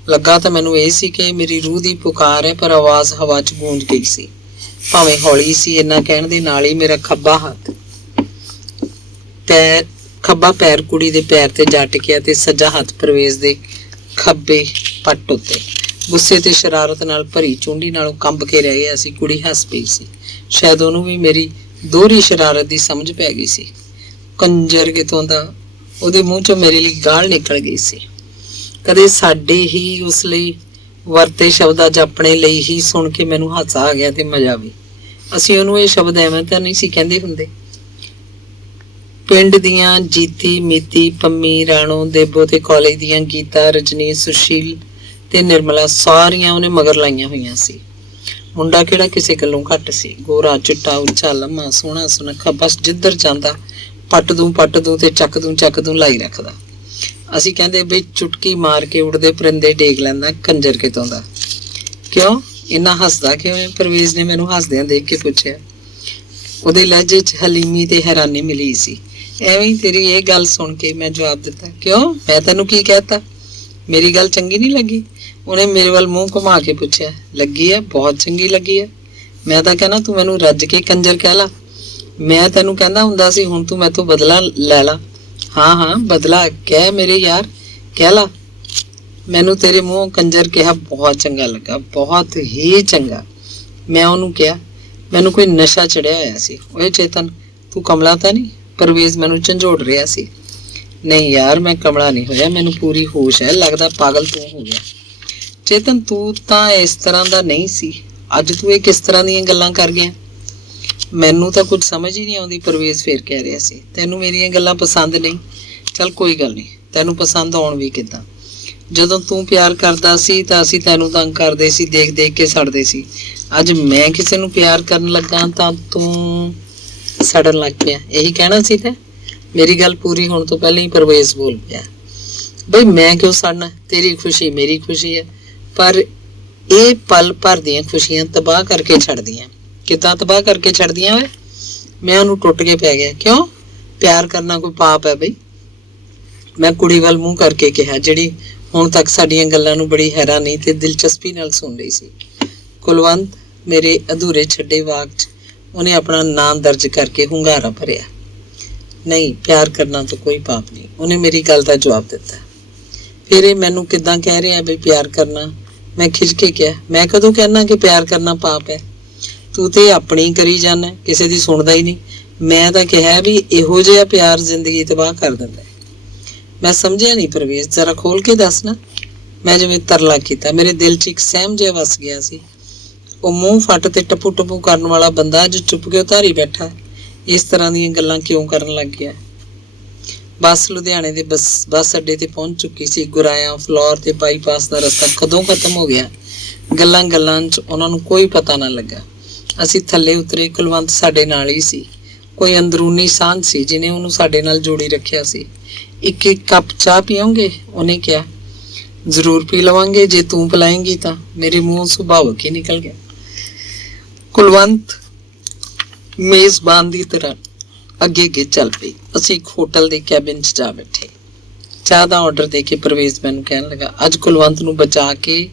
ਲੱਗਾ ਤਾਂ ਮੈਨੂੰ ਇਹ ਸੀ ਕਿ ਮੇਰੀ ਰੂਹ ਦੀ ਪੁਕਾਰ ਹੈ, ਪਰ ਆਵਾਜ਼ ਹਵਾ 'ਚ ਗੂੰਜ ਗਈ ਸੀ। ਭਾਵੇਂ ਹੌਲੀ ਸੀ। ਇੰਨਾ ਕਹਿਣ ਦੇ ਨਾਲ ਹੀ ਮੇਰਾ ਖੱਬਾ ਪੈਰ ਕੁੜੀ ਦੇ ਪੈਰ ਤੇ ਜਾ ਟਿਕਿਆ ਤੇ ਸੱਜਾ ਹੱਥ ਪਰਵੇਜ਼ ਦੇ ਖੱਬੇ ਪੱਟ ਉੱਤੇ। ਗੁੱਸੇ ਤੇ ਸ਼ਰਾਰਤ ਨਾਲ ਭਰੀ ਚੁੰਡੀ ਨਾਲੋਂ ਕੰਬ ਕੇ ਰਹਿ ਗਿਆ ਸੀ। ਕੁੜੀ ਹੱਸ ਪਈ ਸੀ। ਸ਼ਾਇਦ ਉਹਨੂੰ ਵੀ ਮੇਰੀ ਦੋਹਰੀ ਸ਼ਰਾਰਤ ਦੀ ਸਮਝ ਪੈ ਗਈ ਸੀ। ਕੰਜਰ ਕਿਤੋਂ ਦਾ ਉਹਦੇ ਮੂੰਹ 'ਚੋਂ ਮੇਰੇ ਲਈ ਗਾਲ ਨਿਕਲ ਗਈ ਸੀ। ਕਦੇ ਸਾਡੇ ਹੀ ਉਸ ਲਈ ਵਰਤੇ ਸ਼ਬਦਾਂ 'ਚ ਆਪਣੇ ਲਈ ਹੀ ਸੁਣ ਕੇ ਮੈਨੂੰ ਹਾਸਾ ਆ ਗਿਆ ਤੇ ਮਜ਼ਾ ਵੀ। ਅਸੀਂ ਉਹਨੂੰ ਇਹ ਸ਼ਬਦ ਐਵੇਂ ਤਾਂ ਨਹੀਂ ਸੀ ਕਹਿੰਦੇ ਹੁੰਦੇ। ਪਿੰਡ ਦੀਆਂ ਜੀਤੀ, ਮੀਤੀ, ਪੰਮੀ, ਰਾਣੋ, ਦੇਬੋ ਤੇ ਕਾਲਜ ਦੀਆਂ ਗੀਤਾ, ਰਜਨੀ, ਸੁਸ਼ੀਲ ਤੇ ਨਿਰਮਲਾ ਸਾਰੀਆਂ ਉਹਨੇ ਮਗਰ ਲਾਈਆਂ ਹੋਈਆਂ ਸੀ। ਮੁੰਡਾ ਕਿਹੜਾ ਕਿਸੇ ਗੱਲੋਂ ਘੱਟ ਸੀ। ਗੋਰਾ ਚਿੱਟਾ ਉੱਚਾ ਲੰਮਾ ਸੋਹਣਾ ਸੁਨੱਖਾ, ਬਸ ਜਿੱਧਰ ਜਾਂਦਾ ਪੱਟ ਦੂੰ ਤੇ ਚੱਕ ਦੂੰ ਲਾਈ ਰੱਖਦਾ। ਅਸੀਂ ਕਹਿੰਦੇ ਬਈ ਚੁਟਕੀ ਮਾਰ ਕੇ ਉੜਦੇ ਪਰਿੰਦੇ ਡੇਗ ਲੈਂਦਾ ਕੰਜਰ ਕਿਤੋਂ ਦਾ। ਕਿਉਂ ਇੰਨਾ ਹੱਸਦਾ ਕਿਉਂ ਹੈ? ਪਰਵੇਜ਼ ਨੇ ਮੈਨੂੰ ਹੱਸਦਿਆਂ ਦੇਖ ਕੇ ਪੁੱਛਿਆ। ਉਹਦੇ ਲਹਿਜੇ 'ਚ ਹਲੀਮੀ ਤੇ ਹੈਰਾਨੀ ਮਿਲੀ ਸੀ। ਐਵੇਂ ਤੇਰੀ ਇਹ ਗੱਲ ਸੁਣ ਕੇ ਮੈਂ ਜਵਾਬ ਦਿੱਤਾ, ਕਿਉਂ ਮੈਂ ਤੈਨੂੰ ਕੀ ਕਹਿਤਾ? ਮੇਰੀ ਗੱਲ ਚੰਗੀ ਨਹੀਂ ਲੱਗੀ? ਉਹਨੇ ਮੇਰੇ ਵੱਲ ਮੂੰਹ ਘੁਮਾ ਕੇ ਪੁੱਛਿਆ। ਲੱਗੀ ਹੈ, ਬਹੁਤ ਚੰਗੀ ਲੱਗੀ ਹੈ। ਮੈਂ ਤਾਂ ਕਹਿਣਾ ਤੂੰ ਮੈਨੂੰ ਰੱਜ ਕੇ ਕੰਜਰ ਕਹਿ ਲਾ। ਮੈਂ ਤੈਨੂੰ ਕਹਿੰਦਾ ਹੁੰਦਾ ਸੀ, ਹੁਣ ਤੂੰ ਮੈਥੋਂ ਬਦਲਾ ਲੈ ਲਾ। ਹਾਂ ਬਦਲਾ ਕਹਿ ਮੇਰੇ ਯਾਰ, ਕਹਿ ਲਾ। ਮੈਨੂੰ ਤੇਰੇ ਮੂੰਹੋਂ ਕੰਜਰ ਕਿਹਾ ਬਹੁਤ ਚੰਗਾ ਲੱਗਾ, ਬਹੁਤ ਹੀ ਚੰਗਾ। ਮੈਂ ਉਹਨੂੰ ਕਿਹਾ, ਮੈਨੂੰ ਕੋਈ ਨਸ਼ਾ ਚੜਿਆ ਹੋਇਆ ਸੀ। ਓਏ ਚੇਤਨ, ਤੂੰ ਕਮਲਾ ਤਾਂ ਨਹੀਂ? ਪਰਵੇਜ਼ ਮੈਨੂੰ ਝੰਜੋੜ ਰਿਹਾ ਸੀ। ਨਹੀਂ ਯਾਰ, ਮੈਂ ਕਮਲਾ ਨਹੀਂ ਹੋਇਆ, ਮੈਨੂੰ ਪੂਰੀ ਹੋਸ਼ ਹੈ। ਲੱਗਦਾ ਪਾਗਲ ਤੂੰ ਹੋ ਗਿਆ। ਚੇਤਨ, ਤੂੰ ਤਾਂ ਇਸ ਤਰ੍ਹਾਂ ਦਾ ਨਹੀਂ ਸੀ। ਅੱਜ ਤੂੰ ਇਹ ਕਿਸ ਤਰ੍ਹਾਂ ਦੀਆਂ ਗੱਲਾਂ ਕਰ ਗਿਆ? ਮੈਨੂੰ ਤਾਂ ਕੁਝ ਸਮਝ ਹੀ ਨਹੀਂ ਆਉਂਦੀ। ਪਰਵੇਜ਼ ਫੇਰ ਕਹਿ ਰਿਹਾ ਸੀ, ਤੈਨੂੰ ਮੇਰੀਆਂ ਗੱਲਾਂ ਪਸੰਦ ਨਹੀਂ? ਚੱਲ ਕੋਈ ਗੱਲ ਨਹੀਂ, ਤੈਨੂੰ ਪਸੰਦ ਆਉਣ ਵੀ ਕਿੱਦਾਂ। ਜਦੋਂ ਤੂੰ ਪਿਆਰ ਕਰਦਾ ਸੀ ਤਾਂ ਅਸੀਂ ਤੈਨੂੰ ਤੰਗ ਕਰਦੇ ਸੀ, ਦੇਖ ਕੇ ਸੜਦੇ ਸੀ। ਅੱਜ ਮੈਂ ਕਿਸੇ ਨੂੰ ਪਿਆਰ ਕਰਨ ਲੱਗਾ ਤਾਂ ਤੂੰ ਸੜਨ ਲੱਗ ਪਿਆ। ਇਹੀ ਕਹਿਣਾ ਸੀ ਤੇ ਮੇਰੀ ਗੱਲ ਪੂਰੀ ਹੋਣ ਤੋਂ ਪਹਿਲਾਂ ਹੀ ਪਰਵੇਜ਼ ਬੋਲ ਪਿਆ, ਬਈ ਮੈਂ ਕਿਉਂ ਸੜਨਾ, ਤੇਰੀ ਖੁਸ਼ੀ ਮੇਰੀ ਖੁਸ਼ੀ ਹੈ, ਪਰ ਇਹ ਪਲ ਭਰ ਦੀਆਂ ਖੁਸ਼ੀਆਂ ਤਬਾਹ ਕਰਕੇ ਛੱਡਦੀਆਂ। ਕਿੱਦਾਂ ਤਬਾਹ ਕਰਕੇ ਛੱਡਦੀਆਂ ਵੇ? ਮੈਂ ਉਹਨੂੰ ਟੁੱਟ ਕੇ ਪੈ ਗਿਆ। ਕਿਉਂ? ਪਿਆਰ ਕਰਨਾ ਕੋਈ ਪਾਪ ਹੈ ਬਈ? ਮੈਂ ਕੁੜੀ ਵੱਲ ਮੂੰਹ ਕਰਕੇ ਕਿਹਾ, ਜਿਹੜੀ ਹੁਣ ਤੱਕ ਸਾਡੀਆਂ ਗੱਲਾਂ ਨੂੰ ਬੜੀ ਹੈਰਾਨੀ ਤੇ ਦਿਲਚਸਪੀ ਨਾਲ ਸੁਣ ਰਹੀ ਸੀ। ਕੁਲਵੰਤ, ਮੇਰੇ ਅਧੂਰੇ ਛੱਡੇ ਵਾਕ 'ਚ ਉਹਨੇ ਆਪਣਾ ਨਾਂ ਦਰਜ ਕਰਕੇ ਹੁੰਗਾਰਾ ਭਰਿਆ। ਨਹੀਂ, ਪਿਆਰ ਕਰਨਾ ਤਾਂ ਕੋਈ ਪਾਪ ਨਹੀਂ, ਉਹਨੇ ਮੇਰੀ ਗੱਲ ਦਾ ਜਵਾਬ ਦਿੱਤਾ। ਫਿਰ ਇਹ ਮੈਨੂੰ ਕਿੱਦਾਂ ਕਹਿ ਰਿਹਾ ਬਈ ਪਿਆਰ ਕਰਨਾ? ਮੈਂ ਖਿਝ ਕੇ ਕਿਹਾ, ਮੈਂ ਕਦੋਂ ਕਹਿਣਾ ਕਿ ਪਿਆਰ ਕਰਨਾ ਪਾਪ ਹੈ? ਤੂੰ ਤੇ ਆਪਣੀ ਕਰੀ ਜਾਂਦਾ, ਕਿਸੇ ਦੀ ਸੁਣਦਾ ਹੀ ਨਹੀਂ। ਮੈਂ ਤਾਂ ਕਿਹਾ ਵੀ ਇਹੋ ਜਿਹਾ ਪਿਆਰ ਜ਼ਿੰਦਗੀ ਤਬਾਹ ਕਰ ਦਿੰਦਾ। ਮੈਂ ਸਮਝਿਆ ਨਹੀਂ ਪਰਵੇਜ਼, ਜ਼ਰਾ ਖੋਲ ਕੇ ਦੱਸ ਨਾ। ਮੈਂ ਜਿਵੇਂ ਤਰਲਾ ਕੀਤਾ, ਮੇਰੇ ਦਿਲ 'ਚ ਇੱਕ ਸਹਿਮ ਜਿਹਾ ਵਸ ਗਿਆ ਸੀ। ਉਹ ਮੂੰਹ ਫੱਟ ਤੇ ਟਪੂ ਟਪੂ ਕਰਨ ਵਾਲਾ ਬੰਦਾ ਅੱਜ ਚੁੱਪ ਕੇ ਉਤਾਰੀ ਬੈਠਾ, ਇਸ ਤਰ੍ਹਾਂ ਦੀਆਂ ਗੱਲਾਂ ਕਿਉਂ ਕਰਨ ਲੱਗ ਗਿਆ? ਬੱਸ ਲੁਧਿਆਣੇ ਦੇ ਬੱਸ ਅੱਡੇ ਤੇ ਪਹੁੰਚ ਚੁੱਕੀ ਸੀ। ਗੁਰਾਇਆ, ਫਲੋਰ ਤੇ ਬਾਈਪਾਸ ਦਾ ਰਸਤਾ ਕਦੋਂ ਖਤਮ ਹੋ ਗਿਆ, ਗੱਲਾਂ 'ਚ ਉਹਨਾਂ ਨੂੰ ਕੋਈ ਪਤਾ ਨਾ ਲੱਗਾ। ਅਸੀਂ ਥੱਲੇ ਉਤਰੇ। ਕੁਲਵੰਤ ਸਾਡੇ ਨਾਲ ਹੀ ਸੀ। ਕੋਈ ਅੰਦਰੂਨੀ ਸਾਂਝ ਸੀ ਜਿਹਨੇ ਉਹਨੂੰ ਸਾਡੇ ਨਾਲ ਜੋੜੀ ਰੱਖਿਆ ਸੀ। ਇੱਕ ਕੱਪ ਚਾਹ ਪੀਓਗੇ? ਉਹਨੇ ਕਿਹਾ। ਜ਼ਰੂਰ ਪੀ ਲਵਾਂਗੇ, ਜੇ ਤੂੰ ਪਿਲਾਏਂਗੀ ਤਾਂ। ਮੇਰੇ ਮੂੰਹ ਸੁਭਾਵਕ ਹੀ ਨਿਕਲ ਗਿਆ। ਕੁਲਵੰਤ ਮੇਜ਼ਬਾਨ ਦੀ ਤਰ੍ਹਾਂ ਅੱਗੇ ਚੱਲ ਪਈ। ਅਸੀਂ ਇੱਕ ਹੋਟਲ ਦੇ ਕੈਬਿਨ 'ਚ ਜਾ ਬੈਠੇ। ਚਾਹ ਦਾ ਆਰਡਰ ਦੇ ਕੇ ਪਰਵੇਜ਼ ਮੈਨੂੰ ਕਹਿਣ ਲੱਗਾ, ਅੱਜ ਕੁਲਵੰਤ ਨੂੰ ਬਚਾ ਕੇ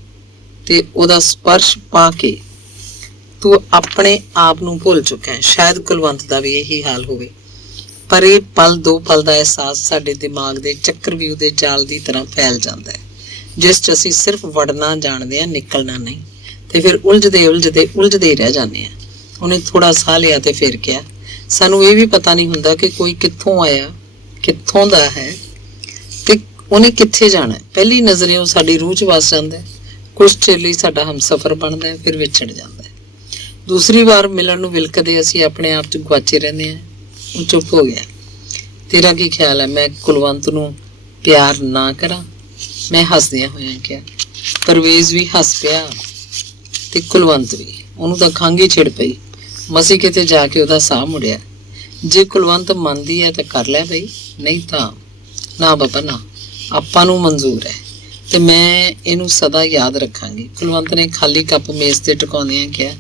ਤੇ ਉਹਦਾ ਸਪਰਸ਼ ਪਾ ਕੇ ਤੂੰ ਆਪਣੇ ਆਪ ਨੂੰ ਭੁੱਲ ਚੁੱਕਾ ਹੈ। ਸ਼ਾਇਦ ਕੁਲਵੰਤ ਦਾ ਵੀ ਇਹੀ ਹਾਲ ਹੋਵੇ, ਪਰ ਇਹ ਪਲ ਦੋ ਪਲ ਦਾ ਅਹਿਸਾਸ ਸਾਡੇ ਦਿਮਾਗ ਦੇ ਚੱਕਰਵਿਊਹ ਦੇ ਜਾਲ ਦੀ ਤਰ੍ਹਾਂ ਫੈਲ ਜਾਂਦਾ ਹੈ, ਜਿਸ 'ਚ ਅਸੀਂ ਸਿਰਫ ਵੜਨਾ ਜਾਣਦੇ ਹਾਂ, ਨਿਕਲਣਾ ਨਹੀਂ, ਤੇ ਫਿਰ ਉਲਝਦੇ ਹੀ ਰਹਿ ਜਾਂਦੇ ਹਾਂ। ਉਹਨੇ ਥੋੜਾ ਸਾਹ ਲਿਆ ਤੇ ਫਿਰ ਕਿਹਾ, ਸਾਨੂੰ ਇਹ ਵੀ ਪਤਾ ਨਹੀਂ ਹੁੰਦਾ ਕਿ ਕੋਈ ਕਿੱਥੋਂ ਆਇਆ, ਕਿੱਥੋਂ ਦਾ ਹੈ ਤੇ ਉਹਨੇ ਕਿੱਥੇ ਜਾਣਾ। ਪਹਿਲੀ ਨਜ਼ਰੇ ਉਹ ਸਾਡੀ ਰੂਹ 'ਚ ਵਸ ਜਾਂਦਾ ਹੈ, ਕੁਝ ਚਿਰ ਲਈ ਸਾਡਾ ਹਮਸਫਰ ਬਣਦਾ ਹੈ, ਫਿਰ ਵਿਛੜ ਜਾਂਦਾ ਹੈ। ਦੂਸਰੀ ਵਾਰ ਮਿਲਣ ਨੂੰ ਵਿਲਕਦੇ ਅਸੀਂ ਆਪਣੇ ਆਪ 'ਚ ਗੁਆਚੇ ਰਹਿੰਦੇ ਹਾਂ। ਉਹ ਚੁੱਪ ਹੋ ਗਿਆ। ਤੇਰਾ ਕੀ ਖਿਆਲ ਹੈ, ਮੈਂ ਕੁਲਵੰਤ ਨੂੰ ਪਿਆਰ ਨਾ ਕਰਾਂ? ਮੈਂ ਹੱਸਦਿਆਂ ਹੋਇਆਂ ਕਿਹਾ। ਪਰਵੇਜ਼ ਵੀ ਹੱਸ ਪਿਆ ਤੇ ਕੁਲਵੰਤ ਵੀ। ਉਹਨੂੰ ਤਾਂ ਖੰਘ ਹੀ ਛਿੜ ਪਈ। ਮਸੀਂ ਕਿਤੇ ਜਾ ਕੇ ਉਹਦਾ ਸਾਹ ਮੁੜਿਆ। ਜੇ ਕੁਲਵੰਤ ਮੰਨਦੀ ਹੈ ਤਾਂ ਕਰ ਲੈ ਬਈ, ਨਹੀਂ ਤਾਂ ਨਾ ਬਾਬਾ ਨਾ, ਆਪਾਂ ਨੂੰ ਮਨਜ਼ੂਰ ਹੈ ਤੇ ਮੈਂ ਇਹਨੂੰ ਸਦਾ ਯਾਦ ਰੱਖਾਂਗੀ। ਕੁਲਵੰਤ ਨੇ ਖਾਲੀ ਕੱਪ ਮੇਜ਼ ਤੇ ਟਿਕਾਉਂਦਿਆਂ ਕਿਹਾ,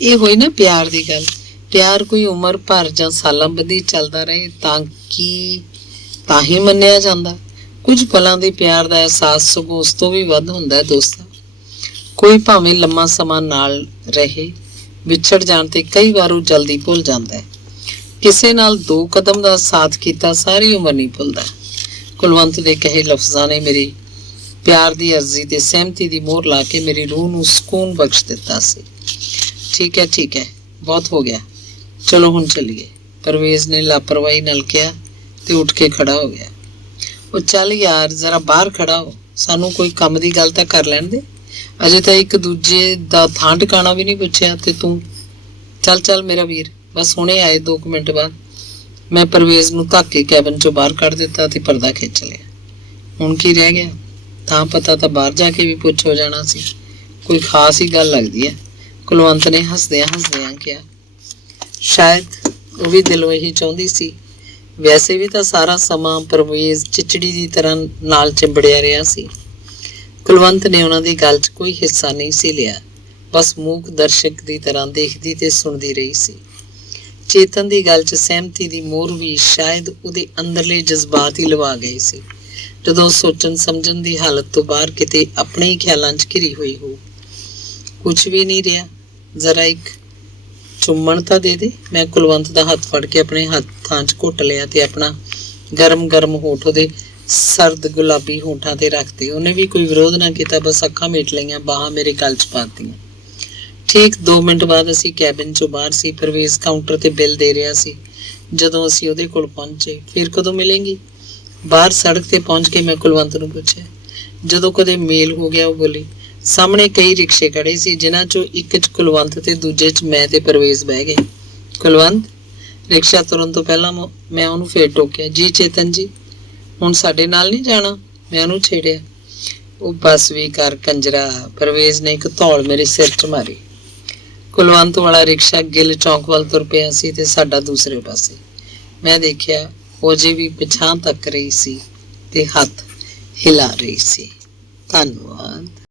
ਇਹ ਹੋਈ ਨਾ ਪਿਆਰ ਦੀ ਗੱਲ। ਪਿਆਰ ਕੋਈ ਉਮਰ ਭਰ ਜਾਂ ਸਾਲਾਂ ਬੱਧੀ ਚੱਲਦਾ ਰਹੇ ਤਾਂ ਹੀ ਮੰਨਿਆ ਜਾਂਦਾ। ਕੁਝ ਪਲਾਂ ਦੇ ਪਿਆਰ ਦਾ ਅਹਿਸਾਸ ਸਗੋਂ ਉਸ ਤੋਂ ਵੀ ਵੱਧ ਹੁੰਦਾ ਹੈ ਦੋਸਤਾਂ। ਕੋਈ ਭਾਵੇਂ ਲੰਮਾ ਸਮਾਂ ਨਾਲ ਰਹੇ, ਵਿਛੜ ਜਾਣ ਤੇ ਕਈ ਵਾਰ ਉਹ ਜਲਦੀ ਭੁੱਲ ਜਾਂਦਾ ਹੈ। ਕਿਸੇ ਨਾਲ 2 ਕਦਮ ਦਾ ਸਾਥ ਕੀਤਾ ਸਾਰੀ ਉਮਰ ਨਹੀਂ ਭੁੱਲਦਾ। ਕੁਲਵੰਤ ਦੇ ਕਹੇ ਲਫ਼ਜ਼ਾਂ ਨੇ ਮੇਰੀ ਪਿਆਰ ਦੀ ਅਰਜ਼ੀ ਤੇ ਸਹਿਮਤੀ ਦੀ ਮੋਹਰ ਲਾ ਕੇ ਮੇਰੀ ਰੂਹ ਨੂੰ ਸਕੂਨ ਬਖਸ਼ ਦਿੱਤਾ ਸੀ। ਠੀਕ ਹੈ, ਬਹੁਤ ਹੋ ਗਿਆ, ਚਲੋ ਹੁਣ ਚੱਲੀਏ, ਪਰਵੇਜ਼ ਨੇ ਲਾਪਰਵਾਹੀ ਨਾਲ ਕਿਹਾ ਤੇ ਉੱਠ ਕੇ ਖੜਾ ਹੋ ਗਿਆ। ਉਹ ਚੱਲ ਯਾਰ, ਜ਼ਰਾ ਬਾਹਰ ਖੜਾ ਹੋ, ਸਾਨੂੰ ਕੋਈ ਕੰਮ ਦੀ ਗੱਲ ਤਾਂ ਕਰ ਲੈਣ ਦੇ। ਅਜੇ ਤਾਂ ਇੱਕ ਦੂਜੇ ਦਾ ਥਾਂ ਟਿਕਾਣਾ ਵੀ ਨਹੀਂ ਪੁੱਛਿਆ ਤੇ ਤੂੰ ਚੱਲ ਮੇਰਾ ਵੀਰ, ਬਸ ਹੁਣੇ ਆਏ 2 ਮਿੰਟ ਬਾਅਦ। ਮੈਂ ਪਰਵੇਜ਼ ਨੂੰ ਧੱਕ ਕੇ ਕੈਬਨ 'ਚੋਂ ਬਾਹਰ ਕੱਢ ਦਿੱਤਾ ਤੇ ਪਰਦਾ ਖਿੱਚ ਲਿਆ। ਹੁਣ ਕੀ ਰਹਿ ਗਿਆ? ਤਾਂ ਪਤਾ ਤਾਂ ਬਾਹਰ ਜਾ ਕੇ ਵੀ ਪੁੱਛ ਹੋ ਜਾਣਾ ਸੀ। ਕੋਈ ਖਾਸ ਹੀ ਗੱਲ ਲੱਗਦੀ ਹੈ, ਕੁਲਵੰਤ ਨੇ ਹੱਸਦਿਆਂ ਕਿਹਾ। ਸ਼ਾਇਦ ਉਹ ਵੀ ਦਿਲੋਂ ਇਹੀ ਚਾਹੁੰਦੀ ਸੀ। ਵੈਸੇ ਵੀ ਤਾਂ ਸਾਰਾ ਸਮਾਂ ਪਰਵੇਜ਼ ਚਿਚੜੀ ਦੀ ਤਰ੍ਹਾਂ ਨਾਲ ਚਿੰਬੜਿਆ ਰਿਹਾ ਸੀ। ਕੁਲਵੰਤ ਨੇ ਉਹਨਾਂ ਦੀ ਗੱਲ 'ਚ ਕੋਈ ਹਿੱਸਾ ਨਹੀਂ ਸੀ ਲਿਆ, ਬਸ ਮੂਕ ਦਰਸ਼ਕ ਦੀ ਤਰ੍ਹਾਂ ਦੇਖਦੀ ਤੇ ਸੁਣਦੀ ਰਹੀ ਸੀ। ਚੇਤਨ ਦੀ ਗੱਲ 'ਚ ਸਹਿਮਤੀ ਦੀ ਮੋਹਰ ਵੀ ਸ਼ਾਇਦ ਉਹਦੇ ਅੰਦਰਲੇ ਜਜ਼ਬਾਤ ਹੀ ਲਵਾ ਗਏ ਸੀ, ਜਦੋਂ ਸੋਚਣ ਸਮਝਣ ਦੀ ਹਾਲਤ ਤੋਂ ਬਾਹਰ ਕਿਤੇ ਆਪਣੇ ਹੀ ਖਿਆਲਾਂ 'ਚ ਘਿਰੀ ਹੋਈ ਹੋ। ਕੁਝ ਵੀ ਨਹੀਂ ਰਿਹਾ, ਜ਼ਰਾ ਇੱਕ ਚੁੰਮਣ ਤਾਂ ਦੇ ਦੇ। ਮੈਂ ਕੁਲਵੰਤ ਦਾ ਹੱਥ ਫੜ ਕੇ ਆਪਣੇ ਹੱਥਾਂ 'ਚ ਘੁੱਟ ਲਿਆ ਤੇ ਆਪਣਾ ਗਰਮ ਹੋਠ ਉਹਦੇ ਸਰਦ ਗੁਲਾਬੀ ਹੋਠਾਂ ਤੇ ਰੱਖਦੇ। ਉਹਨੇ ਵੀ ਕੋਈ ਵਿਰੋਧ ਨਾ ਕੀਤਾ, ਬਸ ਅੱਖਾਂ ਮੀਟ ਲਈਆਂ, ਬਾਹਾਂ ਮੇਰੇ ਗਲ 'ਚ ਪਾਤੀਆਂ। ਠੀਕ 2 ਮਿੰਟ ਬਾਅਦ ਅਸੀਂ ਕੈਬਿਨ 'ਚੋਂ ਬਾਹਰ ਸੀ। ਪਰਵੇਜ਼ ਕਾਊਂਟਰ ਤੇ ਬਿੱਲ ਦੇ ਰਿਹਾ ਸੀ ਜਦੋਂ ਅਸੀਂ ਉਹਦੇ ਕੋਲ ਪਹੁੰਚੇ। ਫਿਰ ਕਦੋਂ ਮਿਲੇਂਗੀ? ਬਾਹਰ ਸੜਕ ਤੇ ਪਹੁੰਚ ਕੇ ਮੈਂ ਕੁਲਵੰਤ ਨੂੰ ਪੁੱਛਿਆ। ਜਦੋਂ ਕਦੇ ਮੇਲ ਹੋ ਗਿਆ, ਉਹ ਬੋਲੀ। ਸਾਹਮਣੇ ਕਈ ਰਿਕਸ਼ੇ ਖੜੇ ਸੀ, ਜਿਨ੍ਹਾਂ 'ਚੋਂ ਇੱਕ 'ਚ ਕੁਲਵੰਤ ਤੇ ਦੂਜੇ 'ਚ ਮੈਂ ਤੇ ਪਰਵੇਜ਼ ਬਹਿ ਗਏ। ਕੁਲਵੰਤ, ਰਿਕਸ਼ਾ ਤੁਰਨ ਤੋਂ ਪਹਿਲਾਂ ਮੈਂ ਉਹਨੂੰ ਫੇਰ ਟੋਕਿਆ। ਜੀ ਚੇਤਨ ਜੀ, ਹੁਣ ਸਾਡੇ ਨਾਲ ਨਹੀਂ ਜਾਣਾ? ਮੈਂ ਉਹਨੂੰ ਛੇੜਿਆ। ਉਹ ਬਸ ਵੀ ਕਰ ਕੰਜਰਾ, ਪਰਵੇਜ਼ ਨੇ ਇੱਕ ਧੌਲ ਮੇਰੇ ਸਿਰ 'ਚ ਮਾਰੀ। ਕੁਲਵੰਤ ਵਾਲਾ ਰਿਕਸ਼ਾ ਗਿੱਲ ਚੌਂਕ ਵੱਲ ਤੁਰ ਪਿਆ ਸੀ ਤੇ ਸਾਡਾ ਦੂਸਰੇ ਪਾਸੇ। ਮੈਂ ਦੇਖਿਆ ਉਹ ਅਜੇ ਵੀ ਪਿਛਾਂਹ ਤੱਕ ਰਹੀ ਸੀ ਤੇ ਹੱਥ ਹਿਲਾ ਰਹੀ ਸੀ। ਧੰਨਵਾਦ।